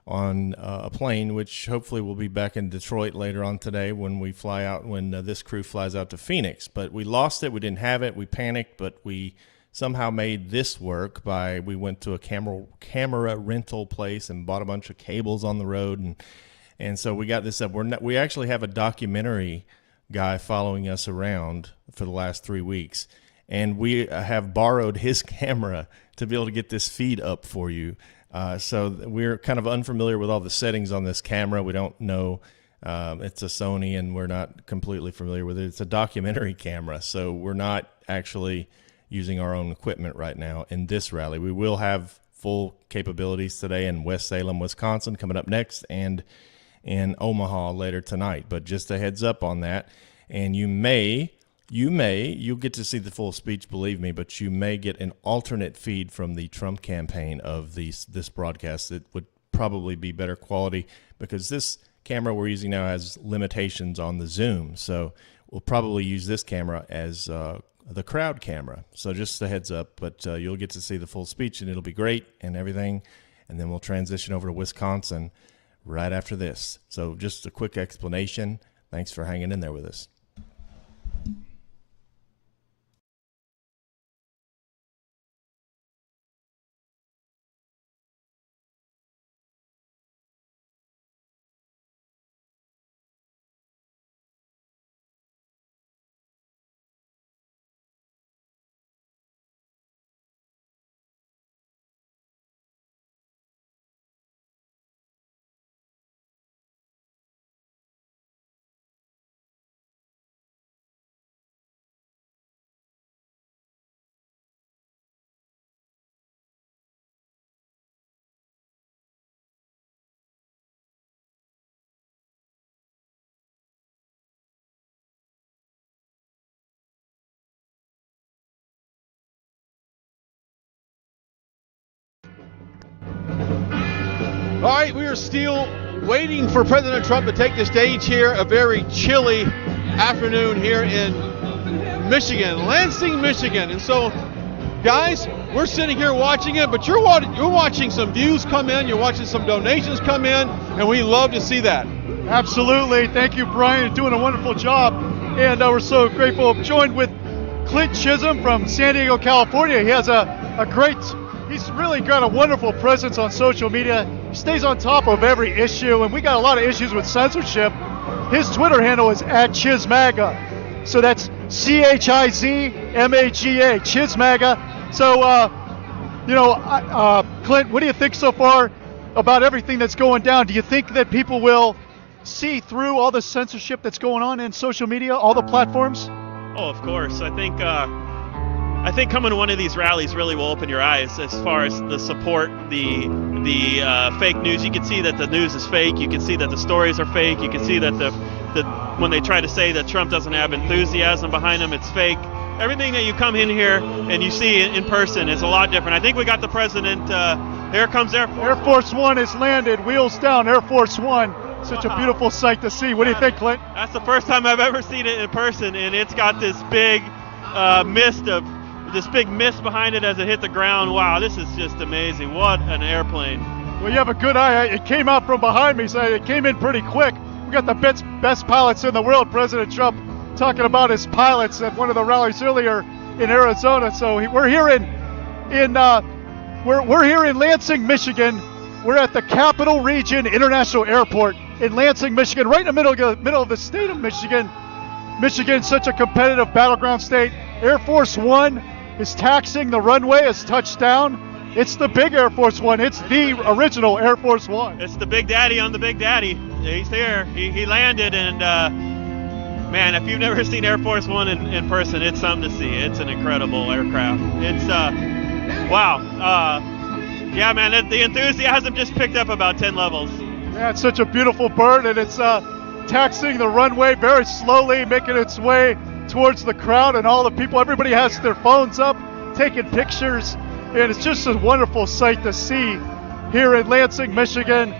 on a plane, which hopefully will be back in Detroit later on today when we fly out, when this crew flies out to Phoenix. But we lost it. We didn't have it. We panicked, but we somehow made this work we went to a camera rental place and bought a bunch of cables on the road. And so we got this up. We actually have a documentary guy following us around for the last 3 weeks. And we have borrowed his camera to be able to get this feed up for you. So we're kind of unfamiliar with all the settings on this camera. We don't know. It's a Sony, and we're not completely familiar with it. It's a documentary camera, so we're not actually using our own equipment right now in this rally. We will have full capabilities today in West Salem, Wisconsin, coming up next, and in Omaha later tonight. But just a heads up on that. And you'll get to see the full speech, believe me, but you may get an alternate feed from the Trump campaign of this broadcast. It would probably be better quality because this camera we're using now has limitations on the zoom. So we'll probably use this camera as the crowd camera. So just a heads up, but you'll get to see the full speech, and it'll be great and everything. And then we'll transition over to Wisconsin right after this. So just a quick explanation. Thanks for hanging in there with us. All right, we are still waiting for President Trump to take the stage here. A very chilly afternoon here in Michigan, Lansing, Michigan. And so, guys, we're sitting here watching it, but you're watching some views come in, you're watching some donations come in, and we love to see that. Absolutely. Thank you, Brian. You're doing a wonderful job. And we're so grateful. I'm joined with Clint Chisholm from San Diego, California. He has he's really got a wonderful presence on social media. He stays on top of every issue, and we got a lot of issues with censorship. His Twitter handle is @ChizMaga. So that's ChizMaga, ChizMaga. So, Clint, what do you think so far about everything that's going down? Do you think that people will see through all the censorship that's going on in social media, all the platforms? Oh, of course. I think coming to one of these rallies really will open your eyes as far as the support, the fake news. You can see that the news is fake. You can see that the stories are fake. You can see that when they try to say that Trump doesn't have enthusiasm behind him, it's fake. Everything that you come in here and you see in person is a lot different. I think we got the president Here comes Air Force. Air Force One has landed, wheels down, Air Force One. Such a beautiful sight to see. What do you think, Clint? That's the first time I've ever seen it in person, and it's got this big mist behind it as it hit the ground. Wow, this is just amazing. What an airplane. Well, you have a good eye. It came out from behind me, so it came in pretty quick. We got the best pilots in the world. President Trump talking about his pilots at one of the rallies earlier in Arizona. So we're here we're here in Lansing, Michigan. We're at the Capital Region International Airport in Lansing, Michigan, right in the middle of the state of Michigan. Michigan's such a competitive battleground state. Air Force One is taxiing the runway as touchdown. It's the big Air Force One. It's the original Air Force One. It's the Big Daddy on the Big Daddy. He's here. He landed, and man, if you've never seen Air Force One in person, it's something to see. It's an incredible aircraft. It's wow. Yeah, man, the enthusiasm just picked up about 10 levels. Yeah, it's such a beautiful bird, and it's taxiing the runway very slowly, making its way towards the crowd and all the people. Everybody has their phones up, taking pictures, and it's just a wonderful sight to see here in Lansing, Michigan.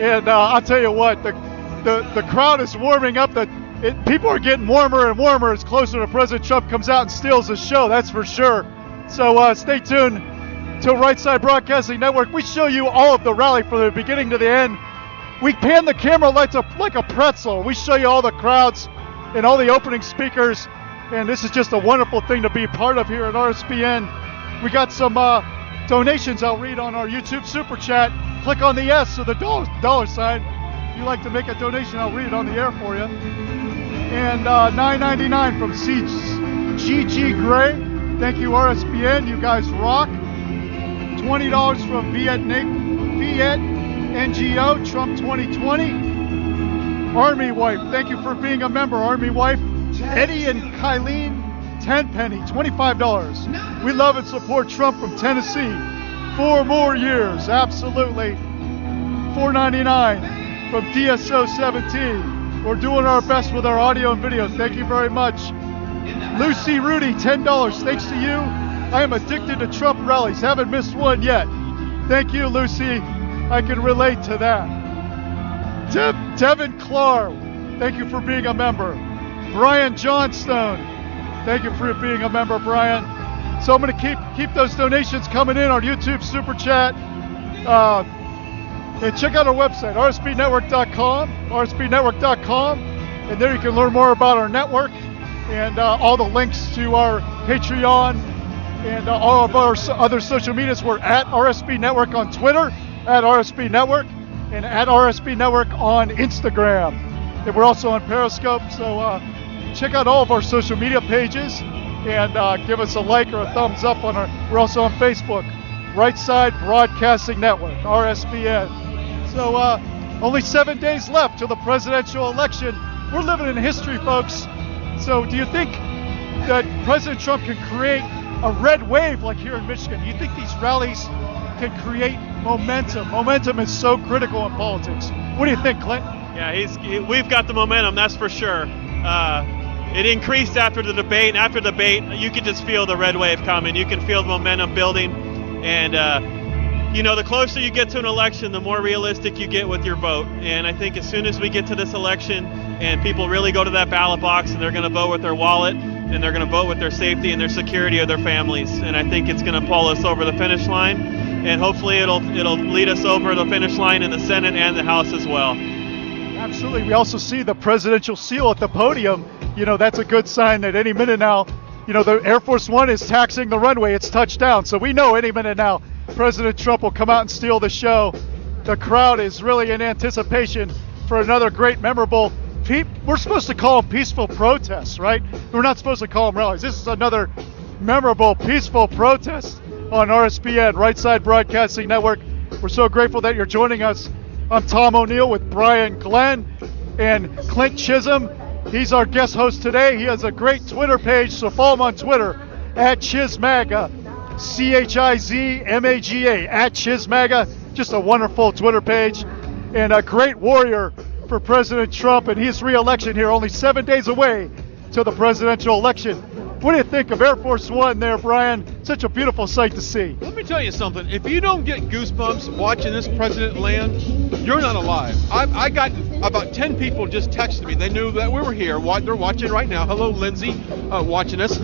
And I'll tell you what, the crowd is warming up. People are getting warmer and warmer as closer to President Trump comes out and steals the show, that's for sure. So stay tuned to Right Side Broadcasting Network. We show you all of the rally from the beginning to the end. We pan the camera like a pretzel. We show you all the crowds and all the opening speakers, and this is just a wonderful thing to be part of here at RSBN. We got some donations I'll read on our YouTube Super Chat. Click on the S or the dollar sign. If you'd like to make a donation, I'll read it on the air for you. And $9.99 from CGG Gray. Thank you, RSBN. You guys rock. $20 from Viet NGO, Trump 2020. Army Wife, thank you for being a member, Army Wife. Eddie and Kylene, 10 penny, $25. We love and support Trump from Tennessee. 4 more years, absolutely. $4.99 from DSO 17. We're doing our best with our audio and video. Thank you very much. Lucy Rudy, $10. Thanks to you. I am addicted to Trump rallies. Haven't missed one yet. Thank you, Lucy. I can relate to that. Devin Clark, thank you for being a member. Brian Johnstone, thank you for being a member, Brian. So I'm going to keep those donations coming in on YouTube Super Chat. And check out our website, rsbnetwork.com, and there you can learn more about our network and all the links to our Patreon and all of our other social medias. We're at RSB Network on Twitter, at RSB Network, and at RSB Network on Instagram. And we're also on Periscope, so check out all of our social media pages and give us a like or a thumbs up on we're also on Facebook, Right Side Broadcasting Network, RSBN. So only 7 days left till the presidential election. We're living in history, folks. So do you think that President Trump can create a red wave like here in Michigan? Do you think these rallies can create momentum? Momentum is so critical in politics. What do you think, Clint? Yeah, we've got the momentum, that's for sure. It increased after the debate, and after the debate, you can just feel the red wave coming. You can feel the momentum building, and the closer you get to an election, the more realistic you get with your vote. And I think as soon as we get to this election and people really go to that ballot box and they're going to vote with their wallet and they're going to vote with their safety and their security of their families, and I think it's going to pull us over the finish line, and hopefully it'll lead us over the finish line in the Senate and the House as well. Absolutely. We also see the presidential seal at the podium. That's a good sign that any minute now, the Air Force One is taxiing the runway. It's touchdown. So we know any minute now President Trump will come out and steal the show. The crowd is really in anticipation for another great, memorable, we're supposed to call them peaceful protests, right? We're not supposed to call them rallies. This is another memorable, peaceful protest on RSBN, Right Side Broadcasting Network. We're so grateful that you're joining us. I'm Tom O'Neill with Brian Glenn and Clint Chisholm. He's our guest host today. He has a great Twitter page, so follow him on Twitter, at Chizmaga, CHIZMAGA, at Chizmaga. Just a wonderful Twitter page and a great warrior for President Trump and his re-election here, only 7 days away to the presidential election. What do you think of Air Force One there, Brian? Such a beautiful sight to see. Let me tell you something. If you don't get goosebumps watching this president land, you're not alive. I got about 10 people just texted me. They knew that we were here. They're watching right now. Hello, Lindsay, watching us.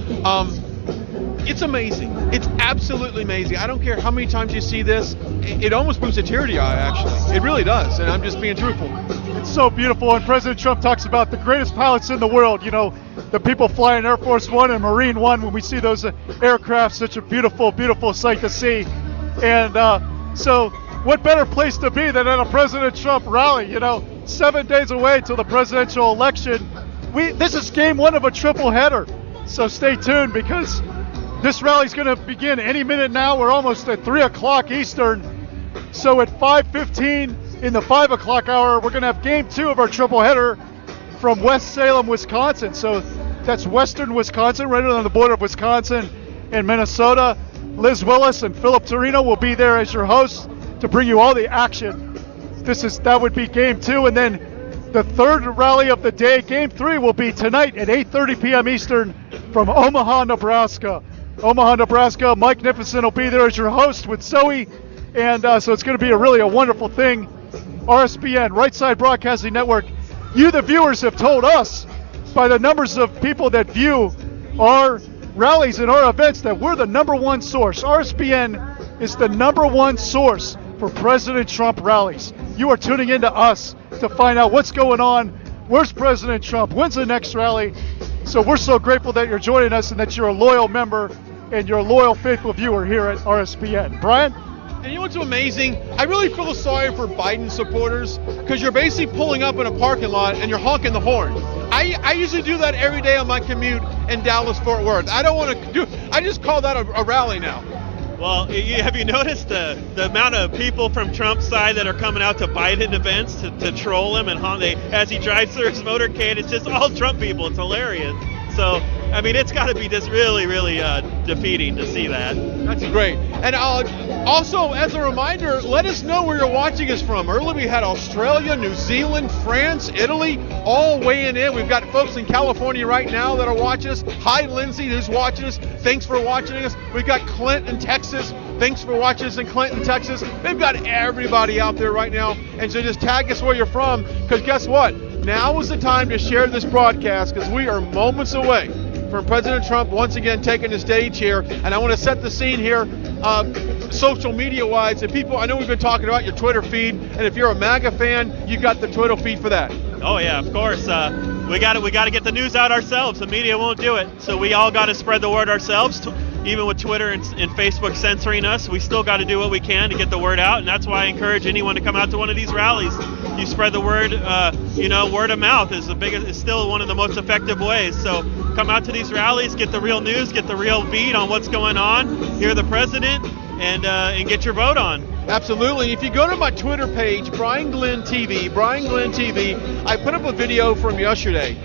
It's amazing. It's absolutely amazing. I don't care how many times you see this. It almost brings a tear to your eye, actually. It really does, and I'm just being truthful. It's so beautiful, and President Trump talks about the greatest pilots in the world. You know, the people flying Air Force One and Marine One, when we see those aircraft, such a beautiful, beautiful sight to see. And so what better place to be than at a President Trump rally? You know, 7 days away till the presidential election. This is game one of a triple header. So stay tuned, because this rally's going to begin any minute now. We're almost at 3 o'clock Eastern. So at 5:15 in the 5 o'clock hour, we're going to have game two of our triple header from West Salem, Wisconsin. So that's western Wisconsin, right on the border of Wisconsin and Minnesota. Liz Willis and Philip Torino will be there as your hosts to bring you all the action. That would be game two. And then the third rally of the day, game three, will be tonight at 8:30 p.m. Eastern from Omaha, Nebraska. Omaha, Nebraska. Mike Nicholson will be there as your host with Zoe. And so it's going to be a wonderful thing. RSBN, Right Side Broadcasting Network. You, the viewers, have told us by the numbers of people that view our rallies and our events that we're the number one source. RSBN is the number one source for President Trump rallies. You are tuning into us to find out what's going on. Where's President Trump? When's the next rally? So we're so grateful that you're joining us and that you're a loyal member and you're a loyal, faithful viewer here at RSBN. Brian? And you know what's amazing? I really feel sorry for Biden supporters, because you're basically pulling up in a parking lot and you're honking the horn. I usually do that every day on my commute in Dallas-Fort Worth. I just call that a rally now. Well, have you noticed the amount of people from Trump's side that are coming out to Biden events to troll him and as he drives through his motorcade? It's just all Trump people. It's hilarious. So, I mean, it's got to be just really, really defeating to see that. That's great. And also, as a reminder, let us know where you're watching us from. Earlier we had Australia, New Zealand, France, Italy, all weighing in. We've got folks in California right now that are watching us. Hi, Lindsay, who's watching us. Thanks for watching us. We've got Clint in Texas. Thanks for watching us in Clinton, Texas. They've got everybody out there right now. And so just tag us where you're from, because guess what? Now is the time to share this broadcast, because we are moments away from President Trump once again taking the stage here. And I want to set the scene here, social media-wise. And people, I know we've been talking about your Twitter feed, and if you're a MAGA fan, you got the Twitter feed for that. Oh yeah, of course. We got to get the news out ourselves. The media won't do it, so we all got to spread the word ourselves. Even with Twitter and Facebook censoring us, we still got to do what we can to get the word out, and that's why I encourage anyone to come out to one of these rallies. You spread the word, word of mouth is still one of the most effective ways. So come out to these rallies, get the real news, get the real beat on what's going on, hear the president, and get your vote on. Absolutely. If you go to my Twitter page, Brian Glenn TV, I put up a video from yesterday.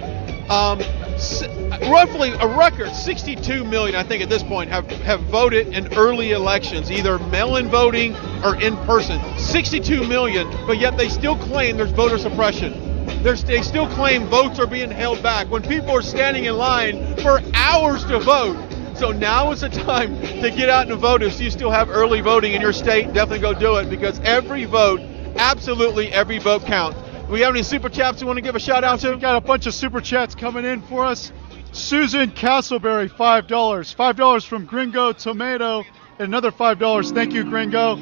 Roughly a record 62 million, I think at this point, have voted in early elections, either mail-in voting or in person. 62 million, but yet they still claim there's voter suppression. They still claim votes are being held back when people are standing in line for hours to vote. So now is the time to get out and vote. If you still have early voting in your state, definitely go do it, because every vote, absolutely every vote counts. Do we have any super chats you want to give a shout out to? We've got a bunch of super chats coming in for us. Susan Castleberry, $5. $5 from Gringo Tomato, and another $5. Thank you, Gringo.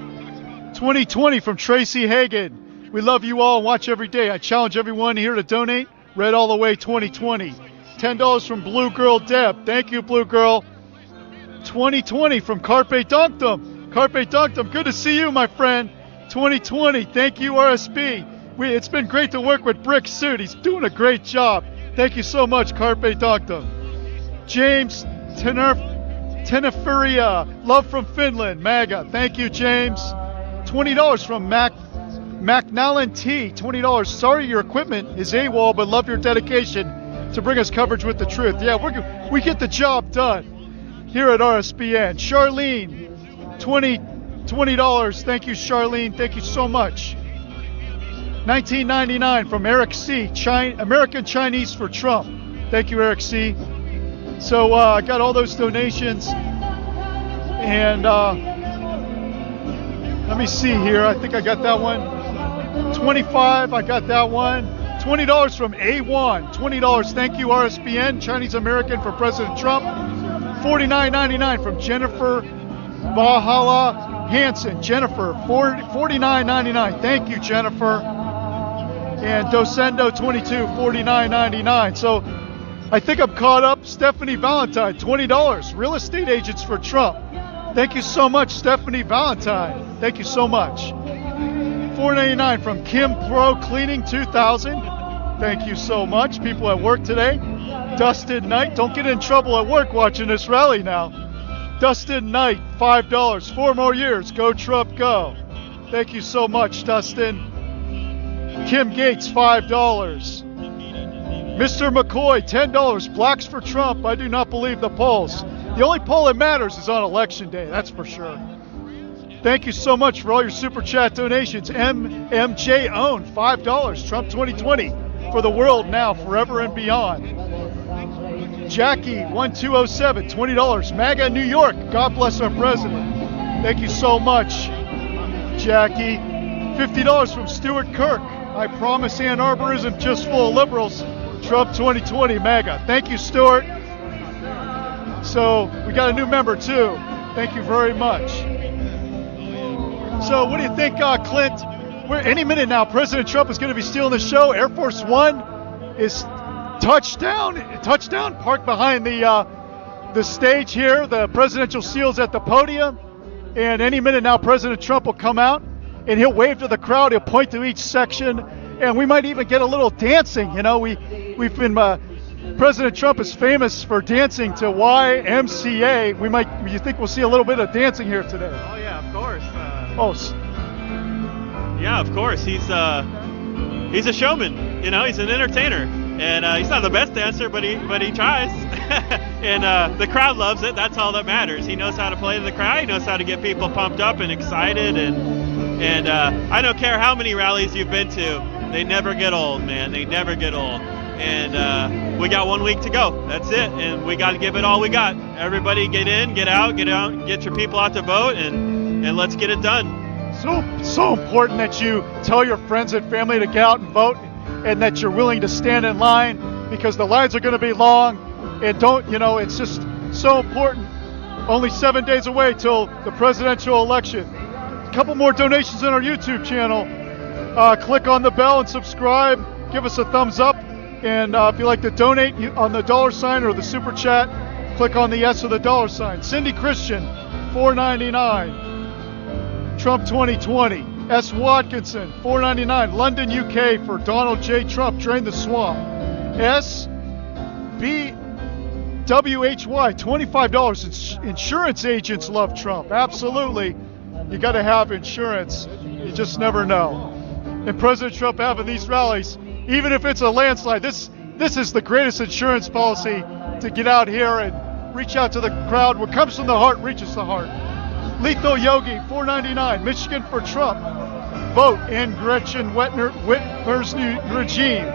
2020 from Tracy Hagan. We love you all and watch every day. I challenge everyone here to donate. Red All the Way 2020. $10 from Blue Girl Deb. Thank you, Blue Girl. 2020 from Carpe Dunctum. Carpe Dunctum, good to see you, my friend. 2020, thank you, RSB. It's been great to work with Brick Suit. He's doing a great job. Thank you so much, Carpe Dunctum. James Teneferia, love from Finland, MAGA. Thank you, James. $20 from McNallen T. $20. Sorry your equipment is AWOL, but love your dedication to bring us coverage with the truth. Yeah, we get the job done here at RSBN. Charlene, $20. Thank you, Charlene. Thank you so much. $19.99 from Eric C. American Chinese for Trump. Thank you, Eric C. So I got all those donations. And let me see here. I think I got that one. 25, I got that one. $20 from A1. $20. Thank you, RSBN, Chinese American for President Trump. $49.99 from Jennifer Valhalla Hansen. Jennifer, $49.99. Thank you, Jennifer. And Docendo 22, $49.99. So I think I'm caught up. Stephanie Valentine, $20. Real estate agents for Trump. Thank you so much, Stephanie Valentine. Thank you so much. $4.99 from Kim Pro Cleaning 2000. Thank you so much. People at work today. Dustin Knight. Don't get in trouble at work watching this rally now. Dustin Knight, $5. 4 more years. Go Trump, go. Thank you so much, Dustin. Kim Gates, $5. Mr. McCoy, $10. Blacks for Trump. I do not believe the polls. The only poll that matters is on Election Day, that's for sure. Thank you so much for all your Super Chat donations. MMJ Own, $5. Trump 2020 for the world now, forever and beyond. Jackie, 1207, $20. MAGA New York, God bless our president. Thank you so much, Jackie. $50 from Stuart Kirk. I promise Ann Arbor isn't just full of liberals. Trump 2020 MAGA. Thank you, Stuart. So we got a new member too. Thank you very much. So what do you think, Clint? We're any minute now. President Trump is going to be stealing the show. Air Force One is touchdown parked behind the stage here. The presidential seal's at the podium, and any minute now, President Trump will come out and he'll wave to the crowd. He'll point to each section, and we might even get a little dancing. You know, we've been. President Trump is famous for dancing to YMCA. You think we'll see a little bit of dancing here today? Oh yeah, of course. Yeah, of course. He's a showman. You know, he's an entertainer, and he's not the best dancer, but he tries. And the crowd loves it. That's all that matters. He knows how to play to the crowd. He knows how to get people pumped up and excited. And I don't care how many rallies you've been to, they never get old, man. They never get old. And we got 1 week to go. That's it. And we got to give it all we got. Everybody get in, get out, get your people out to vote, and let's get it done. So important that you tell your friends and family to get out and vote, and that you're willing to stand in line, because the lines are going to be long. And it's just so important. Only 7 days away till the presidential election. A couple more donations on our YouTube channel. Click on the bell and subscribe. Give us a thumbs up. And if you like to donate on the $sign or the Super Chat, click on the S or the $sign. Cindy Christian, $4.99. Trump 2020. S. Watkinson, $4.99. London, UK for Donald J. Trump, Drain the Swamp. S. B. WHY, $25. Insurance agents love Trump. Absolutely. You got to have insurance. You just never know. And President Trump having these rallies, even if it's a landslide, this is the greatest insurance policy, to get out here and reach out to the crowd. What comes from the heart reaches the heart. Lethal Yogi, $4.99. Michigan for Trump. Vote in Gretchen Whitmer's new regime.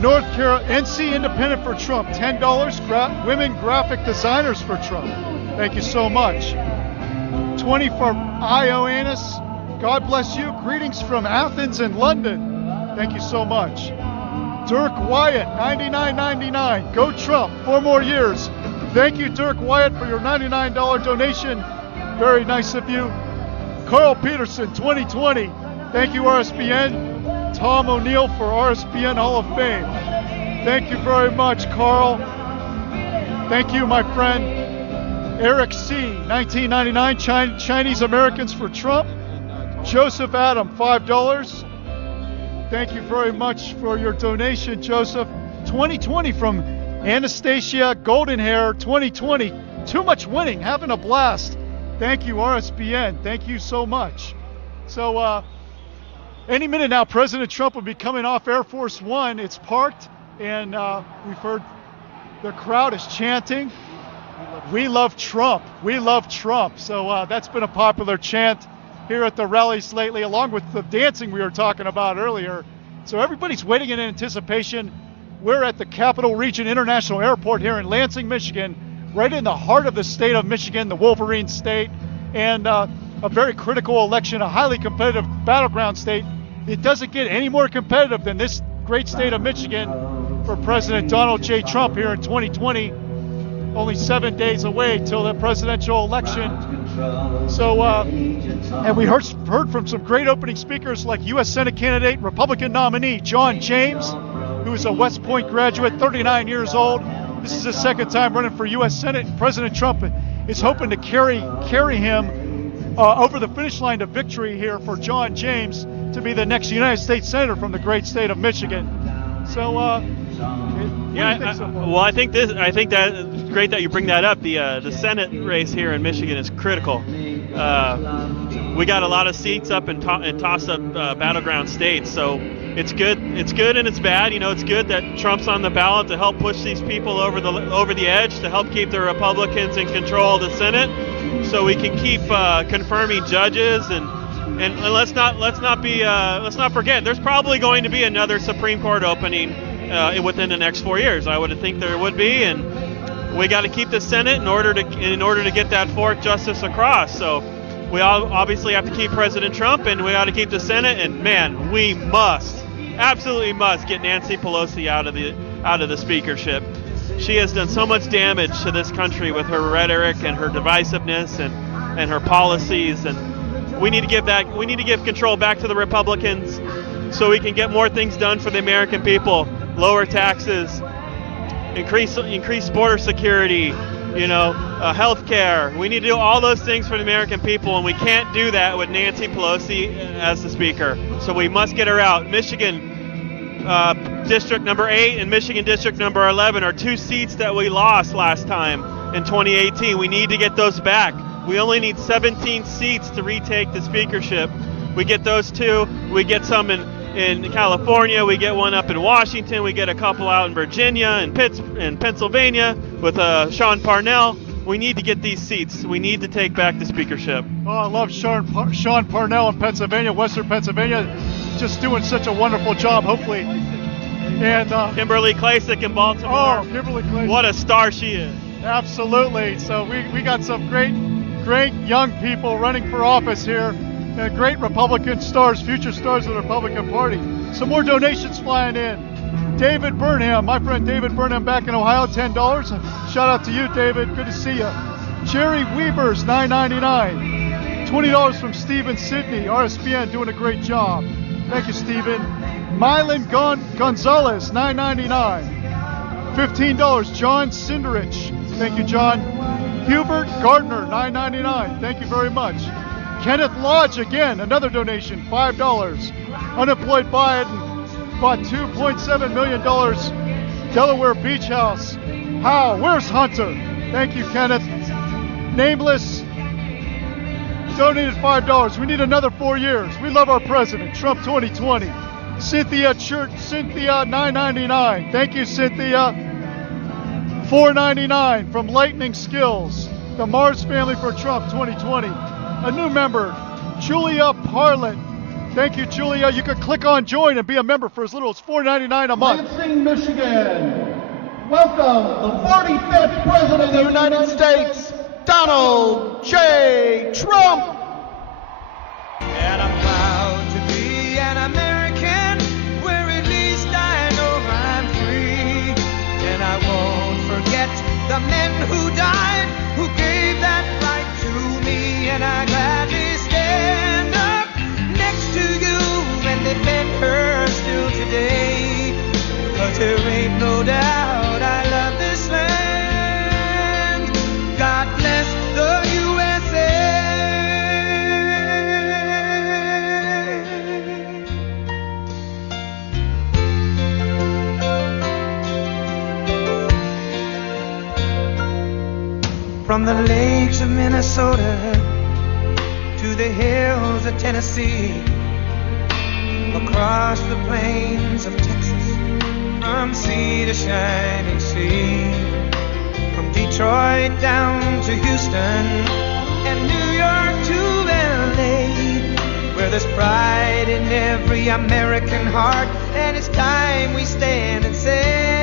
North Carolina, NC Independent for Trump, $10. Women graphic designers for Trump. Thank you so much. 20 for Ioannis. God bless you. Greetings from Athens and London. Thank you so much. Dirk Wyatt, $99.99. Go Trump, 4 more years. Thank you, Dirk Wyatt, for your $99 donation. Very nice of you. Carl Peterson, 2020. Thank you, RSBN. Tom O'Neill for RSBN Hall of Fame. Thank you very much, Carl. Thank you, my friend. Eric C., $19.99. Chinese Americans for Trump. Joseph Adam, $5. Thank you very much for your donation, Joseph. 2020 from Anastasia Goldenhair, 2020. Too much winning, having a blast. Thank you, RSBN. Thank you so much. So any minute now, President Trump will be coming off Air Force One. It's parked, and we've heard the crowd is chanting, "We love Trump. We love Trump." So that's been a popular chant here at the rallies lately, along with the dancing we were talking about earlier. So everybody's waiting in anticipation. We're at the Capital Region International Airport here in Lansing, Michigan, right in the heart of the state of Michigan, the Wolverine state, and a very critical election, a highly competitive battleground state. It doesn't get any more competitive than this great state of Michigan for President Donald J. Trump here in 2020, only 7 days away till the presidential election. So, and we heard from some great opening speakers like U.S. Senate candidate, Republican nominee John James, who is a West Point graduate, 39 years old. This is his second time running for U.S. Senate. President Trump is hoping to carry him over the finish line to victory here for John James to be the next United States Senator from the great state of Michigan. So, I think that it's great that you bring that up. The Senate race here in Michigan is critical. We got a lot of seats up in toss-up battleground states, so it's good. It's good and it's bad. You know, it's good that Trump's on the ballot to help push these people over the edge, to help keep the Republicans in control of the Senate, so we can keep confirming judges and let's not forget, there's probably going to be another Supreme Court opening within the next 4 years. I would think there would be, and we got to keep the Senate in order to get that fourth justice across. So we all obviously have to keep President Trump, and we got to keep the Senate. And man, we absolutely must get Nancy Pelosi out of the speakership. She has done so much damage to this country with her rhetoric and her divisiveness and her policies, and we need to give control back to the Republicans so we can get more things done for the American people. Lower taxes, increase border security, health care. We need to do all those things for the American people, and we can't do that with Nancy Pelosi as the speaker. So we must get her out. Michigan District number 8 and Michigan District number 11 are 2 seats that we lost last time in 2018. We need to get those back. We only need 17 seats to retake the speakership. We get those 2. We get some in California. We get one up in Washington. We get a couple out in Virginia and Pennsylvania with Sean Parnell. We need to get these seats. We need to take back the speakership. Oh, I love Sean Parnell in Pennsylvania, Western Pennsylvania, just doing such a wonderful job, hopefully. And Kimberly Klacik in Baltimore. Oh, Kimberly Klacik. What a star she is. Absolutely. So we got some great young people running for office here, and great Republican stars, future stars of the Republican Party. Some more donations flying in. David Burnham, my friend David Burnham back in Ohio, $10. Shout out to you, David. Good to see you. Jerry Weavers, $9.99. $20 from Stephen Sidney, RSBN, doing a great job. Thank you, Stephen. Mylan Gonzalez, $9.99. $15, John Cinderich. Thank you, John. Hubert Gardner, $9.99. Thank you very much. Kenneth Lodge, again, another donation, $5. Unemployed Biden bought $2.7 million Delaware Beach House. How? Where's Hunter? Thank you, Kenneth. Nameless donated $5. We need another 4 years. We love our president, Trump 2020. Cynthia Church, Cynthia, $9.99. Thank you, Cynthia. $4.99 from Lightning Skills. The Mars family for Trump 2020. A new member, Julia Parlin. Thank you, Julia. You can click on join and be a member for as little as $4.99 a month. Lansing, Michigan. Welcome, the 45th President of the United States, Donald J. Trump. And I'm proud to be an American, where at least I know I'm free. And I won't forget the men who died, who gave that right to me. And I gladly stand up next to you and defend her still today. 'Cause there ain't no doubt I love this land. God bless the USA. From the lakes of Minnesota to the hills of Tennessee, across the plains of Texas, from sea to shining sea, from Detroit down to Houston and New York to LA, where there's pride in every American heart, and it's time we stand and say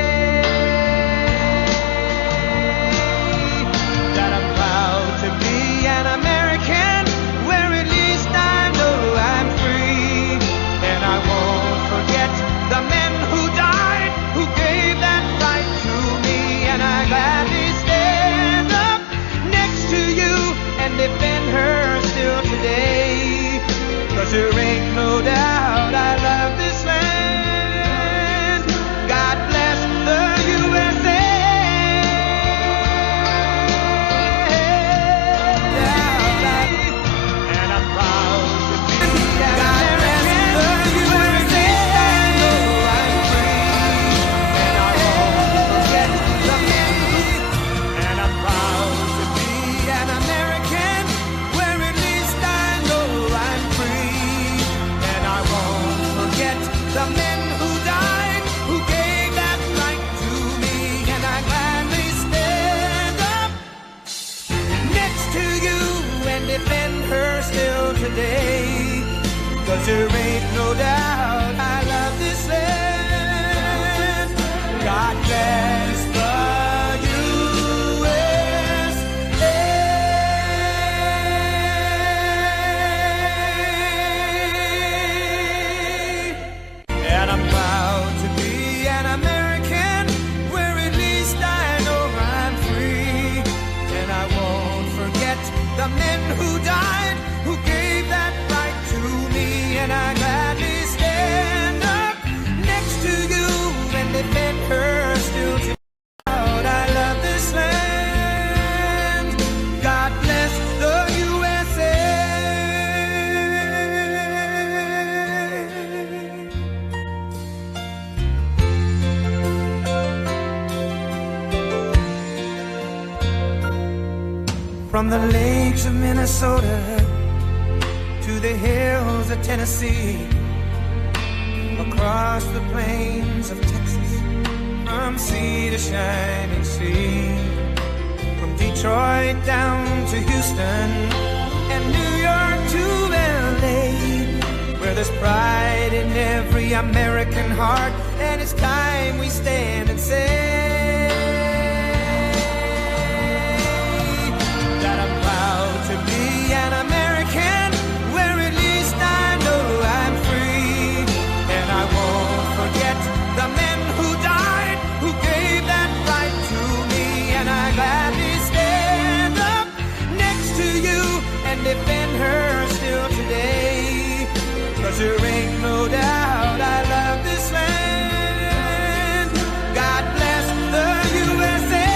today. 'Cause there ain't no doubt I love this land. God bless the USA. And I'm proud to be an American, where at least I know I'm free. And I won't forget the men who died, who gave that right to me. And I gladly stand up next to you and defend her still to out. I love this land. God bless the USA. From the lakes of Minnesota to the hills of Tennessee, across the plains of Texas, from sea to shining sea, from Detroit down to Houston and New York to LA, where there's pride in every American heart, and it's time we stand and say that I'm proud to be an American, where at least I know I'm free. And I won't forget the men who died, who gave that right to me. And I gladly stand up next to you and defend her still today. 'Cause there ain't no doubt I love this land. God bless the USA.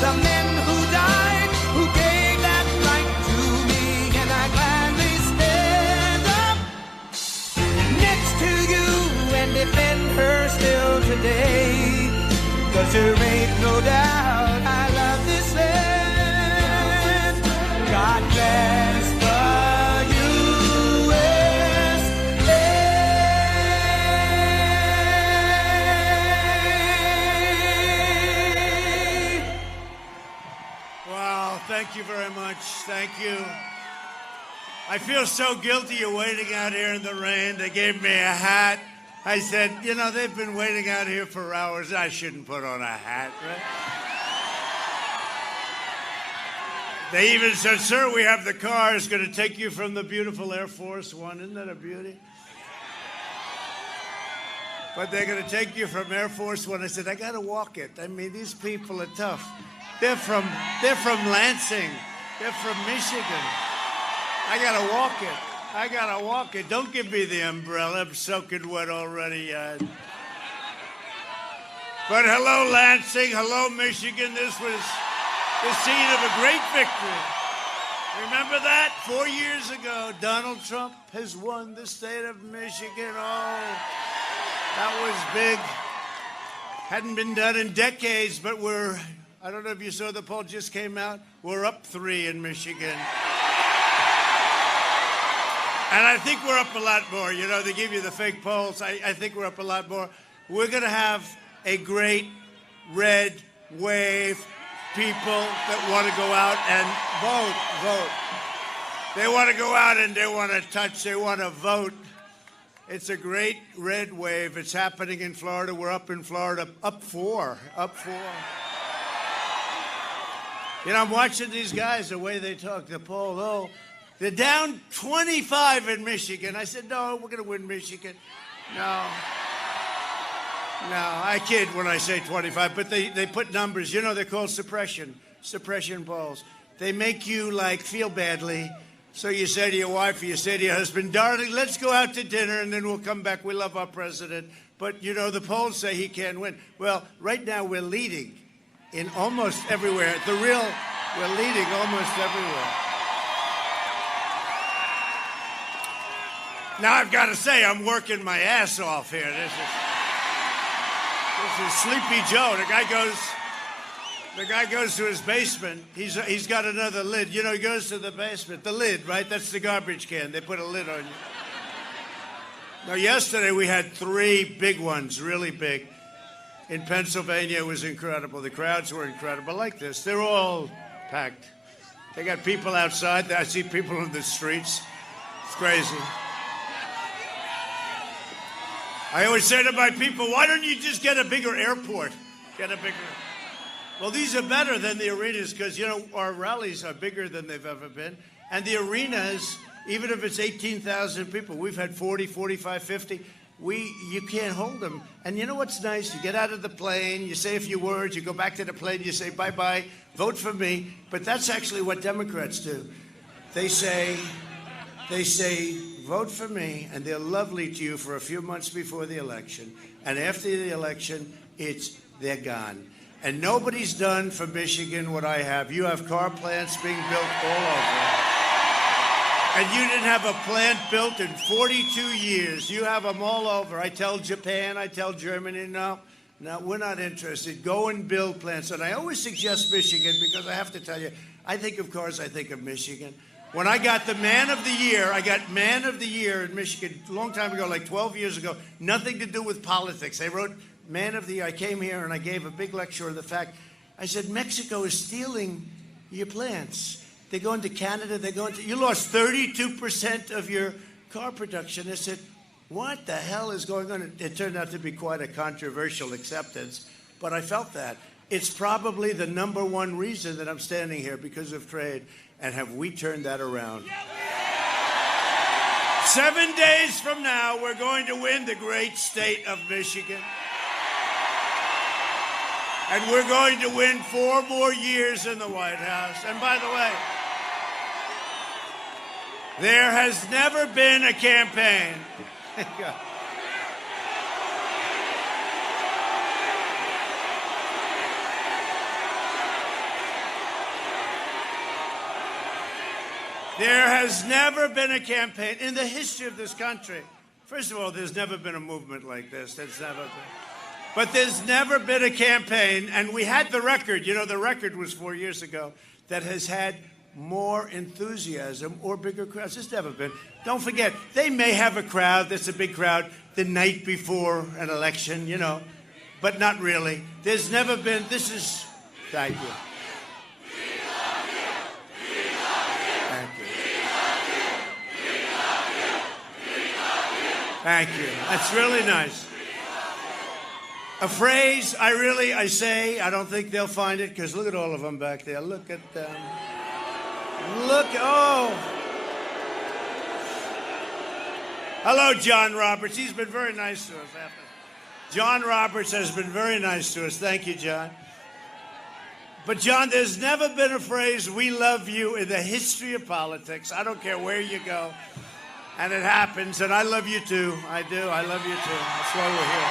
The men who died, who gave that right to me. And I gladly stand up next to you and defend her still today. 'Cause there ain't no doubt I love this land. God bless the USA. Wow, thank you very much. Thank you. I feel so guilty of waiting out here in the rain. They gave me a hat. I said, you know, they've been waiting out here for hours. I shouldn't put on a hat, right? They even said, sir, we have the car. It's going to take you from the beautiful Air Force One. Isn't that a beauty? But they're going to take you from Air Force One. I said, I got to walk it. I mean, these people are tough. They're from Lansing. They're from Michigan. I gotta walk it. I gotta walk it. Don't give me the umbrella. I'm soaking wet already. But hello, Lansing. Hello, Michigan. This was the scene of a great victory. Remember that? 4 years ago, Donald Trump has won the state of Michigan. Oh, that was big. Hadn't been done in decades, but I don't know if you saw the poll just came out. We're up 3 in Michigan. And I think we're up a lot more. You know, they give you the fake polls. I think we're up a lot more. We're going to have a great red wave, people that want to go out and vote. They want to go out and they want to touch, they want to vote. It's a great red wave. It's happening in Florida. We're up in Florida, up 4. You know, I'm watching these guys, the way they talk, the poll. Oh, they're down 25 in Michigan. I said, no, we're going to win Michigan. No, I kid when I say 25, but they put numbers. You know, they're called suppression polls. They make you, like, feel badly. So you say to your wife or you say to your husband, darling, let's go out to dinner and then we'll come back. We love our president. But, you know, the polls say he can't win. Well, right now we're leading in almost everywhere. We're leading almost everywhere. Now I've got to say, I'm working my ass off here. This is Sleepy Joe. The guy goes, The guy goes to his basement. He's got another lid. You know, he goes to the basement. The lid, right? That's the garbage can. They put a lid on you. Now, yesterday we had 3 big ones, really big. In Pennsylvania, it was incredible. The crowds were incredible. Like this. They're all packed. They got people outside. I see people in the streets. It's crazy. I always say to my people, why don't you just get a bigger airport? Get a bigger... Well, these are better than the arenas because, you know, our rallies are bigger than they've ever been. And the arenas, even if it's 18,000 people, we've had 40, 45, 50. You can't hold them. And you know what's nice? You get out of the plane, you say a few words, you go back to the plane, you say bye-bye, vote for me. But that's actually what Democrats do. They say, vote for me, and they're lovely to you for a few months before the election. And after the election, they're gone. And nobody's done for Michigan what I have. You have car plants being built all over. And you didn't have a plant built in 42 years. You have them all over. I tell Japan, I tell Germany, no, we're not interested. Go and build plants. And I always suggest Michigan because I have to tell you, I think of cars, I think of Michigan. When I got the Man of the Year, I got Man of the Year in Michigan a long time ago, like 12 years ago. Nothing to do with politics. They wrote Man of the Year. I came here and I gave a big lecture on the fact, I said, Mexico is stealing your plants. They're going to Canada. You lost 32% of your car production. I said, what the hell is going on? It turned out to be quite a controversial acceptance, but I felt that. It's probably the #1 reason that I'm standing here because of trade. And have we turned that around? 7 days from now, we're going to win the great state of Michigan. And we're going to win 4 more years in the White House. And by the way, there has never been a campaign. There has never been a campaign in the history of this country. First of all, there's never been a movement like this. There's never been. But there's never been a campaign, and we had the record. You know, the record was 4 years ago that has had more enthusiasm or bigger crowds. There's never been. Don't forget, they may have a crowd that's a big crowd the night before an election, you know, but not really. There's never been. This is. Thank you. Thank you. That's really nice. A phrase I say, I don't think they'll find it because look at all of them back there. Look at them. Oh. Hello, John Roberts. He's been very nice to us. John Roberts has been very nice to us. Thank you, John. But, John, there's never been a phrase, we love you, in the history of politics. I don't care where you go. And it happens, and I love you too. I do. I love you too. That's why we're here.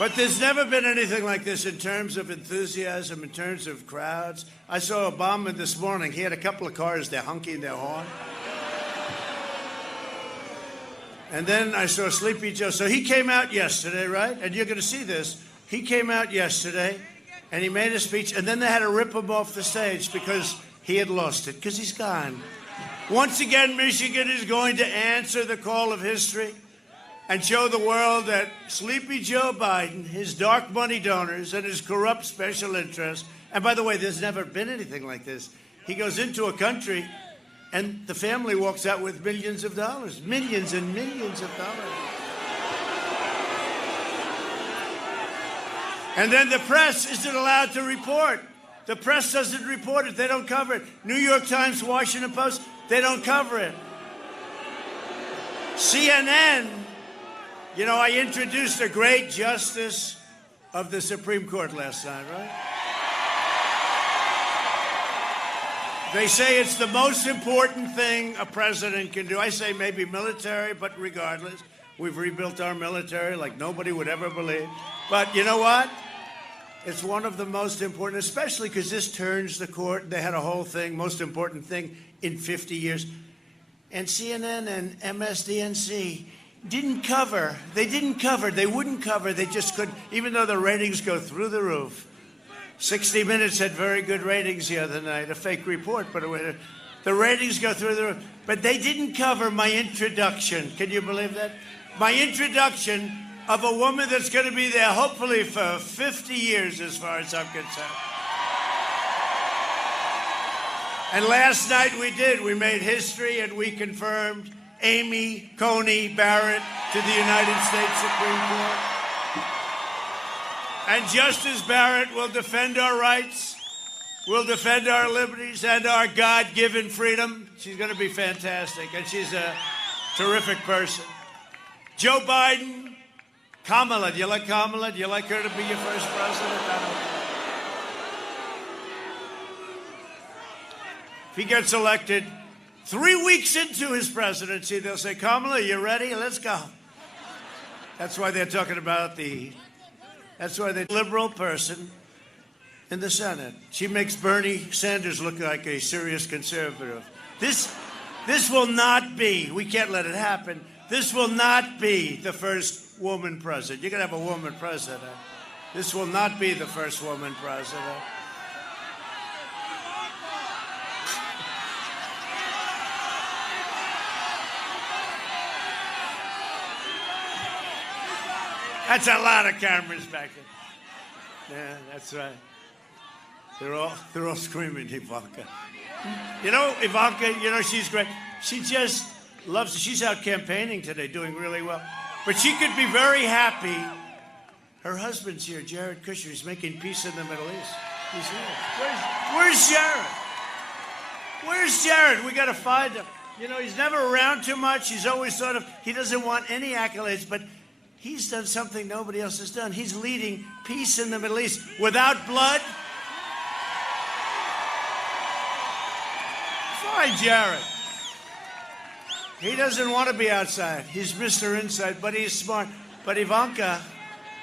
But there's never been anything like this in terms of enthusiasm, in terms of crowds. I saw Obama this morning. He had a couple of cars, they're honking their horn. And then I saw Sleepy Joe. So he came out yesterday, right? And you're going to see this. He came out yesterday, and he made a speech, and then they had to rip him off the stage because he had lost it, because he's gone. Once again, Michigan is going to answer the call of history and show the world that Sleepy Joe Biden, his dark money donors, and his corrupt special interests, and by the way, there's never been anything like this. He goes into a country, and the family walks out with millions of dollars, millions and millions of dollars. And then the press isn't allowed to report. The press doesn't report it. They don't cover it. New York Times, Washington Post, they don't cover it. CNN, you know, I introduced a great justice of the Supreme Court last night, right? They say it's the most important thing a president can do. I say maybe military, but regardless, we've rebuilt our military like nobody would ever believe. But you know what? It's one of the most important, especially because this turns the court. They had a whole thing, most important thing in 50 years. And CNN and MSDNC didn't cover. They didn't cover. They wouldn't cover. They just couldn't, even though the ratings go through the roof. 60 Minutes had very good ratings the other night, a fake report, but the ratings go through the roof. But they didn't cover my introduction. Can you believe that? My introduction of a woman that's going to be there hopefully for 50 years as far as I'm concerned. And last night we did. We made history and we confirmed Amy Coney Barrett to the United States Supreme Court. And Justice Barrett will defend our rights, will defend our liberties and our God-given freedom. She's going to be fantastic, and she's a terrific person. Joe Biden, Kamala. Do you like Kamala? Do you like her to be your first president? If he gets elected, 3 weeks into his presidency, they'll say, Kamala, you ready? Let's go. That's why they're talking about that's why the liberal person in the Senate. She makes Bernie Sanders look like a serious conservative. This will not be, we can't let it happen, this will not be the first woman president. You're going to have a woman president. This will not be the first woman president. That's a lot of cameras back there. Yeah, that's right. They're all screaming, Ivanka. You know, Ivanka, you know, she's great. She just loves it. She's out campaigning today, doing really well. But she could be very happy. Her husband's here, Jared Kushner. He's making peace in the Middle East. He's here. Where's Jared? Where's Jared? We got to find him. You know, he's never around too much. He's always sort of, he doesn't want any accolades, but he's done something nobody else has done. He's leading peace in the Middle East without blood. Fine, Jared. He doesn't want to be outside. He's Mr. Inside, but he's smart. But Ivanka,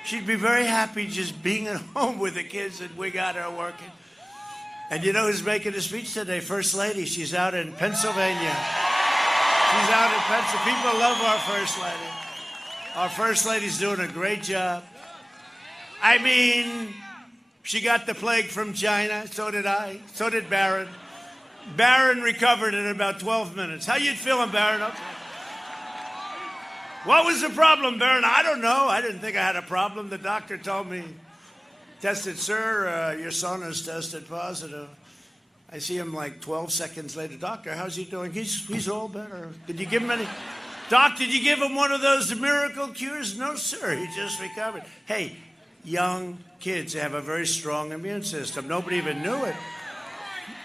she'd be very happy just being at home with the kids, and we got her working. And you know who's making a speech today? First Lady. She's out in Pennsylvania. She's out in Pennsylvania. People love our First Lady. Our First Lady's doing a great job. I mean, she got the plague from China. So did I. So did Barrett. Barron recovered in about 12 minutes. How you feeling, Barron? Okay. What was the problem, Barron? I don't know. I didn't think I had a problem. The doctor told me, tested, sir, your son has tested positive. I see him like 12 seconds later. Doctor, how's he doing? He's all better. Did you give him any? Doc, did you give him one of those miracle cures? No, sir. He just recovered. Hey, young kids have a very strong immune system. Nobody even knew it.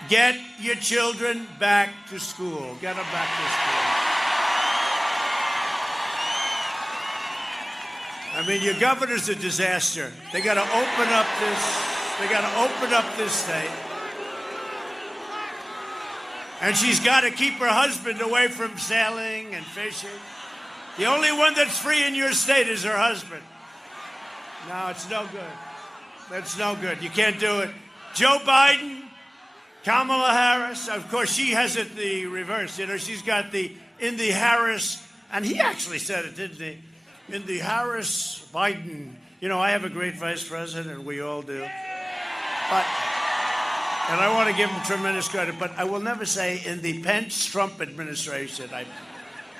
Get your children back to school. Get them back to school. I mean, your governor's a disaster. They got to open up this. They got to open up this state. And she's got to keep her husband away from sailing and fishing. The only one that's free in your state is her husband. No, it's no good. That's no good. You can't do it. Joe Biden, Kamala Harris, of course, she has it the reverse. You know, she's got in the Harris, and he actually said it, didn't he? In the Harris-Biden, you know, I have a great vice president, and we all do. But, and I want to give him tremendous credit, but I will never say in the Pence-Trump administration.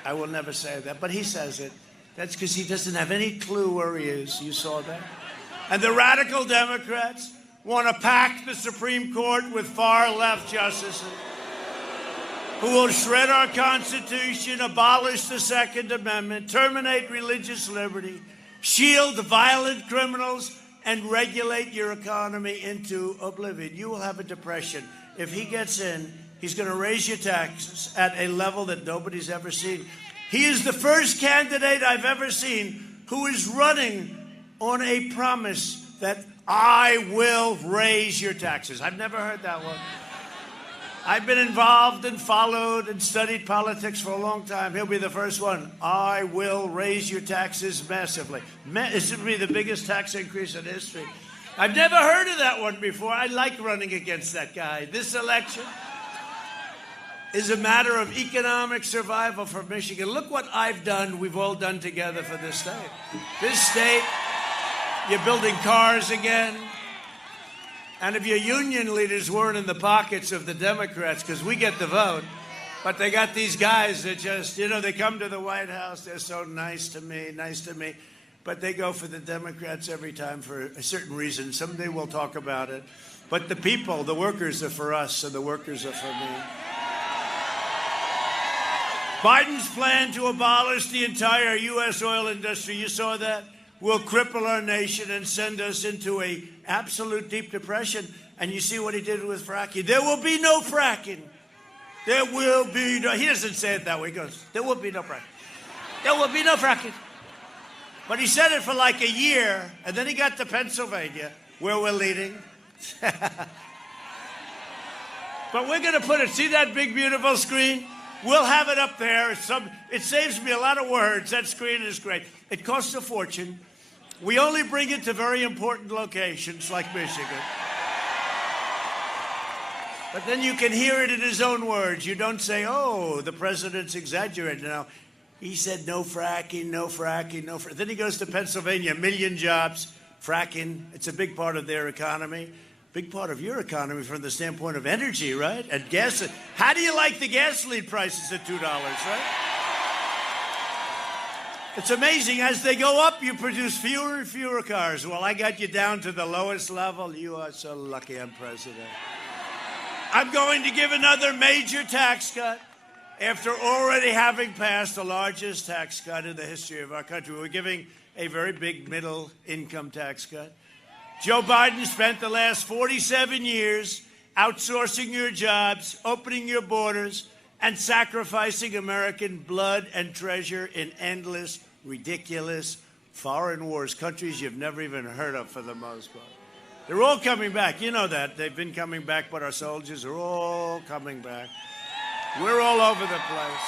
I will never say that, but he says it. That's because he doesn't have any clue where he is. You saw that? And the radical Democrats want to pack the Supreme Court with far-left justices who will shred our Constitution, abolish the Second Amendment, terminate religious liberty, shield violent criminals, and regulate your economy into oblivion. You will have a depression. If he gets in, he's going to raise your taxes at a level that nobody's ever seen. He is the first candidate I've ever seen who is running on a promise that I will raise your taxes. I've never heard that one. I've been involved and followed and studied politics for a long time. He'll be the first one. I will raise your taxes massively. This would be the biggest tax increase in history. I've never heard of that one before. I like running against that guy. This election, is a matter of economic survival for Michigan. Look what I've done, we've all done together for this state. This state, you're building cars again. And if your union leaders weren't in the pockets of the Democrats, because we get the vote, but they got these guys that just, they come to the White House, they're so nice to me, but they go for the Democrats every time for a certain reason. Someday we'll talk about it. But the people, the workers are for us, and the workers are for me. Biden's plan to abolish the entire U.S. oil industry, you saw that, will cripple our nation and send us into a absolute deep depression. And you see what he did with fracking. There will be no fracking. There will be no, he doesn't say it that way. He goes, there will be no fracking. There will be no fracking. But he said it for like a year, and then he got to Pennsylvania, where we're leading. But we're going to put it, see that big, beautiful screen? We'll have it up there. It saves me a lot of words. That screen is great. It costs a fortune. We only bring it to very important locations like Michigan. But then you can hear it in his own words. You don't say, oh, the president's exaggerating now. He said no fracking, no fracking, no fracking. Then he goes to Pennsylvania, 1 million jobs, fracking. It's a big part of their economy. Big part of your economy from the standpoint of energy, right? And gas. How do you like the gasoline prices at $2, right? It's amazing. As they go up, you produce fewer and fewer cars. Well, I got you down to the lowest level. You are so lucky I'm president. I'm going to give another major tax cut after already having passed the largest tax cut in the history of our country. We're giving a very big middle income tax cut. Joe Biden spent the last 47 years outsourcing your jobs, opening your borders, and sacrificing American blood and treasure in endless, ridiculous foreign wars, countries you've never even heard of for the most part. They're all coming back. You know that. They've been coming back, but our soldiers are all coming back. We're all over the place.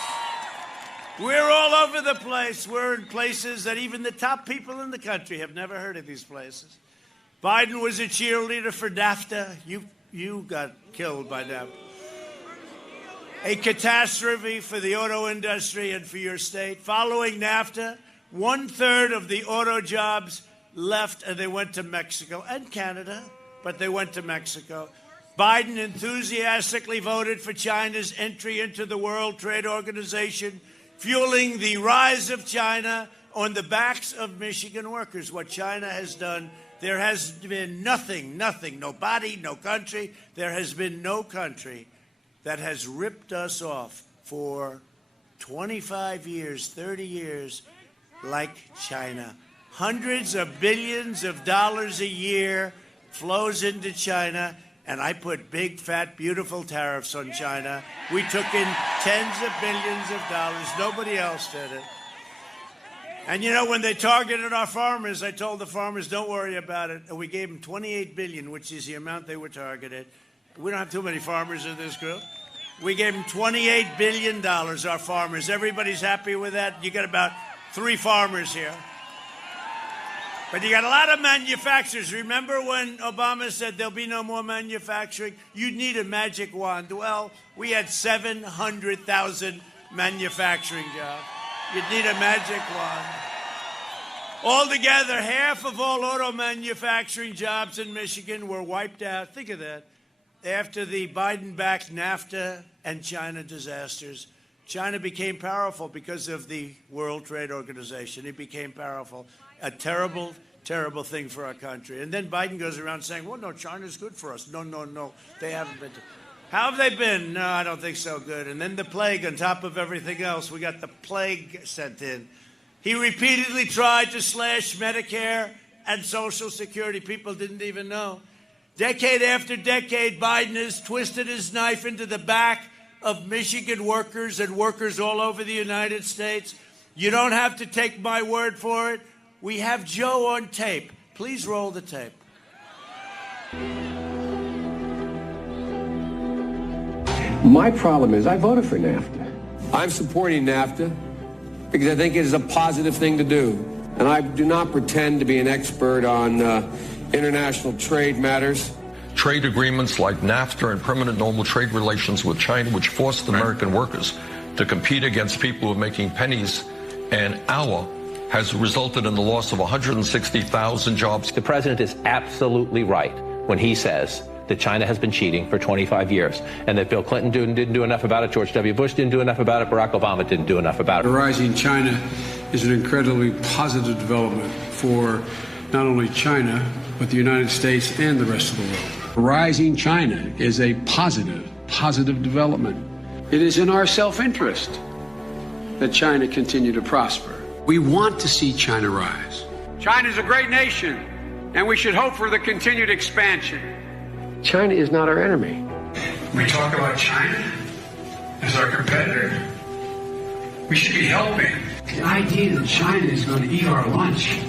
We're all over the place. We're in places that even the top people in the country have never heard of these places. Biden was a cheerleader for NAFTA. You got killed by NAFTA. A catastrophe for the auto industry and for your state. Following NAFTA, 1/3 of the auto jobs left and they went to Mexico and Canada, but they went to Mexico. Biden enthusiastically voted for China's entry into the World Trade Organization, fueling the rise of China on the backs of Michigan workers. What China has done, there has been nothing, nobody, no country, there has been no country that has ripped us off for 25 years, 30 years like China. Hundreds of billions of dollars a year flows into China, and I put big, fat, beautiful tariffs on China. We took in tens of billions of dollars. Nobody else did it. And you know, when they targeted our farmers, I told the farmers, don't worry about it. And we gave them $28 billion, which is the amount they were targeted. We don't have too many farmers in this group. We gave them $28 billion, our farmers. Everybody's happy with that. You got about 3 farmers here. But you got a lot of manufacturers. Remember when Obama said there'll be no more manufacturing? You'd need a magic wand. Well, we had 700,000 manufacturing jobs. You'd need a magic wand. Altogether, half of all auto manufacturing jobs in Michigan were wiped out. Think of that. After the Biden-backed NAFTA and China disasters, China became powerful because of the World Trade Organization. It became powerful. A terrible, terrible thing for our country. And then Biden goes around saying, well, no, China's good for us. No. They haven't been. How have they been? No, I don't think so good. And then the plague on top of everything else. We got the plague sent in. He repeatedly tried to slash Medicare and Social Security. People didn't even know. Decade after decade, Biden has twisted his knife into the back of Michigan workers and workers all over the United States. You don't have to take my word for it. We have Joe on tape. Please roll the tape. My problem is I voted for NAFTA. I'm supporting NAFTA because I think it is a positive thing to do. And I do not pretend to be an expert on international trade matters. trade agreements like NAFTA and permanent normal trade relations with China, which forced American workers to compete against people who are making pennies an hour, has resulted in the loss of 160,000 jobs. The president is absolutely right when he says that China has been cheating for 25 years and that Bill Clinton didn't do enough about it, George W. Bush didn't do enough about it, Barack Obama didn't do enough about it. The rising China is an incredibly positive development for not only China, but the United States and the rest of the world. Rising China is a positive development. It is in our self-interest that China continue to prosper. We want to see China rise. China is a great nation, and we should hope for the continued expansion. China is not our enemy. We talk about China as our competitor. We should be helping. The idea that China is going to eat our lunch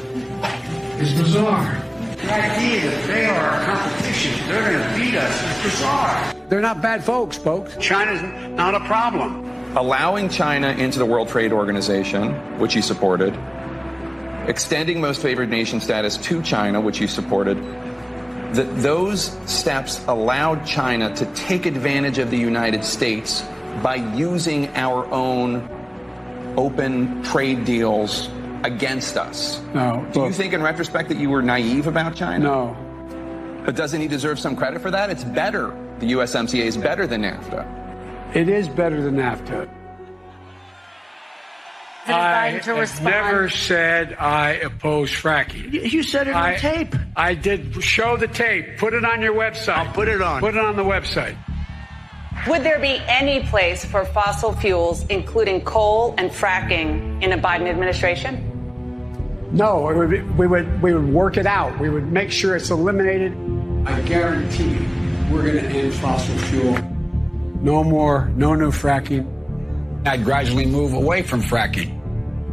is bizarre. The idea that they are our competition, they're going to beat us, is bizarre. They're not bad folks. China's not a problem. Allowing China into the World Trade Organization, which he supported, extending most favored nation status to China, which he supported, those steps allowed China to take advantage of the United States by using our own open trade deals against us. No. Do you think in retrospect that you were naive about China? No. But doesn't he deserve some credit for that? It's better. The USMCA is better than NAFTA. It is better than NAFTA. I have never said I oppose fracking. You said it on tape. I did. Show the tape. Put it on your website. I'll put it on. Put it on the website. Would there be any place for fossil fuels, including coal and fracking, in a Biden administration? No, we would work it out. We would make sure it's eliminated. I guarantee you, we're going to end fossil fuel. No more, no new fracking. I'd gradually move away from fracking.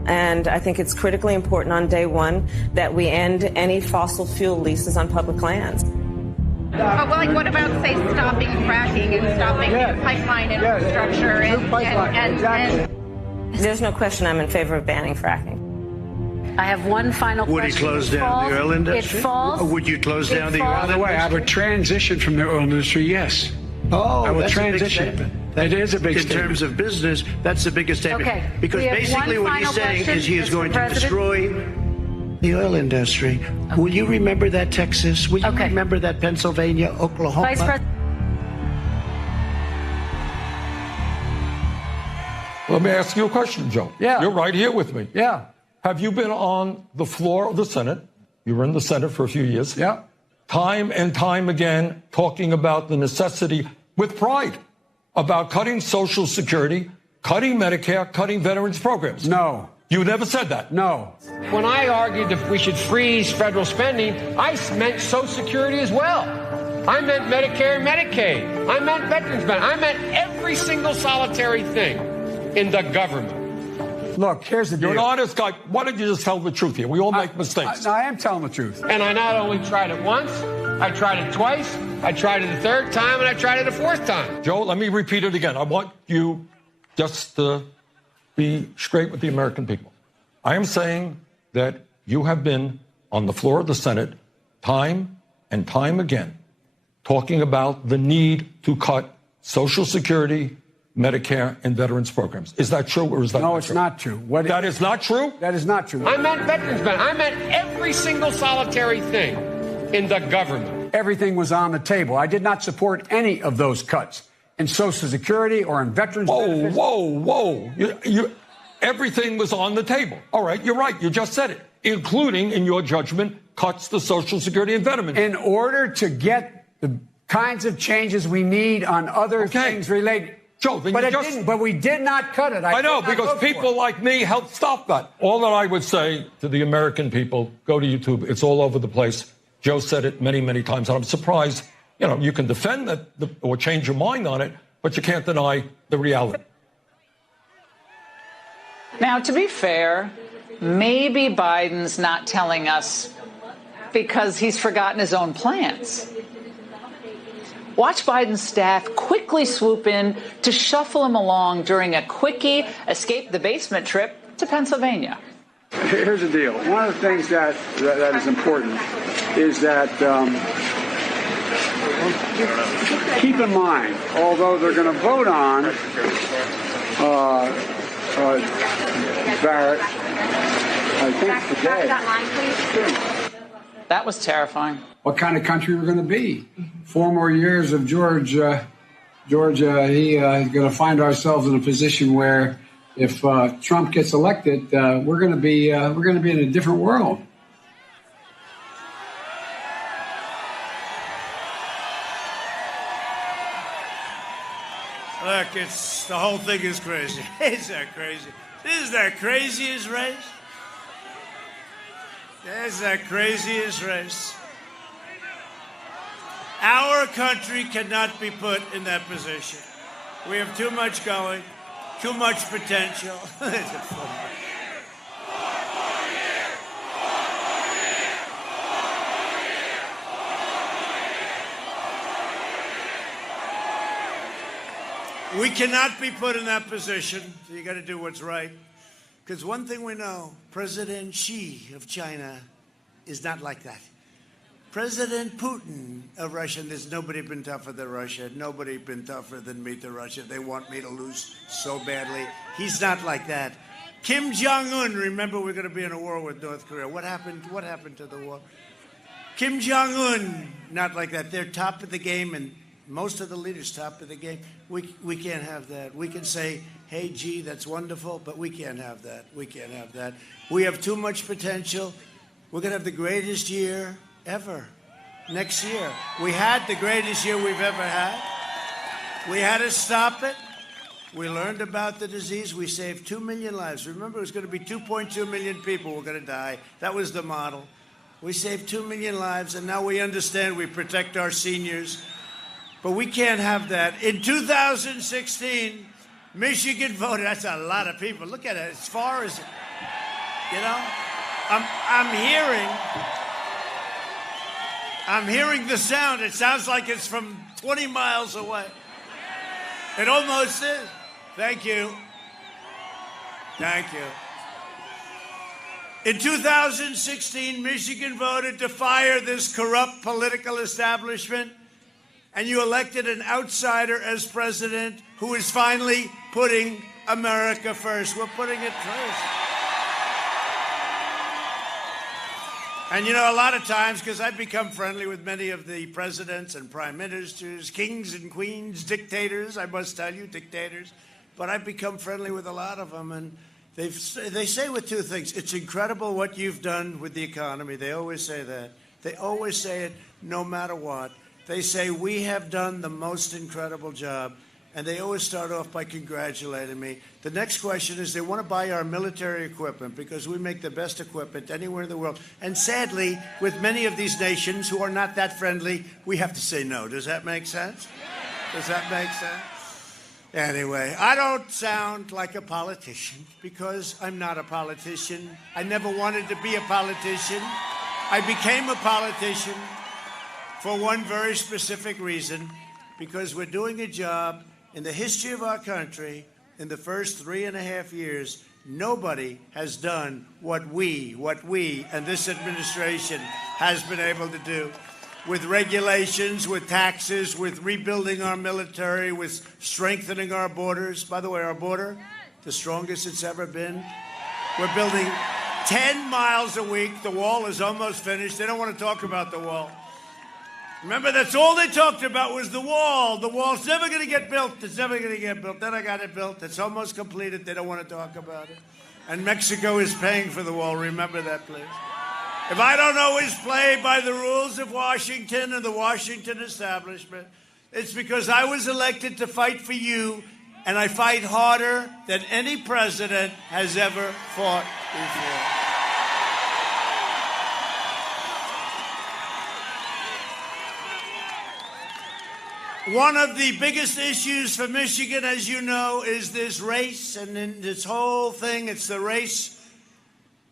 And I think it's critically important on day one that we end any fossil fuel leases on public lands. But what about, say, stopping fracking and stopping pipeline infrastructure and There's no question I'm in favor of banning fracking. I have one final question. Would he close down the oil industry? It falls. Or would you close down the oil By the way, I would transition from the oil industry, yes. Oh, I would that's transition. a big statement. It is a big in statement. In terms of business, that's the biggest statement. Okay. Because basically what he's saying is he is going to destroy the oil industry. Okay. Will you remember that, Texas? Will you remember that, Pennsylvania, Oklahoma? Vice President. Let me ask you a question, Joe. Yeah. You're right here with me. Yeah. Have you been on the floor of the Senate? You were in the Senate for a few years. Yeah. Time and time again, talking about the necessity, with pride, about cutting Social Security, cutting Medicare, cutting veterans programs. No. You never said that. No. When I argued that we should freeze federal spending, I meant Social Security as well. I meant Medicare and Medicaid. I meant veterans benefits. I meant every single solitary thing in the government. Look, here's the deal. You're an honest guy. Why don't you just tell the truth here? We all make mistakes. I am telling the truth. And I not only tried it once, I tried it twice, I tried it a third time, and I tried it a fourth time. Joe, let me repeat it again. I want you just to be straight with the American people. I am saying that you have been on the floor of the Senate time and time again talking about the need to cut Social Security, Medicare, and veterans programs. Is that true or is that not true? No, it's not true. That is not true? That is not true. I meant veterans benefits. I meant every single solitary thing in the government. Everything was on the table. I did not support any of those cuts in Social Security or in veterans benefits. Whoa. Everything was on the table. All right, you're right. You just said it, including, in your judgment, cuts to Social Security and veterans. In order to get the kinds of changes we need on other things related. Joe, then but we did not cut it. I know, because people like me helped stop that. All that I would say to the American people, go to YouTube. It's all over the place. Joe said it many, many times, and I'm surprised. You know, you can defend that or change your mind on it, but you can't deny the reality. Now, to be fair, maybe Biden's not telling us because he's forgotten his own plans. Watch Biden's staff quickly swoop in to shuffle him along during a quickie escape the basement trip to Pennsylvania. Here's the deal. One of the things that is important is that Keep in mind, although they're going to vote on Barrett, I think today. That was terrifying. What kind of country we're going to be? 4 more years of Georgia, he's going to find ourselves in a position where if Trump gets elected, we're going to be in a different world. Look, the whole thing is crazy. Is that crazy? This is the craziest race. This is the craziest race. Our country cannot be put in that position. We have too much going, too much potential. We cannot be put in that position. So you got to do what's right. Because one thing we know, President Xi of China is not like that. President Putin of Russia, there's nobody been tougher than Russia. Nobody been tougher than me to Russia. They want me to lose so badly. He's not like that. Kim Jong-un, remember we're going to be in a war with North Korea. What happened to the war? Kim Jong-un, not like that. They're top of the game, and most of the leaders top of the game. We can't have that. We can say, hey, gee, that's wonderful, but we can't have that. We can't have that. We have too much potential. We're going to have the greatest year ever next year. We had the greatest year we've ever had. We had to stop it. We learned about the disease. We saved 2 million lives. Remember, it was going to be 2.2 million people were going to die. That was the model. We saved 2 million lives, and now we understand we protect our seniors. But we can't have that. In 2016, Michigan voted. That's a lot of people. Look at it. As far as, I'm hearing the sound. It sounds like it's from 20 miles away. It almost is. Thank you. Thank you. In 2016, Michigan voted to fire this corrupt political establishment. And you elected an outsider as president who is finally putting America first. We're putting it first. And a lot of times, because I've become friendly with many of the presidents and prime ministers, kings and queens, dictators, I must tell you, dictators, but I've become friendly with a lot of them, and they say with two things. It's incredible what you've done with the economy. They always say that. They always say it no matter what. They say, we have done the most incredible job, and they always start off by congratulating me. The next question is they want to buy our military equipment because we make the best equipment anywhere in the world. And sadly, with many of these nations who are not that friendly, we have to say no. Does that make sense? Does that make sense? Anyway, I don't sound like a politician because I'm not a politician. I never wanted to be a politician. I became a politician for one very specific reason, because we're doing a job in the history of our country. In the first 3.5 years, nobody has done what we and this administration has been able to do. With regulations, with taxes, with rebuilding our military, with strengthening our borders. By the way, our border, the strongest it's ever been. We're building 10 miles a week. The wall is almost finished. They don't want to talk about the wall. Remember, that's all they talked about was the wall. The wall's never going to get built. It's never going to get built. Then I got it built. It's almost completed. They don't want to talk about it. And Mexico is paying for the wall. Remember that, please. If I don't always play by the rules of Washington and the Washington establishment, it's because I was elected to fight for you, and I fight harder than any president has ever fought before. One of the biggest issues for Michigan, as you know, is this race. And in this whole thing, it's the race.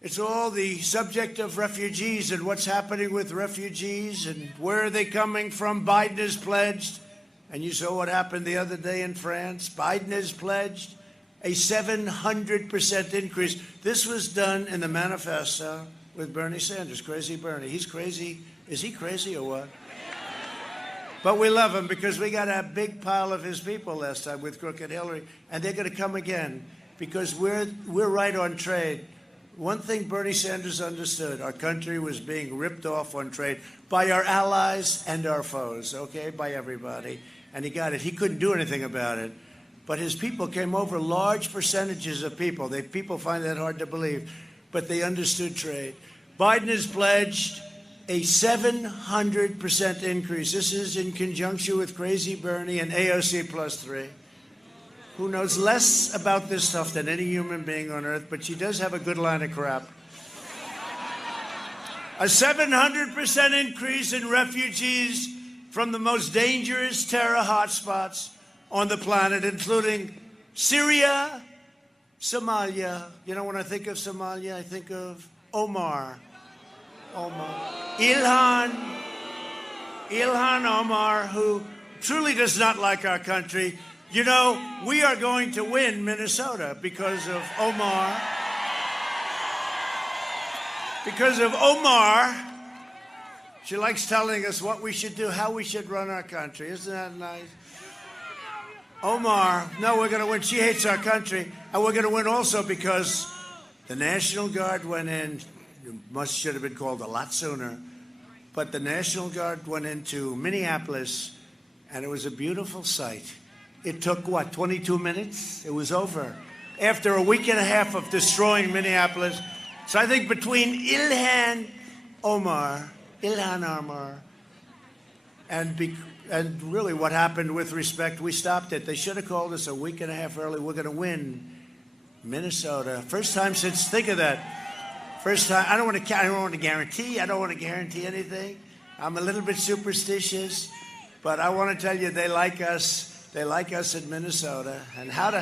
It's all the subject of refugees and what's happening with refugees and where are they coming from. Biden has pledged, and you saw what happened the other day in France. Biden has pledged a 700% increase. This was done in the manifesto with Bernie Sanders. Crazy Bernie. He's crazy. Is he crazy or what? But we love him because we got a big pile of his people last time with Crooked Hillary, and they're going to come again because we're right on trade. One thing Bernie Sanders understood, our country was being ripped off on trade by our allies and our foes, okay, by everybody. And he got it. He couldn't do anything about it. But his people came over, large percentages of people. People find that hard to believe, but they understood trade. Biden has pledged a 700% increase. This is in conjunction with Crazy Bernie and AOC plus 3, who knows less about this stuff than any human being on earth, but she does have a good line of crap. A 700% increase in refugees from the most dangerous terror hotspots on the planet, including Syria, Somalia. You know, when I think of Somalia, I think of Omar. Ilhan Omar, who truly does not like our country. You know, we are going to win Minnesota because of Omar. Because of Omar. She likes telling us what we should do, how we should run our country. Isn't that nice? Omar, no, we're going to win. She hates our country. And we're going to win also because the National Guard went in. Should have been called a lot sooner. But the National Guard went into Minneapolis, and it was a beautiful sight. It took, 22 minutes? It was over. After a week and a half of destroying Minneapolis. So I think between Ilhan Omar, and really what happened with respect, we stopped it. They should have called us a week and a half early. We're going to win Minnesota. First time since, think of that. First time, I don't want to guarantee. I don't want to guarantee anything. I'm a little bit superstitious, but I want to tell you they like us. They like us in Minnesota. And how the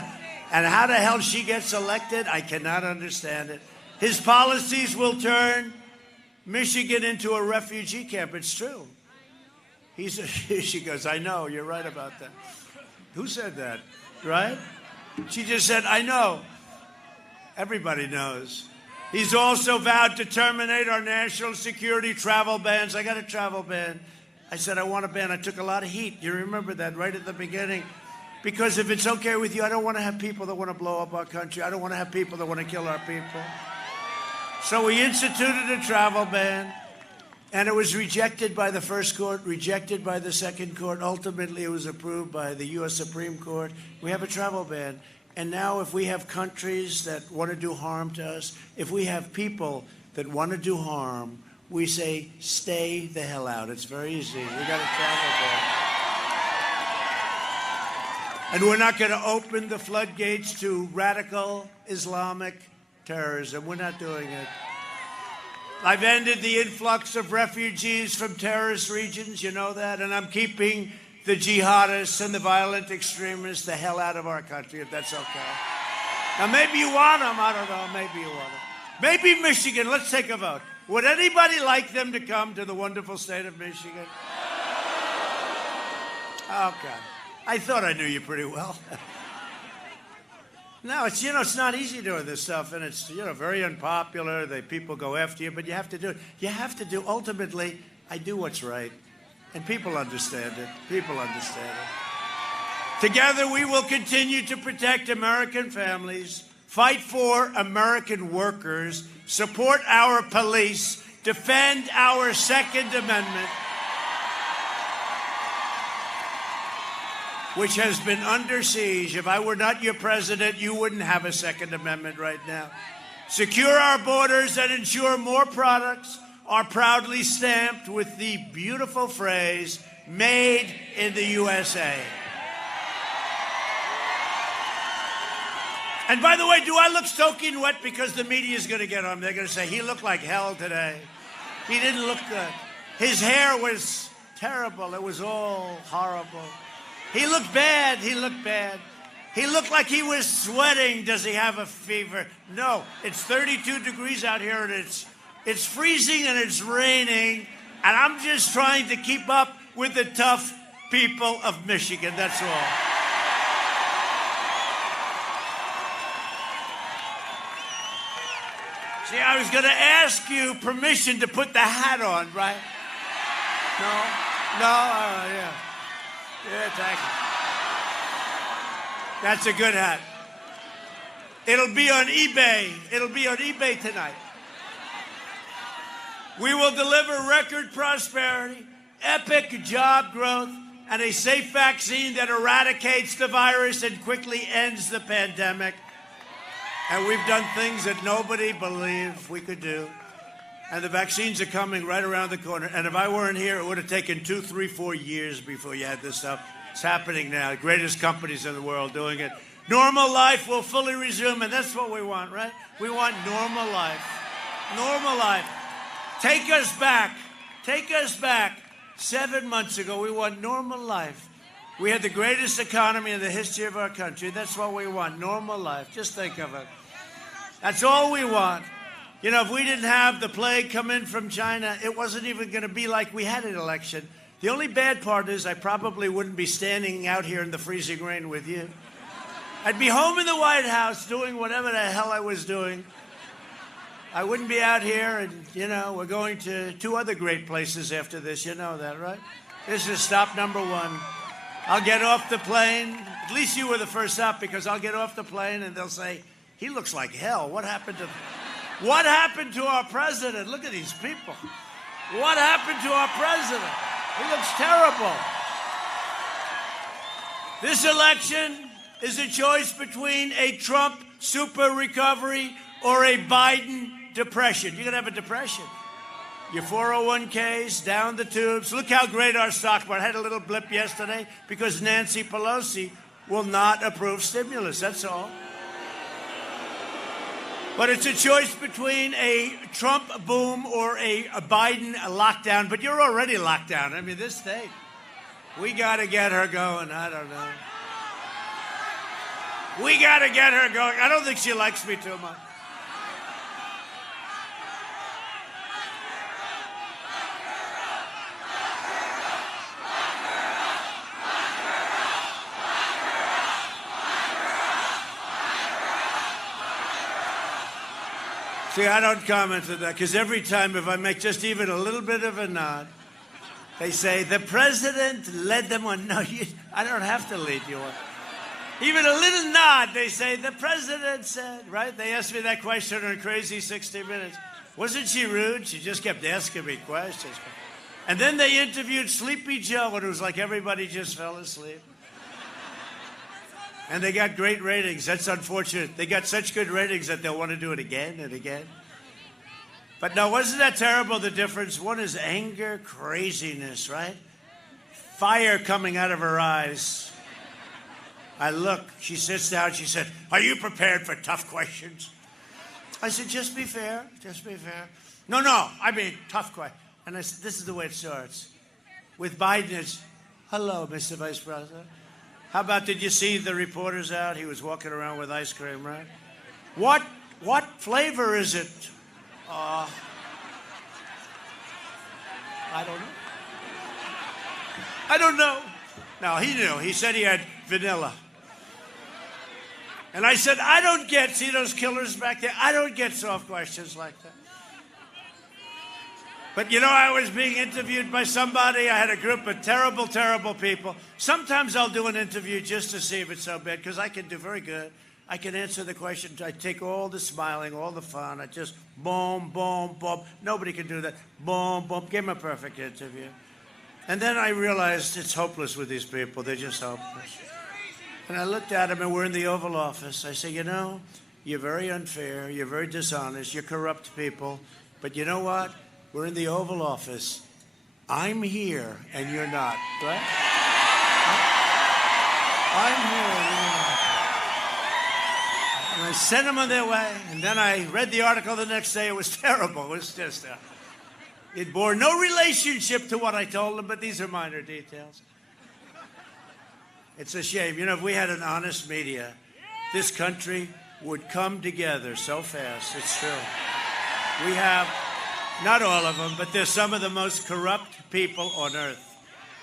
hell she gets elected, I cannot understand it. His policies will turn Michigan into a refugee camp. It's true. She goes, I know, you're right about that. Who said that, right? She just said, I know. Everybody knows. He's also vowed to terminate our national security travel bans. I got a travel ban. I said, I want a ban. I took a lot of heat. You remember that right at the beginning. Because if it's okay with you, I don't want to have people that want to blow up our country. I don't want to have people that want to kill our people. So we instituted a travel ban, and it was rejected by the first court, rejected by the second court. Ultimately, it was approved by the U.S. Supreme Court. We have a travel ban. And now if we have countries that want to do harm to us, if we have people that want to do harm, we say, stay the hell out. It's very easy. We got a travel ban. And we're not going to open the floodgates to radical Islamic terrorism. We're not doing it. I've ended the influx of refugees from terrorist regions, you know that, and I'm keeping the jihadists and the violent extremists the hell out of our country, if that's okay. Now, maybe you want them. I don't know. Maybe you want them. Maybe Michigan. Let's take a vote. Would anybody like them to come to the wonderful state of Michigan? Oh, God. I thought I knew you pretty well. No, it's not easy doing this stuff, and it's, very unpopular. People go after you, but you have to do it. You have to do, ultimately, I do what's right. And people understand it. People understand it. Together, we will continue to protect American families, fight for American workers, support our police, defend our Second Amendment, which has been under siege. If I were not your president, you wouldn't have a Second Amendment right now. Secure our borders and ensure more products are proudly stamped with the beautiful phrase, made in the USA. And by the way, do I look soaking wet? Because the media is going to get on him. They're going to say, he looked like hell today. He didn't look good. His hair was terrible. It was all horrible. He looked bad. He looked bad. He looked like he was sweating. Does he have a fever? No, it's 32 degrees out here, and it's freezing and it's raining, and I'm just trying to keep up with the tough people of Michigan, that's all. See, I was going to ask you permission to put the hat on, right? No, yeah. Yeah, thank you. That's a good hat. It'll be on eBay. It'll be on eBay tonight. We will deliver record prosperity, epic job growth, and a safe vaccine that eradicates the virus and quickly ends the pandemic. And we've done things that nobody believed we could do. And the vaccines are coming right around the corner. And if I weren't here, it would have taken 2, 3, 4 years before you had this stuff. It's happening now. The greatest companies in the world doing it. Normal life will fully resume, and that's what we want, right? We want normal life. Normal life. Take us back. Take us back. 7 months ago, we want normal life. We had the greatest economy in the history of our country. That's what we want, normal life. Just think of it. That's all we want. You know, if we didn't have the plague come in from China, it wasn't even going to be like we had an election. The only bad part is I probably wouldn't be standing out here in the freezing rain with you. I'd be home in the White House doing whatever the hell I was doing. I wouldn't be out here, and, you know, we're going to 2 other great places after this. You know that, right? This is stop number 1. I'll get off the plane. At least you were the first stop, because I'll get off the plane and they'll say, he looks like hell. What happened to our president? Look at these people. What happened to our president? He looks terrible. This election is a choice between a Trump super recovery or a Biden depression. You're going to have a depression. Your 401ks, down the tubes. Look how great our stock market. I had a little blip yesterday because Nancy Pelosi will not approve stimulus. That's all. But it's a choice between a Trump boom or a Biden lockdown. But you're already locked down. I mean, this state. We got to get her going. I don't know. We got to get her going. I don't think she likes me too much. See, I don't comment on that, because every time if I make just even a little bit of a nod, they say, the president led them on. No, I don't have to lead you on. Even a little nod, they say, the president said, right? They asked me that question on Crazy 60 Minutes. Wasn't she rude? She just kept asking me questions. And then they interviewed Sleepy Joe, and it was like everybody just fell asleep. And they got great ratings. That's unfortunate. They got such good ratings that they'll want to do it again and again. But no, wasn't that terrible, the difference? One is anger, craziness, right? Fire coming out of her eyes. I look, she sits down, she said, are you prepared for tough questions? I said, just be fair, just be fair. No, I mean, tough question. And I said, this is the way it starts. With Biden, it's, hello, Mr. Vice President. How about, did you see the reporters out? He was walking around with ice cream, right? What flavor is it? I don't know. No, he knew. He said he had vanilla. And I said, I don't get, see those killers back there? I don't get soft questions like that. But, you know, I was being interviewed by somebody. I had a group of terrible, terrible people. Sometimes I'll do an interview just to see if it's so bad, because I can do very good. I can answer the question. I take all the smiling, all the fun. I just boom, boom, boom. Nobody can do that. Boom, boom. Give them a perfect interview. And then I realized it's hopeless with these people. They're just hopeless. And I looked at them, and we're in the Oval Office. I say, you know, you're very unfair. You're very dishonest. You're corrupt people. But you know what? We're in the Oval Office. I'm here, and you're not, right? I'm here, and you're not. And I sent them on their way, and then I read the article the next day. It was terrible. It was just, it bore no relationship to what I told them, but these are minor details. It's a shame. You know, if we had an honest media, this country would come together so fast. It's true. We have... not all of them, but they're some of the most corrupt people on earth.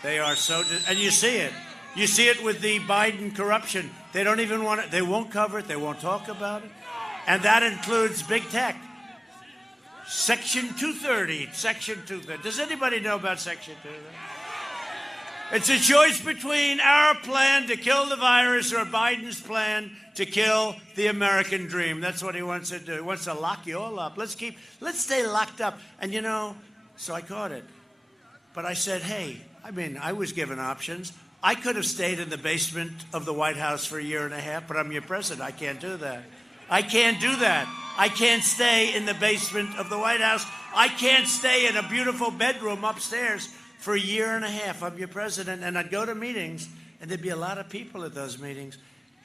They are so, and you see it. You see it with the Biden corruption. They don't even want it. They won't cover it. They won't talk about it. And that includes big tech. Section 230. Section 230. Does anybody know about Section 230? It's a choice between our plan to kill the virus or Biden's plan to kill the American dream. That's what he wants to do. He wants to lock you all up. Let's stay locked up. And you know, so I caught it. But I said, hey, I was given options. I could have stayed in the basement of the White House for a year and a half, but I'm your president. I can't do that. I can't do that. I can't stay in the basement of the White House. I can't stay in a beautiful bedroom upstairs for a year and a half. I'm your president. And I'd go to meetings, and there'd be a lot of people at those meetings.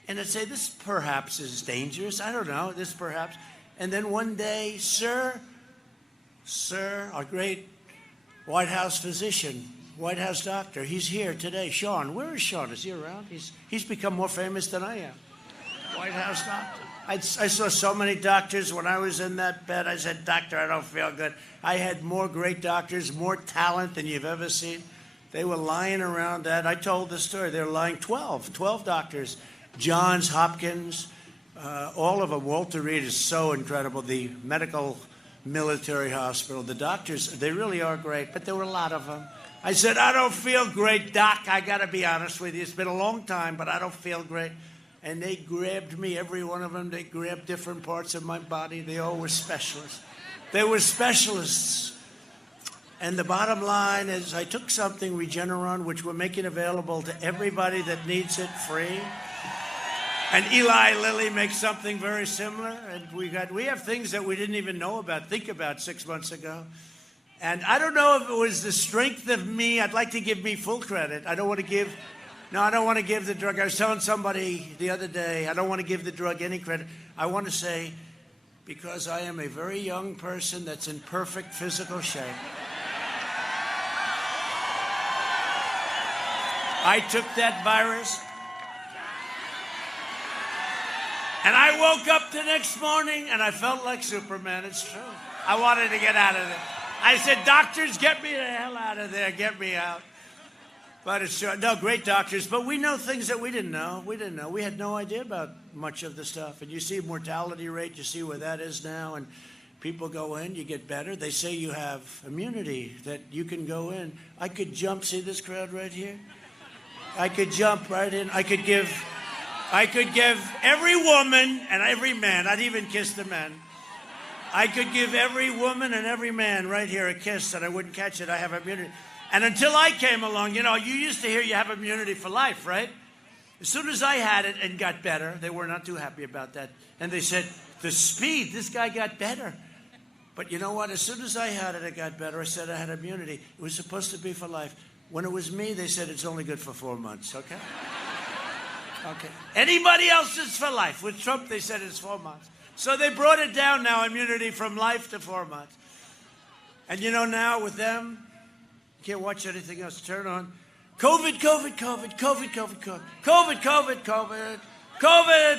And I'd say, this perhaps is dangerous. I don't know, this perhaps. And then one day, sir, our great White House physician, White House doctor, he's here today. Sean, where is Sean? Is he around? He's become more famous than I am. White House doctor. I saw so many doctors when I was in that bed. I said, doctor, I don't feel good. I had more great doctors, more talent than you've ever seen. They were lying around that. I told the story. They were lying 12 doctors. Johns Hopkins, all of them. Walter Reed is so incredible. The medical military hospital. The doctors, they really are great, but there were a lot of them. I said, I don't feel great, doc. I got to be honest with you. It's been a long time, but I don't feel great. And they grabbed me, every one of them. They grabbed different parts of my body. They all were specialists. They were specialists. And the bottom line is I took something, Regeneron, which we're making available to everybody that needs it free. And Eli Lilly makes something very similar. And we have things that we didn't even think about 6 months ago. And I don't know if it was the strength of me. I'd like to give me full credit. I don't want to give the drug. I was telling somebody the other day, I don't want to give the drug any credit. I want to say, because I am a very young person that's in perfect physical shape. I took that virus, and I woke up the next morning, and I felt like Superman. It's true. I wanted to get out of there. I said, doctors, get me the hell out of there. Get me out. But it's true. No, great doctors. But we know things that we didn't know. We had no idea about much of the stuff. And you see mortality rate. You see where that is now. And people go in. You get better. They say you have immunity, that you can go in. I could jump. See this crowd right here? I could jump right in. I could give every woman and every man. I'd even kiss the men. I could give every woman and every man right here a kiss, and I wouldn't catch it. I have immunity. And until I came along, you used to hear you have immunity for life, right? As soon as I had it and got better, they were not too happy about that. And they said, the speed, this guy got better. But you know what? As soon as I had it, it got better. I said I had immunity. It was supposed to be for life. When it was me, they said it's only good for 4 months, okay? Okay. Anybody else is for life. With Trump, they said it's 4 months. So they brought it down now, immunity from life to 4 months. And now with them, you can't watch anything else. Turn on. COVID.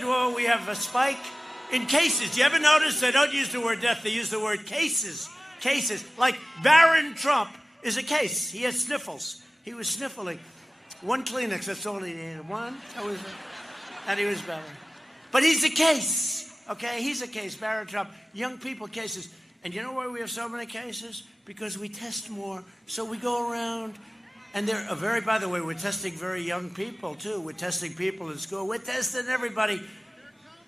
Well, we have a spike in cases. You ever notice they don't use the word death, they use the word cases. Cases. Like Barron Trump is a case. He had sniffles. He was sniffling. 1 Kleenex, that's all he needed. One. And he was better. But he's a case. Okay, he's a case, Barrett Trump. Young people cases. And you know why we have so many cases? Because we test more. So we go around, and they're by the way, we're testing very young people, too. We're testing people in school. We're testing everybody.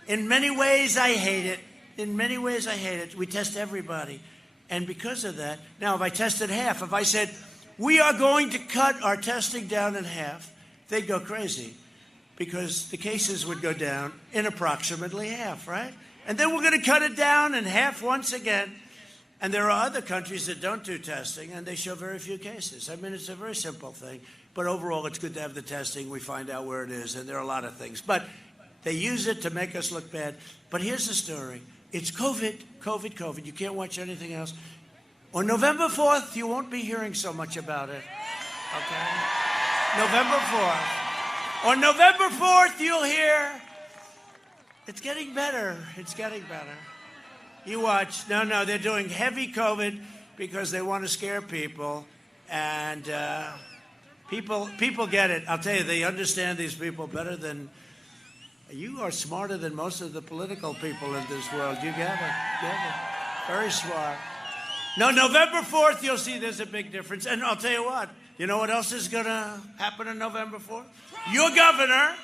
In many ways, I hate it. We test everybody. And because of that, now, if I tested half, if I said, we are going to cut our testing down in half, they'd go crazy. Because the cases would go down in approximately half, right? And then we're going to cut it down in half once again. And there are other countries that don't do testing, and they show very few cases. I mean, it's a very simple thing. But overall, it's good to have the testing. We find out where it is, and there are a lot of things. But they use it to make us look bad. But here's the story. It's COVID. You can't watch anything else. On November 4th, you won't be hearing so much about it. Okay? November 4th. On November 4th, you'll hear, it's getting better. You watch. No, they're doing heavy COVID because they want to scare people. And people get it. I'll tell you, they understand these people better than, you are smarter than most of the political people in this world. You get it. Very smart. No, November 4th, you'll see there's a big difference. And I'll tell you what, You know what else is going to happen on November 4th? Your governor,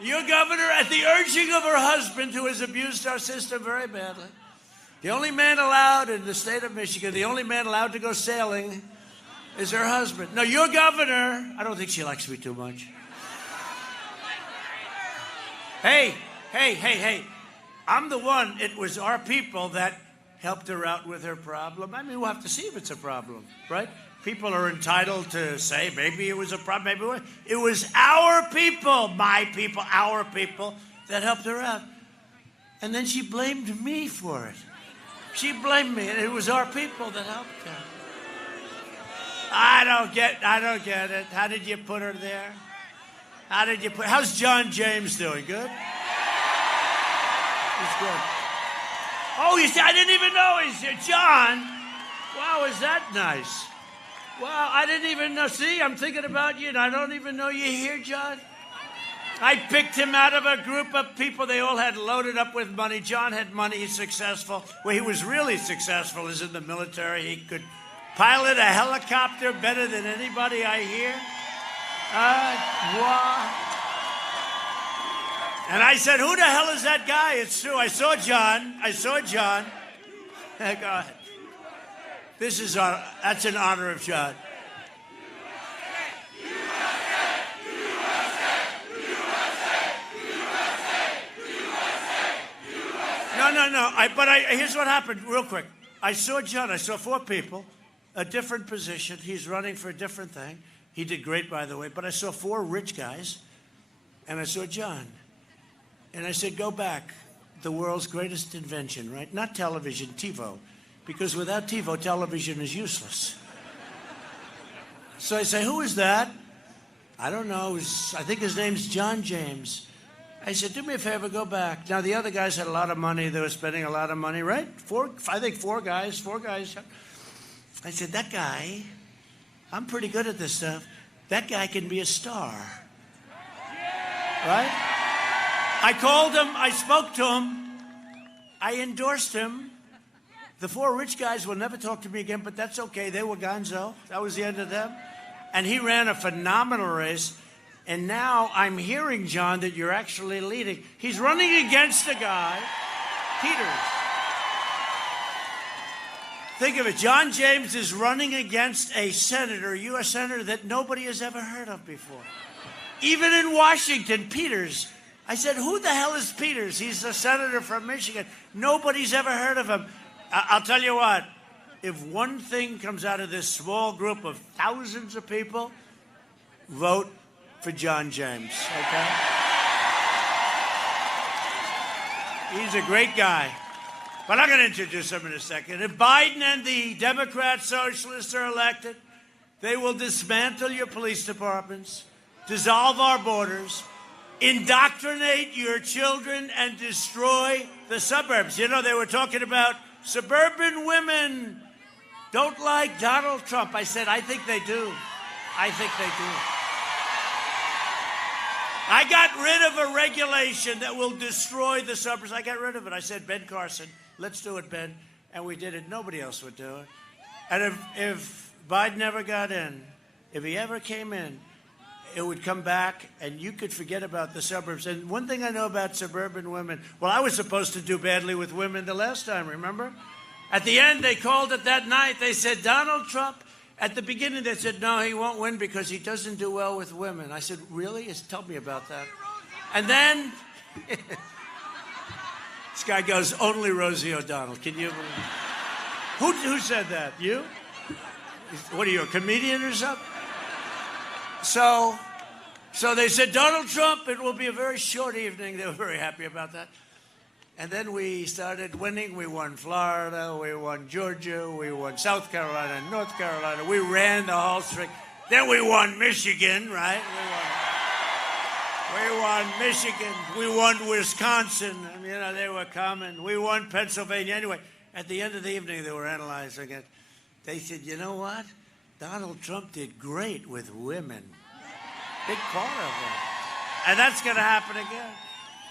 at the urging of her husband, who has abused our system very badly, the only man allowed in the state of Michigan, the only man allowed to go sailing is her husband. No, your governor, I don't think she likes me too much. Hey, I'm the one, it was our people that helped her out with her problem. I mean, we'll have to see if it's a problem, right? People are entitled to say maybe it was a problem, maybe it wasn't. It was our people, my people, our people that helped her out. And then she blamed me for it. She blamed me, and it was our people that helped her. I don't get it. How did you put her there? How's John James doing? Good? He's good. Oh, I didn't even know he's here. John, wow, is that nice? Wow, I didn't even know. See, I'm thinking about you, and I don't even know you're here, John. I picked him out of a group of people. They all had loaded up with money. John had money. He's successful. Where he was really successful is in the military. He could pilot a helicopter better than anybody I hear. And I said, who the hell is that guy? It's true. I saw John. Go ahead. That's in honor of John. No. Here's what happened, real quick. I saw John. I saw 4 people, a different position. He's running for a different thing. He did great, by the way. But I saw 4 rich guys, and I saw John. And I said, go back. The world's greatest invention, right? Not television, TiVo. Because without TiVo, television is useless. So I say, who is that? I don't know. I think his name's John James. I said, do me a favor, go back. Now, the other guys had a lot of money. They were spending a lot of money, right? 4 guys. I said, that guy, I'm pretty good at this stuff. That guy can be a star. Right? I called him. I spoke to him. I endorsed him. The 4 rich guys will never talk to me again, but that's okay. They were gonzo. That was the end of them. And he ran a phenomenal race. And now I'm hearing, John, that you're actually leading. He's running against a guy, Peters. Think of it. John James is running against a senator, a U.S. senator, that nobody has ever heard of before. Even in Washington, Peters. I said, who the hell is Peters? He's a senator from Michigan. Nobody's ever heard of him. I'll tell you what. If one thing comes out of this small group of thousands of people, vote for John James, okay? He's a great guy. But I'm going to introduce him in a second. If Biden and the Democrat socialists are elected, they will dismantle your police departments, dissolve our borders, indoctrinate your children, and destroy the suburbs. You know, they were talking about suburban women don't like Donald Trump. I said, I think they do. I think they do. I got rid of a regulation that will destroy the suburbs. I got rid of it. I said, Ben Carson, let's do it, Ben. And we did it. Nobody else would do it. And if Biden ever got in, if he ever came in, it would come back and you could forget about the suburbs. And one thing I know about suburban women, well, I was supposed to do badly with women the last time, remember? At the end, they called it that night. They said, Donald Trump. At the beginning, they said, no, he won't win because he doesn't do well with women. I said, really? Tell me about that. And then this guy goes, only Rosie O'Donnell. Can you believe? Who said that? You? What are you, a comedian or something? So they said, Donald Trump, it will be a very short evening. They were very happy about that. And then we started winning. We won Florida, we won Georgia, we won South Carolina, North Carolina. We ran the whole string. Then we won Michigan, right? We won Michigan. We won Wisconsin. I mean, they were coming. We won Pennsylvania. Anyway, at the end of the evening, they were analyzing it. They said, you know what? Donald Trump did great with women. Big part of it. And that's going to happen again.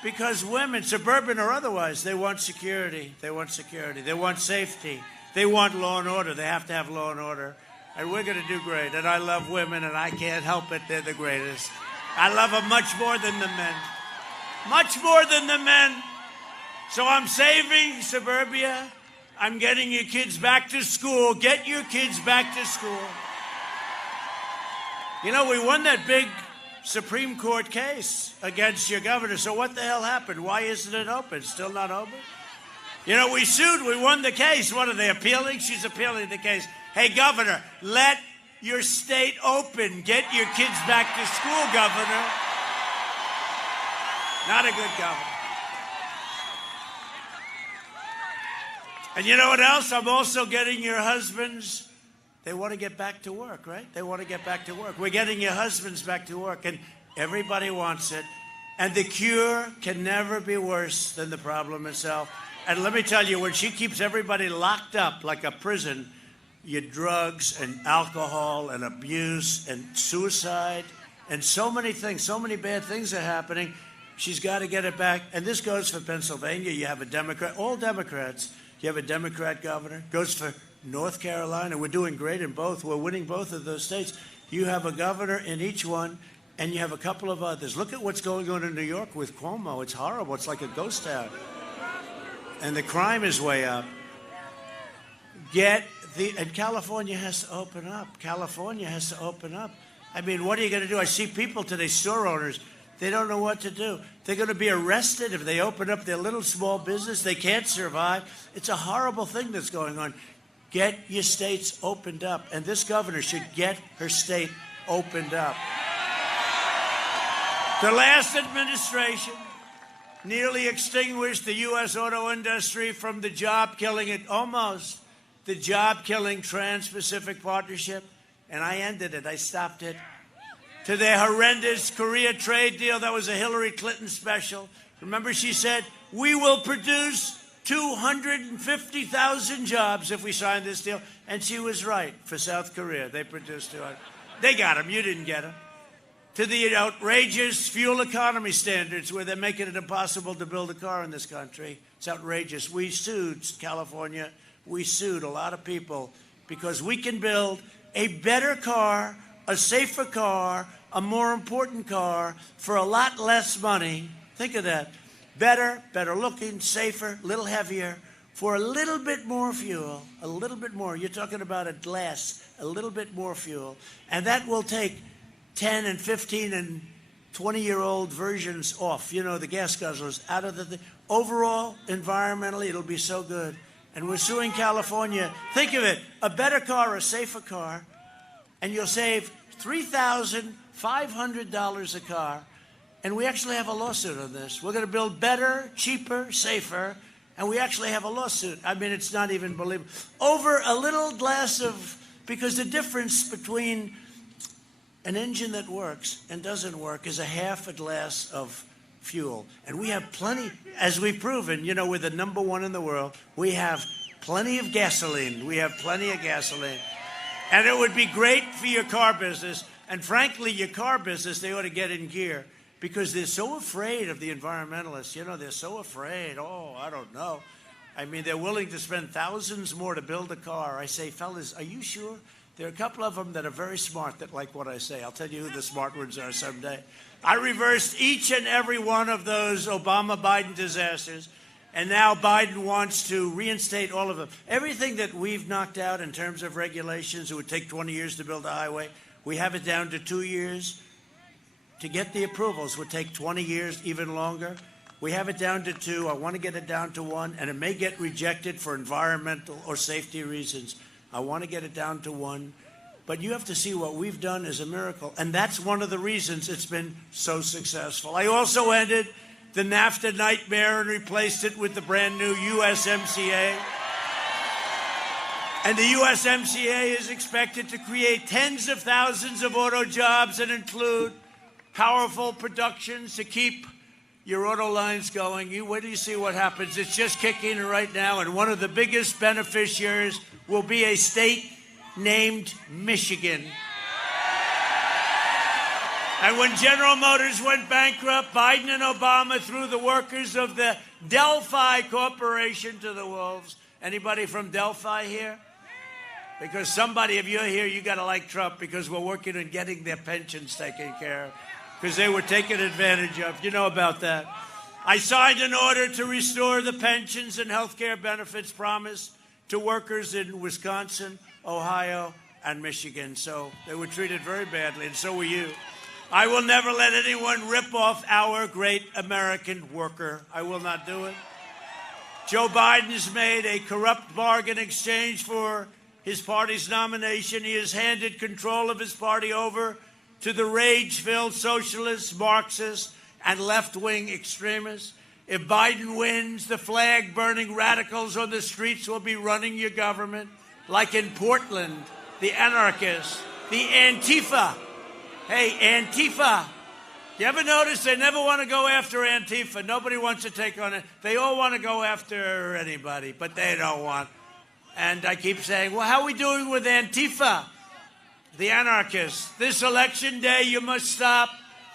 Because women, suburban or otherwise, they want security. They want security. They want safety. They want law and order. They have to have law and order. And we're going to do great. And I love women, and I can't help it. They're the greatest. I love them much more than the men. Much more than the men. So I'm saving suburbia. I'm getting your kids back to school. Get your kids back to school. You know, we won that big Supreme Court case against your governor. So what the hell happened? Why isn't it open? Still not open? You know, we sued. We won the case. What, are they appealing? She's appealing the case. Hey, Governor, let your state open. Get your kids back to school, Governor. Not a good governor. And you know what else? I'm also getting your husbands. They want to get back to work, right? They want to get back to work. We're getting your husbands back to work, and everybody wants it. And the cure can never be worse than the problem itself. And let me tell you, when she keeps everybody locked up like a prison, your drugs and alcohol and abuse and suicide and so many things, so many bad things are happening. She's got to get it back. And this goes for Pennsylvania. You have a Democrat, all Democrats. You have a Democrat governor. Goes for North Carolina. We're doing great in both. We're winning both of those states. You have a governor in each one, and you have a couple of others. Look at what's going on in New York with Cuomo. It's horrible. It's like a ghost town. And the crime is way up. And California has to open up. California has to open up. I mean, what are you going to do? I see people today, store owners, they don't know what to do. They're going to be arrested if they open up their little small business. They can't survive. It's a horrible thing that's going on. Get your states opened up. And this governor should get her state opened up. The last administration nearly extinguished the U.S. auto industry from the job-killing, the job-killing Trans-Pacific Partnership, and I ended it. I stopped it. To their horrendous Korea trade deal that was a Hillary Clinton special. Remember, she said, we will produce 250,000 jobs if we sign this deal. And she was right. For South Korea, they produced 200. They got them. You didn't get them. To the outrageous fuel economy standards where they're making it impossible to build a car in this country. It's outrageous. We sued California. We sued a lot of people because we can build a better car, a safer car, a more important car for a lot less money. Think of that. Better looking, safer, a little heavier, for a little bit more fuel, a little bit more. You're talking about a little bit more fuel. And that will take 10 and 15 and 20-year-old versions off, you know, the gas guzzlers, out of the thing. Overall, environmentally, it'll be so good. And we're suing California. Think of it, a better car, a safer car, and you'll save $3,500 a car. And we actually have a lawsuit on this. We're going to build better, cheaper, safer, and we actually have a lawsuit. I mean, it's not even believable. Over a little glass of, because the difference between an engine that works and doesn't work is a half a glass of fuel. And we have plenty, as we've proven, you know, we're the #1 in the world. We have plenty of gasoline. We have plenty of gasoline. And it would be great for your car business. And frankly, your car business, they ought to get in gear because they're so afraid of the environmentalists. You know, they're so afraid. Oh, I don't know. I mean, they're willing to spend thousands more to build a car. I say, fellas, are you sure? There are a couple of them that are very smart that like what I say. I'll tell you who the smart ones are someday. I reversed each and every one of those Obama-Biden disasters, and now Biden wants to reinstate all of them. Everything that we've knocked out in terms of regulations, it would take 20 years to build a highway. We have it down to 2 years. To get the approvals would take 20 years, even longer. We have it down to 2. I want to get it down to 1, and it may get rejected for environmental or safety reasons. I want to get it down to 1. But you have to see what we've done is a miracle. And that's one of the reasons it's been so successful. I also ended the NAFTA nightmare and replaced it with the brand new USMCA. And the USMCA is expected to create tens of thousands of auto jobs and include powerful productions to keep your auto lines going. You wait till you see what happens. It's just kicking right now. And one of the biggest beneficiaries will be a state named Michigan. And when General Motors went bankrupt, Biden and Obama threw the workers of the Delphi Corporation to the wolves. Anybody from Delphi here? Because somebody, if you're here, you got to like Trump because we're working on getting their pensions taken care of because they were taken advantage of. You know about that. I signed an order to restore the pensions and health care benefits promised to workers in Wisconsin, Ohio, and Michigan. So they were treated very badly, and so were you. I will never let anyone rip off our great American worker. I will not do it. Joe Biden's made a corrupt bargain in exchange for his party's nomination. He has handed control of his party over to the rage-filled socialists, Marxists, and left-wing extremists. If Biden wins, the flag-burning radicals on the streets will be running your government, like in Portland, the anarchists, the Antifa. Hey, Antifa. You ever notice they never want to go after Antifa? Nobody wants to take on it. They all want to go after anybody, but they don't want. And I keep saying, well, how are we doing with Antifa? The anarchists. This election day, you must stop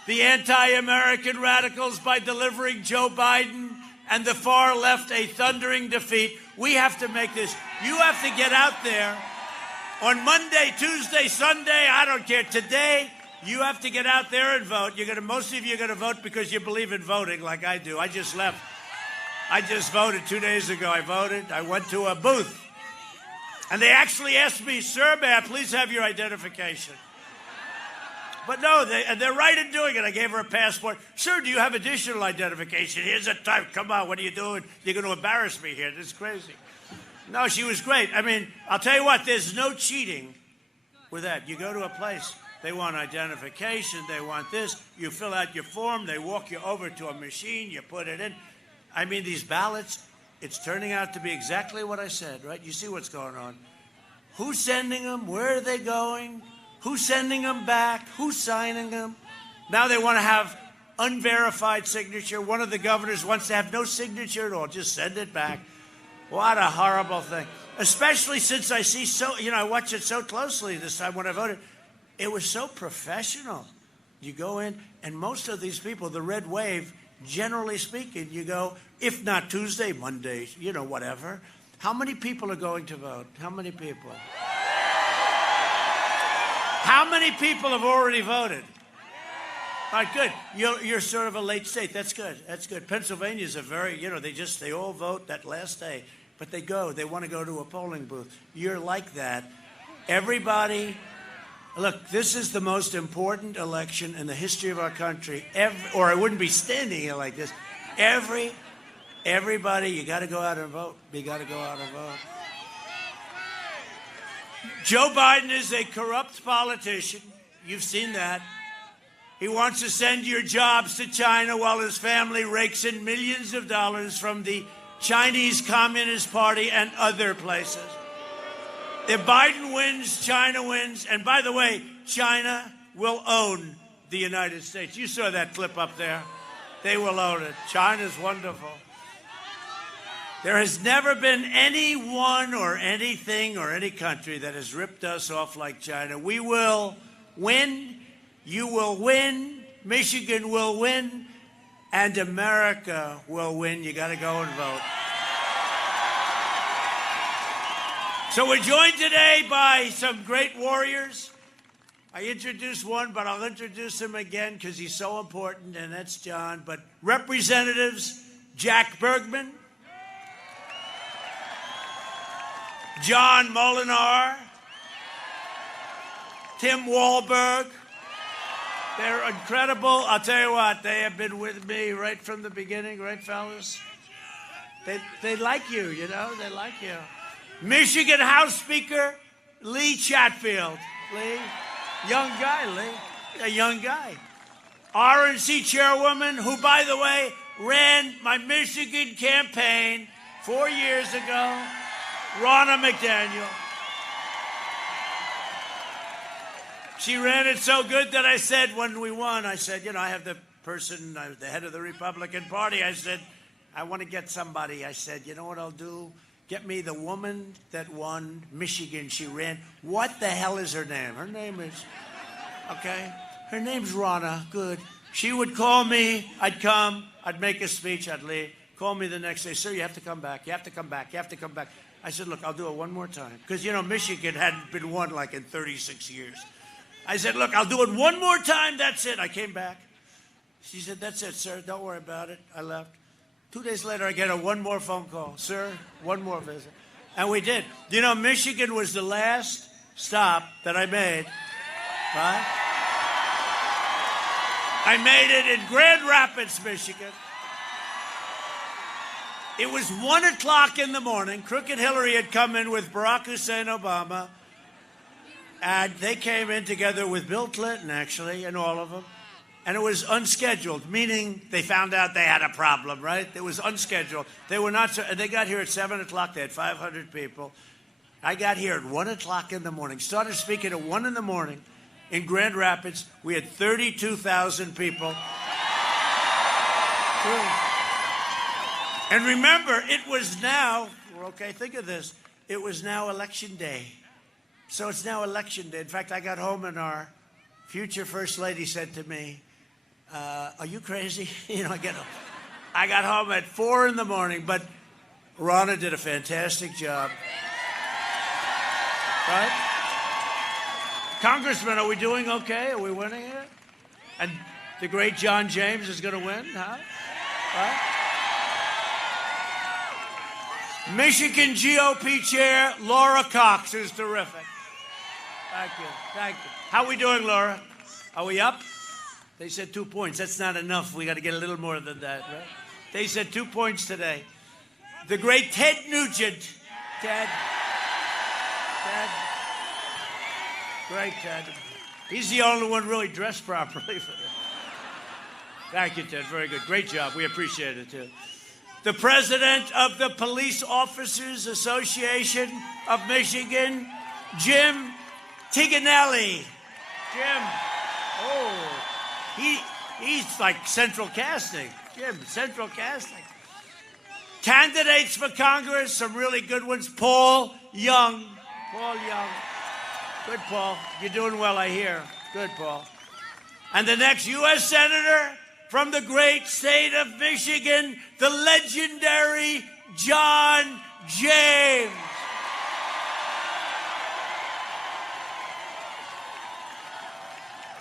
the anti-American radicals by delivering Joe Biden and the far left a thundering defeat. We have to make this. You have to get out there on Monday, Tuesday, Sunday, I don't care. Today, you have to get out there and vote. Most of you are going to vote because you believe in voting like I do. I just left. I just voted 2 days ago. I voted. I went to a booth. And they actually asked me, sir, may I please have your identification? But no, they're right in doing it. I gave her a passport. Sir, do you have additional identification? Here's a type. Come on, what are you doing? You're going to embarrass me here. This is crazy. No, she was great. I mean, I'll tell you what, there's no cheating with that. You go to a place, they want identification, they want this. You fill out your form, they walk you over to a machine, you put it in. I mean, these ballots, it's turning out to be exactly what I said, right? You see what's going on. Who's sending them? Where are they going? Who's sending them back? Who's signing them? Now they want to have unverified signature. One of the governors wants to have no signature at all. Just send it back. What a horrible thing. Especially since I see I watch it so closely this time when I voted. It was so professional. You go in, and most of these people, the red wave, generally speaking, you go, if not Tuesday, Monday, whatever. How many people are going to vote? How many people? How many people have already voted? All right, good. You're sort of a late state. That's good. That's good. Pennsylvania's a very, they all vote that last day. But they want to go to a polling booth. You're like that. Everybody, look, this is the most important election in the history of our country. Or I wouldn't be standing here like this. Everybody, you got to go out and vote. You got to go out and vote. Joe Biden is a corrupt politician. You've seen that. He wants to send your jobs to China while his family rakes in millions of dollars from the Chinese Communist Party and other places. If Biden wins, China wins. And by the way, China will own the United States. You saw that clip up there. They will own it. China's wonderful. There has never been anyone or anything or any country that has ripped us off like China. We will win. You will win. Michigan will win. And America will win. You got to go and vote. So we're joined today by some great warriors. I introduced one, but I'll introduce him again because he's so important, and that's John. But Representatives Jack Bergman, John Molinar, Tim Walberg. They're incredible. I'll tell you what, they have been with me right from the beginning, right, fellas? They like you, they like you. Michigan House Speaker Lee Chatfield. Lee, young guy, Lee, a young guy. RNC Chairwoman, who, by the way, ran my Michigan campaign 4 years ago, Ronna McDaniel. She ran it so good that I said, when we won, I said, I have the head of the Republican Party. I said, I want to get somebody. I said, you know what I'll do? Get me the woman that won Michigan. She ran. What the hell is her name? Her name is, okay? Her name's Ronna. Good. She would call me. I'd come. I'd make a speech. I'd leave. Call me the next day. Sir, you have to come back. You have to come back. You have to come back. I said, look, I'll do it one more time. Because, Michigan hadn't been won like in 36 years. I said, look, I'll do it one more time. That's it. I came back. She said, that's it, sir. Don't worry about it. I left. 2 days later, I get one more phone call. Sir, one more visit. And we did. Michigan was the last stop that I made. Right? I made it in Grand Rapids, Michigan. It was 1 o'clock in the morning. Crooked Hillary had come in with Barack Hussein Obama. And they came in together with Bill Clinton, actually, and all of them. And it was unscheduled, meaning they found out they had a problem, right? It was unscheduled. They were not, they got here at 7 o'clock. They had 500 people. I got here at 1 o'clock in the morning. Started speaking at 1 in the morning in Grand Rapids. We had 32,000 people. And remember, it was now, okay, think of this. It was now election day. So it's now election day. In fact, I got home and our future First Lady said to me, are you crazy? I got home at 4 in the morning, but Ronna did a fantastic job. Right? Congressman, are we doing okay? Are we winning it? And the great John James is going to win, huh? Right? Michigan GOP Chair Laura Cox is terrific. Thank you. Thank you. How are we doing, Laura? Are we up? They said 2 points. That's not enough. We got to get a little more than that, right? They said 2 points today. The great Ted Nugent. Ted. Great Ted. He's the only one really dressed properly for this. Thank you, Ted. Very good. Great job. We appreciate it, too. The president of the Police Officers Association of Michigan, Jim Tiganelli. Jim. Oh, he's like central casting. Jim, central casting. Candidates for Congress, some really good ones. Paul Young. Paul Young. Good, Paul. You're doing well, I hear. Good, Paul. And the next U.S. Senator from the great state of Michigan, the legendary John James.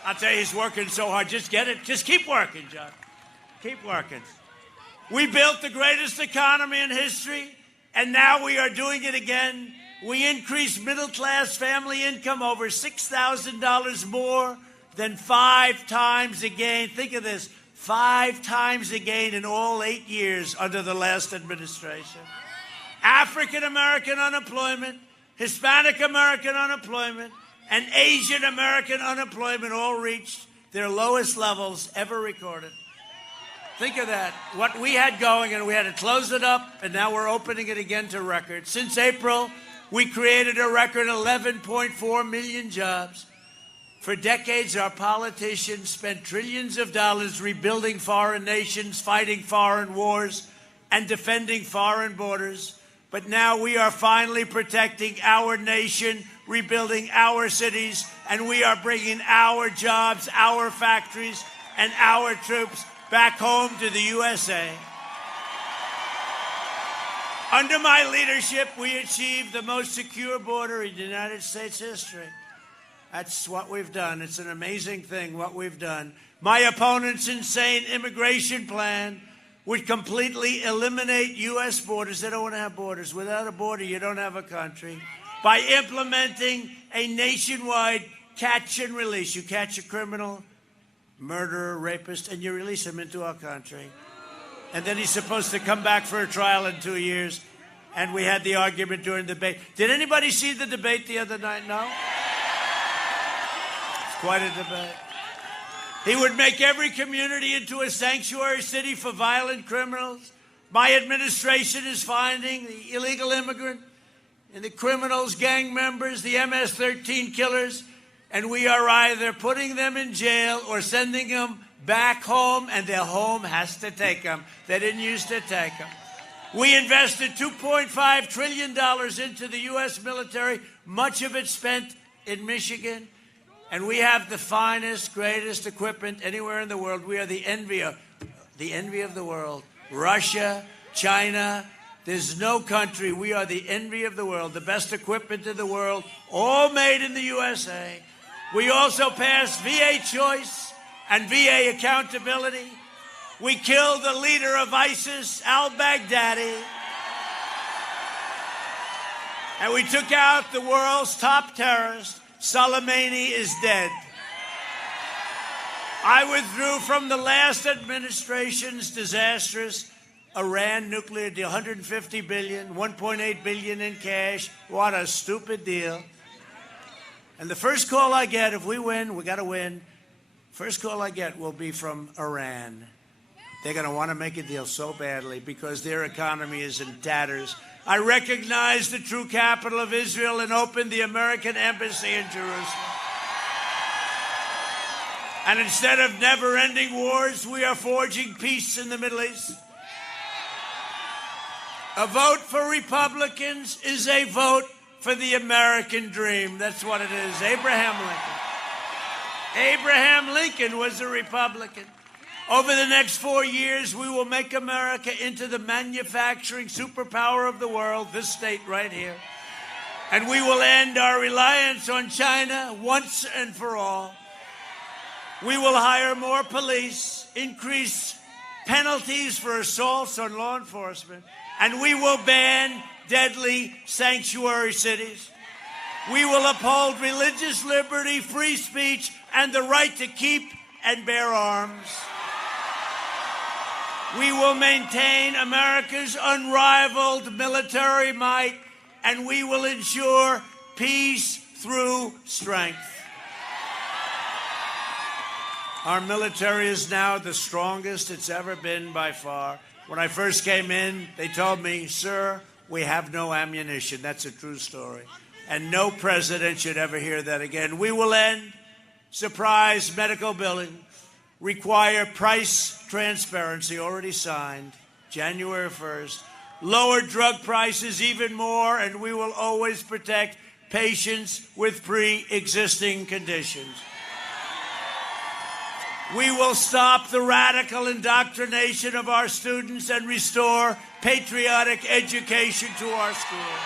I'll tell you, he's working so hard. Just get it. Just keep working, John. Keep working. We built the greatest economy in history, and now we are doing it again. We increased middle-class family income over $6,000 more than 5 times again. Think of this. 5 times again in all 8 years under the last administration. African-American unemployment, Hispanic-American unemployment, and Asian-American unemployment all reached their lowest levels ever recorded. Think of that. What we had going, and we had to close it up, and now we're opening it again to record. Since April, we created a record 11.4 million jobs. For decades, our politicians spent trillions of dollars rebuilding foreign nations, fighting foreign wars, and defending foreign borders. But now we are finally protecting our nation, rebuilding our cities, and we are bringing our jobs, our factories, and our troops back home to the USA. Under my leadership, we achieved the most secure border in United States history. That's what we've done. It's an amazing thing, what we've done. My opponent's insane immigration plan would completely eliminate U.S. borders. They don't want to have borders. Without a border, you don't have a country. By implementing a nationwide catch and release. You catch a criminal, murderer, rapist, and you release him into our country. And then he's supposed to come back for a trial in 2 years. And we had the argument during the debate. Did anybody see the debate the other night? No? Quite a debate. He would make every community into a sanctuary city for violent criminals. My administration is finding the illegal immigrant and the criminals, gang members, the MS-13 killers, and we are either putting them in jail or sending them back home, and their home has to take them. They didn't used to take them. We invested $2.5 trillion into the U.S. military, much of it spent in Michigan. And we have the finest, greatest equipment anywhere in the world. We are the envy of the world. Russia, China, There's no country. We are the envy of the world, the best equipment in the world, all made in the USA. We also passed VA choice and VA accountability. We killed the leader of ISIS, al-Baghdadi. And we took out the world's top terrorist. Soleimani is dead. I withdrew from the last administration's disastrous Iran nuclear deal, $150 billion, $1.8 billion in cash. What a stupid deal. And the first call I get, if we win, we got to win. First call I get will be from Iran. They're going to want to make a deal so badly because their economy is in tatters. I recognize the true capital of Israel and opened the American embassy in Jerusalem. And instead of never-ending wars, we are forging peace in the Middle East. A vote for Republicans is a vote for the American dream. That's what it is. Abraham Lincoln. Abraham Lincoln was a Republican. Over the next 4 years, we will make America into the manufacturing superpower of the world, this state right here. And we will end our reliance on China once and for all. We will hire more police, increase penalties for assaults on law enforcement, and we will ban deadly sanctuary cities. We will uphold religious liberty, free speech, and the right to keep and bear arms. We will maintain America's unrivaled military might, and we will ensure peace through strength. Our military is now the strongest it's ever been by far. When I first came in, they told me, "Sir, we have no ammunition." That's a true story. And no president should ever hear that again. We will end surprise medical billing, require price transparency, already signed, January 1st, lower drug prices even more, and we will always protect patients with pre-existing conditions. We will stop the radical indoctrination of our students and restore patriotic education to our schools.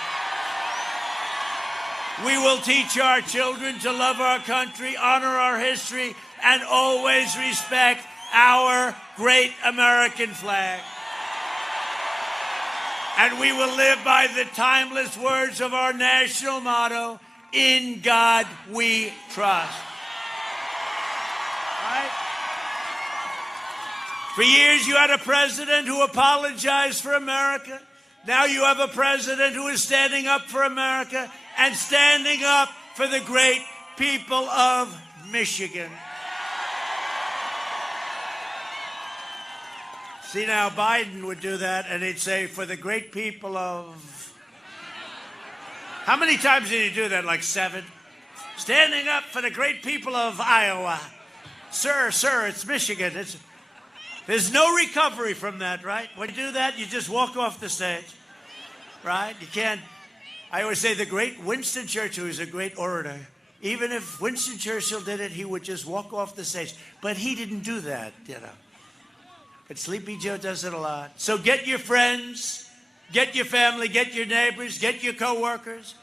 We will teach our children to love our country, honor our history, and always respect our great American flag. And we will live by the timeless words of our national motto, "In God we trust." Right? For years you had a president who apologized for America. Now you have a president who is standing up for America and standing up for the great people of Michigan. See, now Biden would do that and he'd say, "For the great people of..." How many times did he do that? Like 7? Standing up for the great people of Iowa. Sir, it's Michigan. There's no recovery from that, right? When you do that, you just walk off the stage, right? You can't. I always say the great Winston Churchill is a great orator. Even if Winston Churchill did it, he would just walk off the stage. But he didn't do that, you know. But Sleepy Joe does it a lot. So get your friends, get your family, get your neighbors, get your coworkers.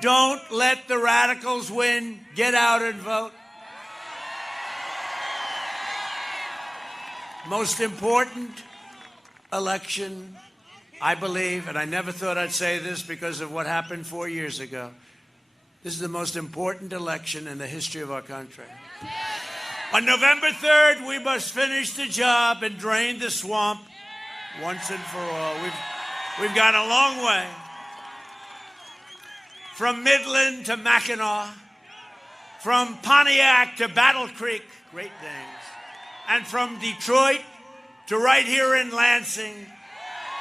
Don't let the radicals win. Get out and vote. Most important election, I believe, and I never thought I'd say this because of what happened 4 years ago. This is the most important election in the history of our country. On November 3rd, we must finish the job and drain the swamp once and for all. We've got a long way. From Midland to Mackinac, from Pontiac to Battle Creek, great names, and from Detroit to right here in Lansing,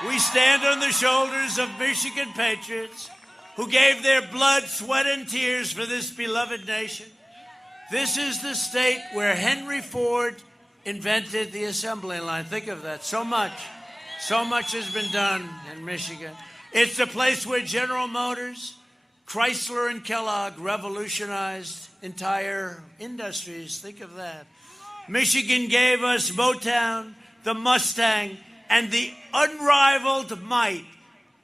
we stand on the shoulders of Michigan patriots who gave their blood, sweat, and tears for this beloved nation. This is the state where Henry Ford invented the assembly line. Think of that. So much has been done in Michigan. It's the place where General Motors, Chrysler, and Kellogg revolutionized entire industries. Think of that. Michigan gave us Motown, the Mustang, and the unrivaled might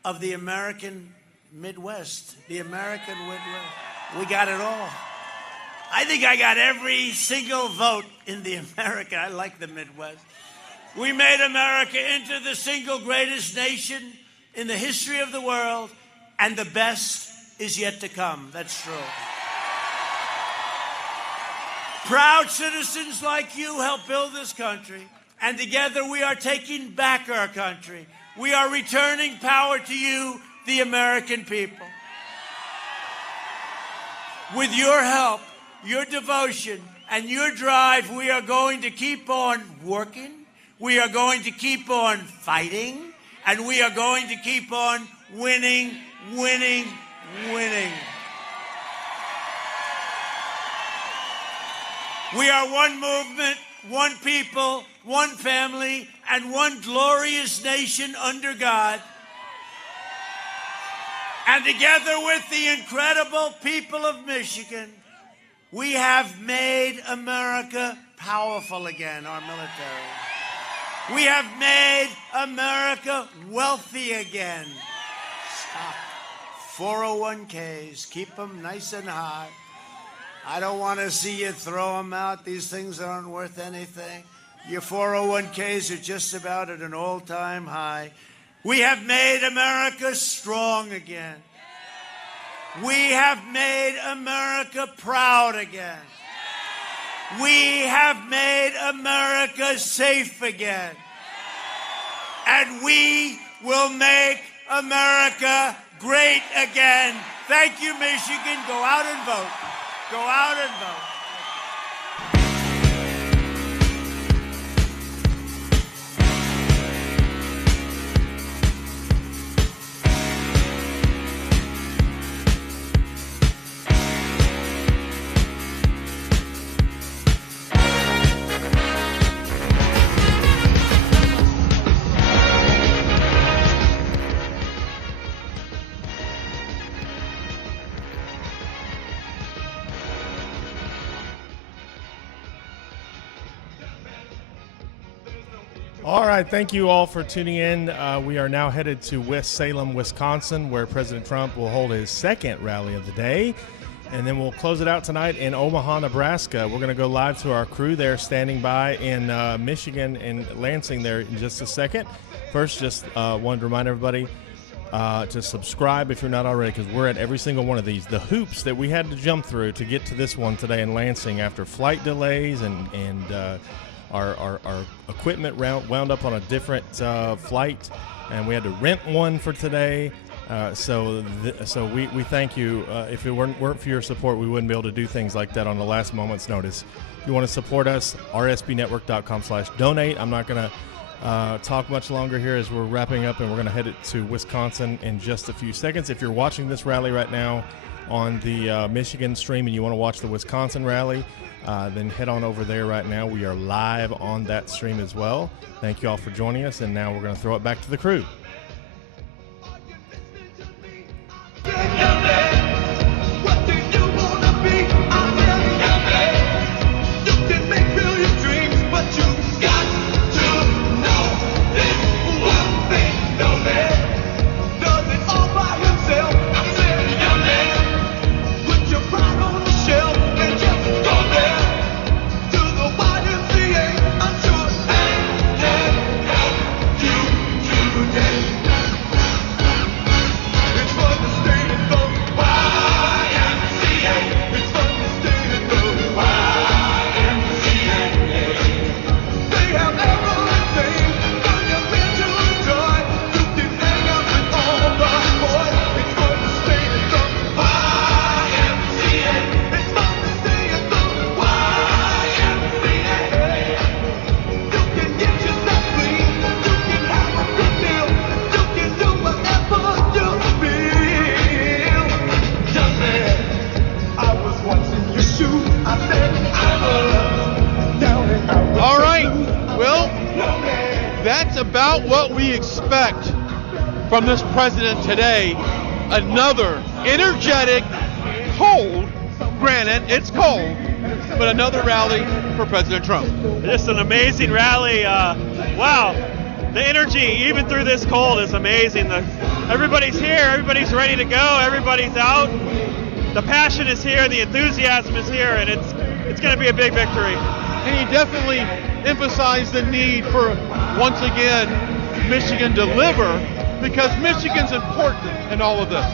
of the American Midwest, the American Midwest. We got it all. I think I got every single vote in the America. I like the Midwest. We made America into the single greatest nation in the history of the world, and the best is yet to come. That's true. Proud citizens like you helped build this country, and together we are taking back our country. We are returning power to you, the American people. With your help, your devotion, and your drive, we are going to keep on working, we are going to keep on fighting, and we are going to keep on winning, winning, winning. We are one movement, one people, one family, and one glorious nation under God. And together with the incredible people of Michigan, we have made America powerful again, our military. We have made America wealthy again. Stop. 401ks, keep them nice and high. I don't want to see you throw them out. These things aren't worth anything. Your 401ks are just about at an all-time high. We have made America strong again. We have made America proud again. We have made America safe again. And we will make America great again. Thank you, Michigan. Go out and vote. Go out and vote. All right, thank you all for tuning in. We are now headed to West Salem, Wisconsin, where President Trump will hold his second rally of the day. And then we'll close it out tonight in Omaha, Nebraska. We're going to go live to our crew there standing by in Michigan and Lansing there in just a second. First, just wanted to remind everybody to subscribe if you're not already, because we're at every single one of these. The hoops that we had to jump through to get to this one today in Lansing after flight delays and our equipment wound up on a different flight, and we had to rent one for today. So we thank you. If it weren't for your support, we wouldn't be able to do things like that on the last moment's notice. If you want to support us, rsbnetwork.com/donate. I'm not going to talk much longer here as we're wrapping up, and we're going to head it to Wisconsin in just a few seconds. If you're watching this rally right now on the Michigan stream and you want to watch the Wisconsin rally, then head on over there right now. We are live on that stream as well. Thank you all for joining us, and now we're going to throw it back to the crew. What we expect from this president today. Another energetic, cold, granted it's cold, but another rally for President Trump. Just an amazing rally. Wow, the energy even through this cold is amazing. The everybody's here, everybody's ready to go, everybody's out. The passion is here, the enthusiasm is here, and it's going to be a big victory. And he definitely emphasized the need for, once again, Michigan deliver, because Michigan's important in all of this.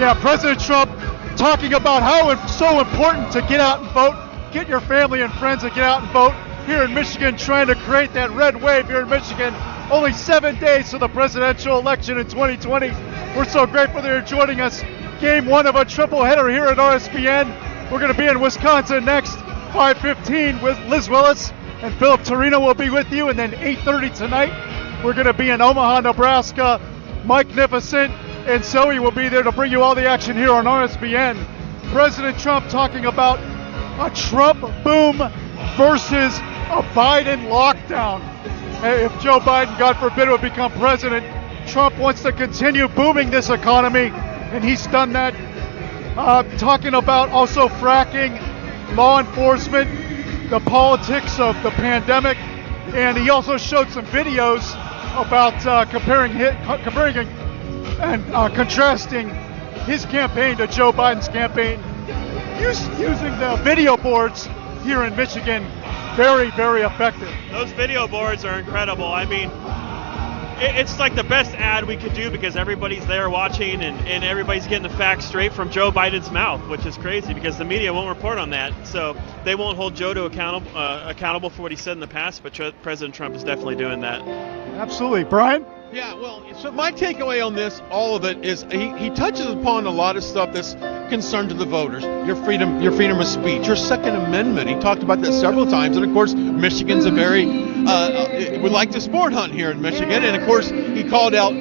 Yeah, President Trump talking about how it's so important to get out and vote, get your family and friends to get out and vote here in Michigan, trying to create that red wave here in Michigan. Only 7 days to the presidential election in 2020. We're so grateful that you're joining us. Game one of a triple header here at RSBN. We're going to be in Wisconsin next, 5:15 with Liz Willis, and Philip Torino will be with you. And then 8:30 tonight, we're going to be in Omaha, Nebraska. Mike Nificent and Zoe will be there to bring you all the action here on RSBN. President Trump talking about a Trump boom versus a Biden lockdown. If Joe Biden, God forbid, would become president, Trump wants to continue booming this economy, and he's done that. Talking about also fracking, law enforcement, the politics of the pandemic, and he also showed some videos about comparing and contrasting his campaign to Joe Biden's campaign, using the video boards here in Michigan. Very, very effective. Those video boards are incredible. I mean, it's like the best ad we could do, because everybody's there watching and everybody's getting the facts straight from Joe Biden's mouth, which is crazy because the media won't report on that. So they won't hold Joe to accountable for what he said in the past, but President Trump is definitely doing that. Absolutely. Brian? Yeah, well, so my takeaway on this, all of it, is he touches upon a lot of stuff that's concerned to the voters. Your freedom of speech, your Second Amendment. He talked about that several times. And of course, Michigan's a very, we like to sport hunt here in Michigan. And of course, he called out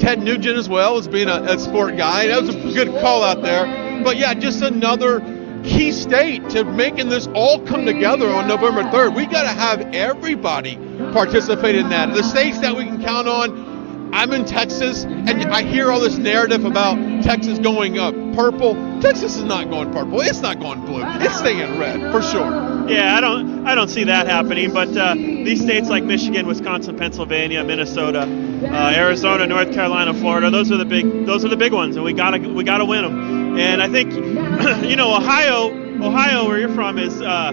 Ted Nugent as well as being a sport guy. That was a good call out there. But yeah, just another key state to making this all come together on November 3rd. We got to have everybody participate in that. The states that we can count on. I'm in Texas, and I hear all this narrative about Texas going purple. Texas is not going purple. It's not going blue. It's staying red for sure. Yeah, I don't see that happening. But these states like Michigan, Wisconsin, Pennsylvania, Minnesota, Arizona, North Carolina, Florida, those are the big ones, and we gotta win them. And I think Ohio, where you're from, is I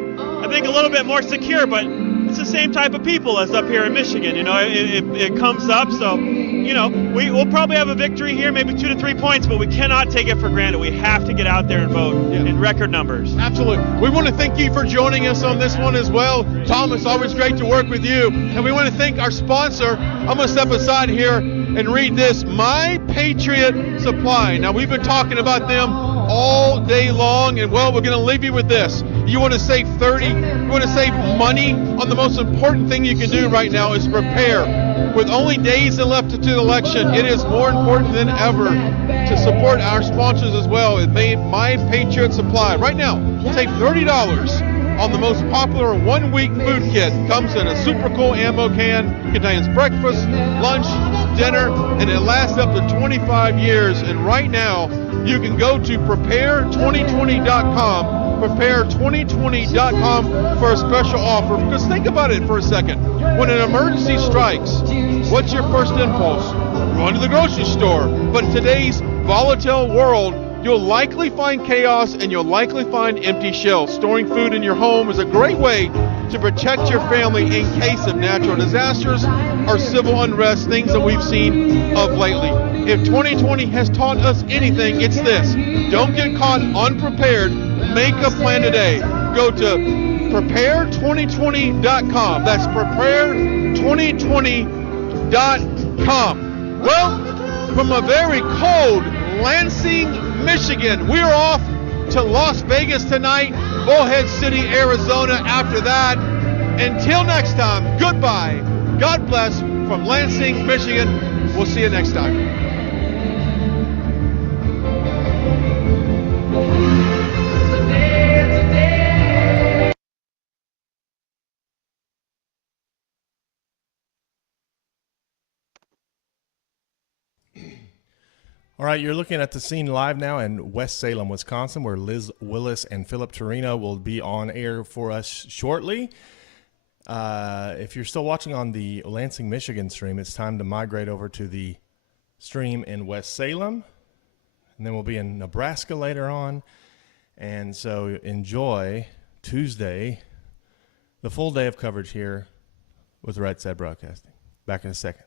think a little bit more secure, but it's the same type of people as up here in Michigan. It comes up, so we'll probably have a victory here, maybe 2 to 3 points, but we cannot take it for granted. We have to get out there and vote in record numbers. Absolutely. We want to thank you for joining us on this one as well. Tom, it's always great to work with you. And we want to thank our sponsor. I'm going to step aside here and read this. My Patriot Supply. Now, we've been talking about them all day long, and well, we're going to leave you with this. You want to save you want to save money on the most important thing you can do right now is prepare. With only days left to the election, it is more important than ever to support our sponsors as well. It made My Patriot Supply. Right now, save $30 on the most popular one-week food kit. Comes in a super cool ammo can, contains breakfast, lunch, dinner, and it lasts up to 25 years. And right now, you can go to prepare2020.com, prepare2020.com for a special offer. Because think about it for a second. When an emergency strikes, what's your first impulse? Run to the grocery store. But in today's volatile world, you'll likely find chaos and you'll likely find empty shelves. Storing food in your home is a great way to protect your family in case of natural disasters or civil unrest, things that we've seen of lately. If 2020 has taught us anything, it's this. Don't get caught unprepared. Make a plan today. Go to prepare2020.com. That's prepare2020.com. Well, from a very cold Lansing, Michigan, we're off to Las Vegas tonight, Bullhead City, Arizona after that. Until next time, goodbye. God bless from Lansing, Michigan. We'll see you next time. All right, you're looking at the scene live now in West Salem, Wisconsin, where Liz Willis and Philip Torino will be on air for us shortly. If you're still watching on the Lansing, Michigan stream, it's time to migrate over to the stream in West Salem, and then we'll be in Nebraska later on. And so enjoy Tuesday, the full day of coverage here with Right Side Broadcasting. Back in a second.